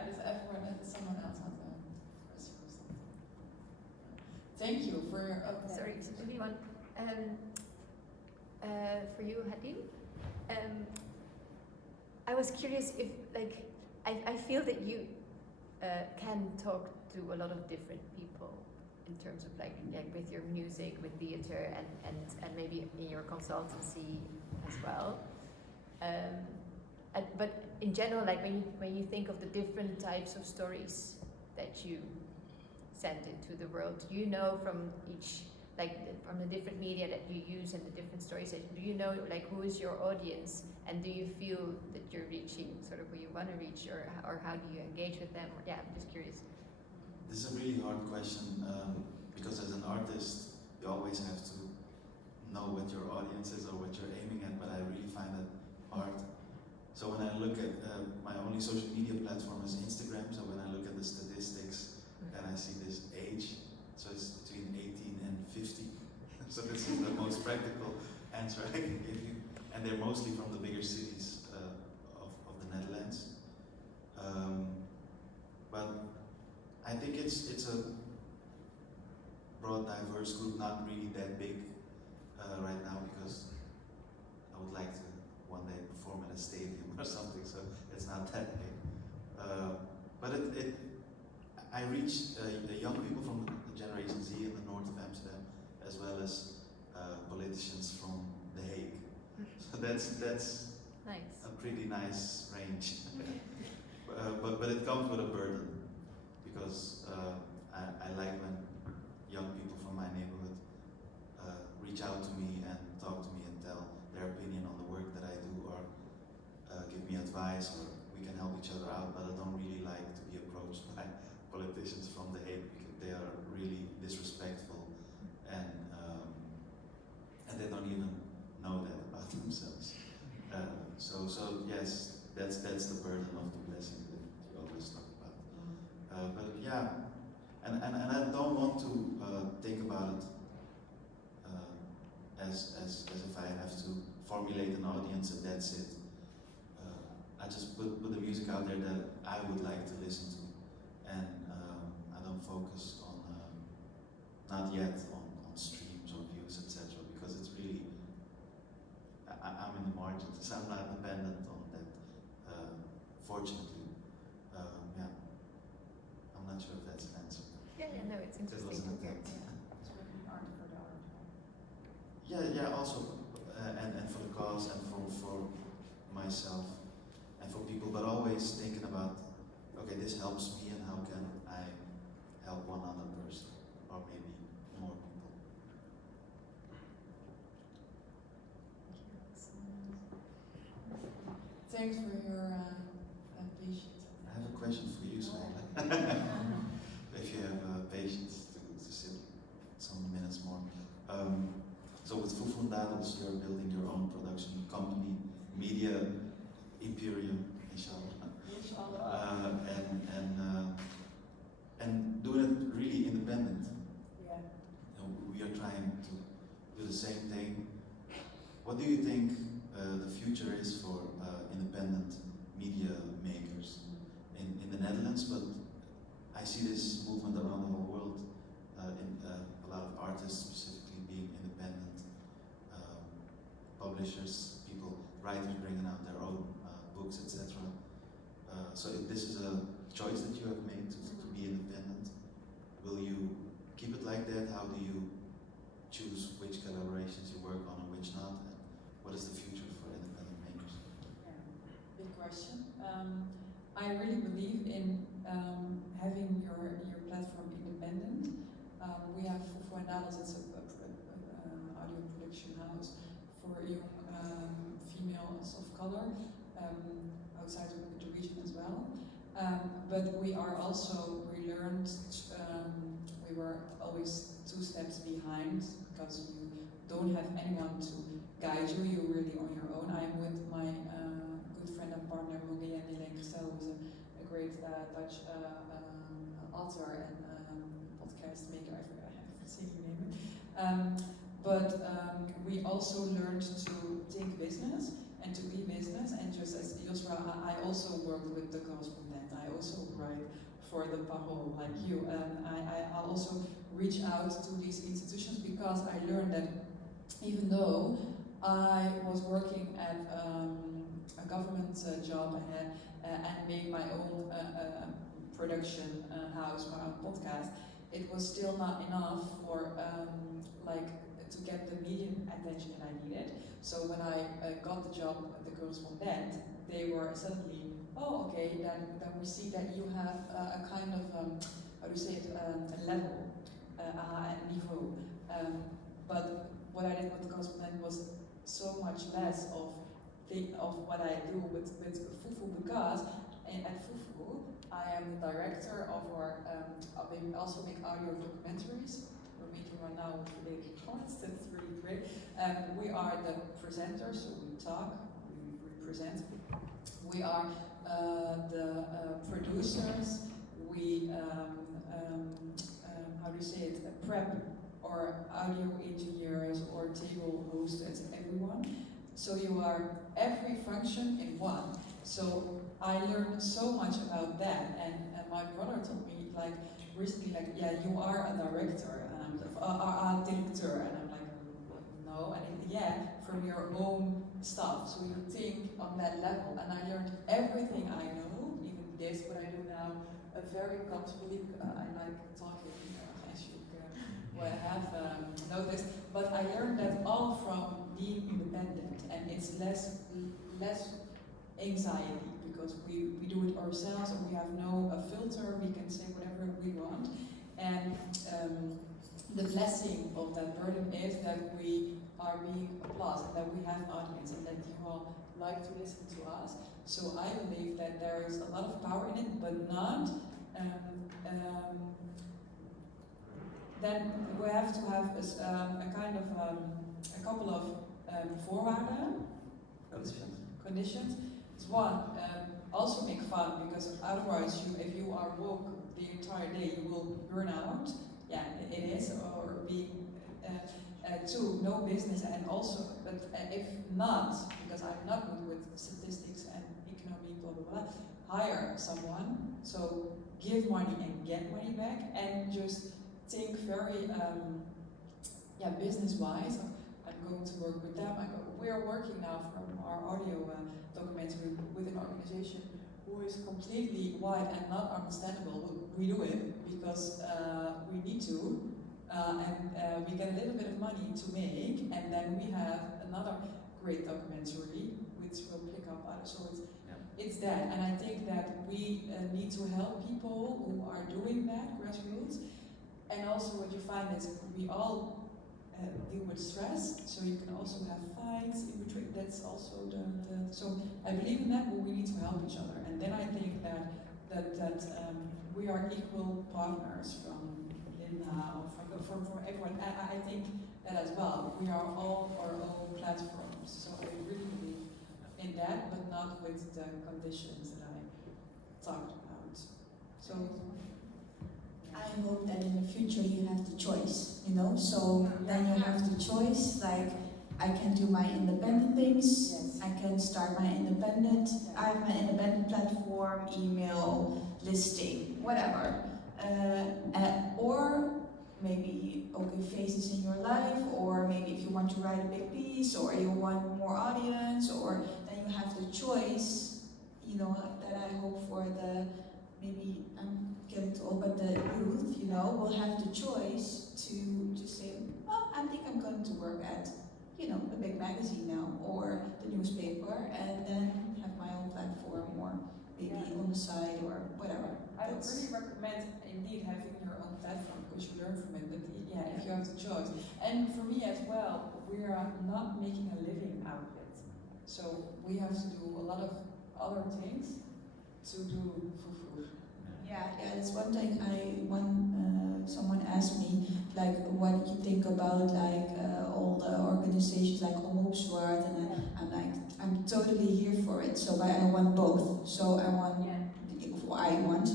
does everyone, someone else has a question or something? Thank you for your update. Sorry, maybe one. For you, Hadim. I was curious if, like, I feel that you can talk to a lot of different people in terms of like with your music, with theater, and maybe in your consultancy as well. But in general, like when you think of the different types of stories that you send into the world, do you know from each, like from the different media that you use and the different stories, do you know like who is your audience, and do you feel that you're reaching sort of who you want to reach, or how do you engage with them? Yeah, I'm just curious. This is a really hard question because as an artist, you always have to know what your audience is or what you're aiming at, but I really find that hard. So when I look at my only social media platform is Instagram, so when I look at the statistics and I see this age, so it's between 18 and 50. So this is the most practical answer I can give you. And they're mostly from the bigger cities of the Netherlands. But I think it's a broad, diverse group, not really that big right now, because I would like to one day perform at a stadium or something, so it's not that big. But I reach young people from the Generation Z in the north of Amsterdam, as well as politicians from The Hague. So that's nice. A pretty nice range. But it comes with a burden, because I like when young people from my neighborhood reach out to me and talk to me and tell their opinion on the work that I do, or give me advice, or we can help each other out. But I don't really like to be approached by politicians from The Hague, because they are really disrespectful, and they don't even know that about themselves. So yes, that's the burden of the blessing that you always talk about. But yeah, and I don't want to think about it as if I have to formulate an audience and that's it. I just put the music out there that I would like to listen to, and I don't focus on not yet on streams or views, etc. Because it's really I'm in the margins. I'm not dependent on that. Fortunately, yeah. I'm not sure if that's an answer. Yeah, no, it's interesting to hear. Yeah, also, and for the cause, and for myself, and for people, but always thinking about, okay, this helps me, and how can I help one other person, or maybe more people. Thanks for your patience. I have a question for you, Smaila. If you have patience to sit some minutes more. So with Fufundados, you're building your own production company, media imperium, inshallah. And doing it really independent. Yeah. We are trying to do the same thing. What do you think the future is for independent independence, but I see this movement around the whole world, in a lot of artists specifically being independent, publishers, people, writers bringing out their own books, etc. So if this is a choice that you have made to be independent, will you keep it like that? How do you choose which collaborations you work on and which not? And what is the future for independent makers? Yeah, big question. I really believe in having your platform independent. We have for Nederlands, it's an audio production house for young females of color outside of the region as well. But we are also, we learned, we were always 2 steps behind because you don't have anyone to guide you, you're really on your own. I'm with my good friend and partner Yeliz Çiçek, who's a great Dutch author and podcast maker, I forgot, I haven't seen your name. But we also learned to think business and to be business, and just as Youssra, I also worked with the correspondent, I also write for the Parole like you, and I also reach out to these institutions because I learned that even though I was working at a government job and made my own production house, my own podcast, it was still not enough for like to get the media attention that I needed. So when I got the job at the correspondent, they were suddenly, oh, okay, then we see that you have a kind of, how do you say it, a level, a niveau. But what I did with the correspondent was so much less of what I do with Fufu, because at Fufu, I am the director of our, we also make audio documentaries. We're making one now with Leiden, that's really great. We are the presenters, so we talk, we represent. We are the producers, we, how do you say it, prep or audio engineers or table hostess, everyone. So you are every function in one. So I learned so much about that, and my brother told me like recently, like, yeah, you are a director, and I'm like, a director, and I'm like, no, and yeah, from your own stuff. So you think on that level, and I learned everything I know, even this, what I do now, very comfortably. I like talking, as you will have noticed, but I learned that all from being independent, and it's less anxiety because we do it ourselves and we have no filter, we can say whatever we want. And the blessing of that burden is that we are being applauded, and that we have audience, and that you all like to listen to us. So I believe that there is a lot of power in it, but not then we have to have a kind of a couple of voorwaarden, conditions. It's one, also make fun, because otherwise if you are woke the entire day, you will burn out. Yeah, it is, or being, two, no business, and also, but if not, because I'm not good with statistics and economy, blah, blah, blah, hire someone, so give money and get money back, and just think very, business-wise. I'm going to work with them. We're working now from our audio documentary with an organization who is completely white and not understandable. We do it because we need to, and we get a little bit of money to make, and then we have another great documentary which will pick up others. So it's that, and I think that we need to help people who are doing that, grassroots. And also what you find is we all deal with stress, so you can also have fights in between. That's also so I believe in that, but we need to help each other. And then I think that we are equal partners from Linda, from everyone. I think that as well. We are all our own platforms. So I really believe in that, but not with the conditions that I talked about. So I hope that in the future you have the choice, you know? So then you have the choice, like I can do my independent things, I can start my independent, I have my independent platform, email, listing, whatever. Or maybe, okay, faces in your life, or maybe if you want to write a big piece, or you want more audience, or then you have the choice, you know, that I hope for the, maybe I'm getting too old, but the youth, you know, will have the choice to just say, well, I think I'm going to work at, you know, a big magazine now, or the newspaper, and then have my own platform, or maybe on the side, or whatever. I would really recommend indeed having your own platform because you learn from it, but yeah, if you have the choice. And for me as well, we are not making a living out of it. So we have to do a lot of other things to do food. Yeah, that's one thing someone asked me, like, what you think about like all the organizations like Omroepzwart, and I'm like, I'm totally here for it. So I want both. So I want,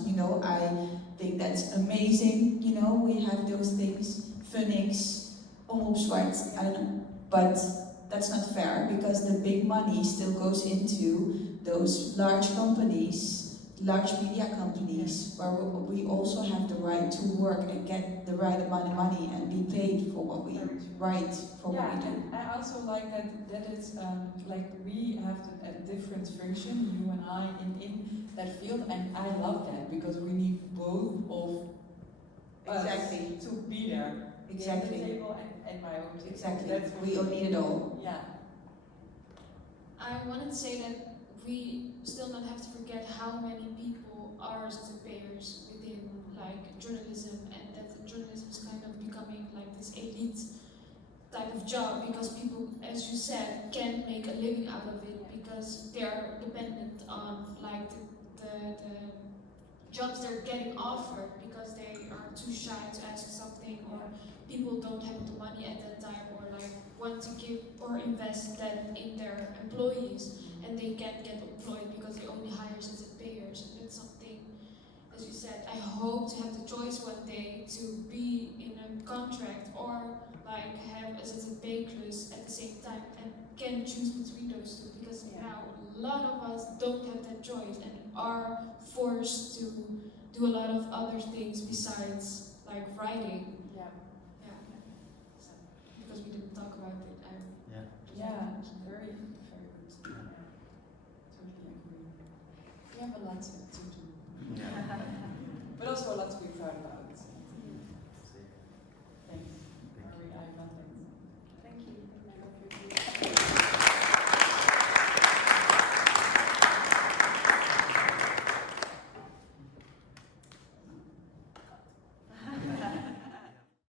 you know, I think that's amazing. You know, we have those things, Phoenix, Omroepzwart, I don't know, but that's not fair because the big money still goes into those large companies. Large media companies, where we also have the right to work and get the right amount of money and be paid for what we write, for what we do. And I also like that it's like we have a different function, you and I, in that field, and I love that because we need both of us to be there. Exactly. The table and my own table. Exactly. We all need it all. Yeah. I wanted to say that we still not have to forget how many people are citizen payers within like journalism, and that journalism is kind of becoming like this elite type of job because people, as you said, can't make a living out of it because they are dependent on like the jobs they're getting offered because they are too shy to ask something, or people don't have the money at that time, or like want to give or invest that in their employees, and they can't get employed because they only hire citizen payers. And that's something, as you said, I hope to have the choice one day to be in a contract or like have a citizen pay clause at the same time and can choose between those two, because now a lot of us don't have that choice and are forced to do a lot of other things besides like writing. Yeah. So, because we didn't talk about it. Very good. Totally agree. We have a lot to do. But also a lot to be proud about.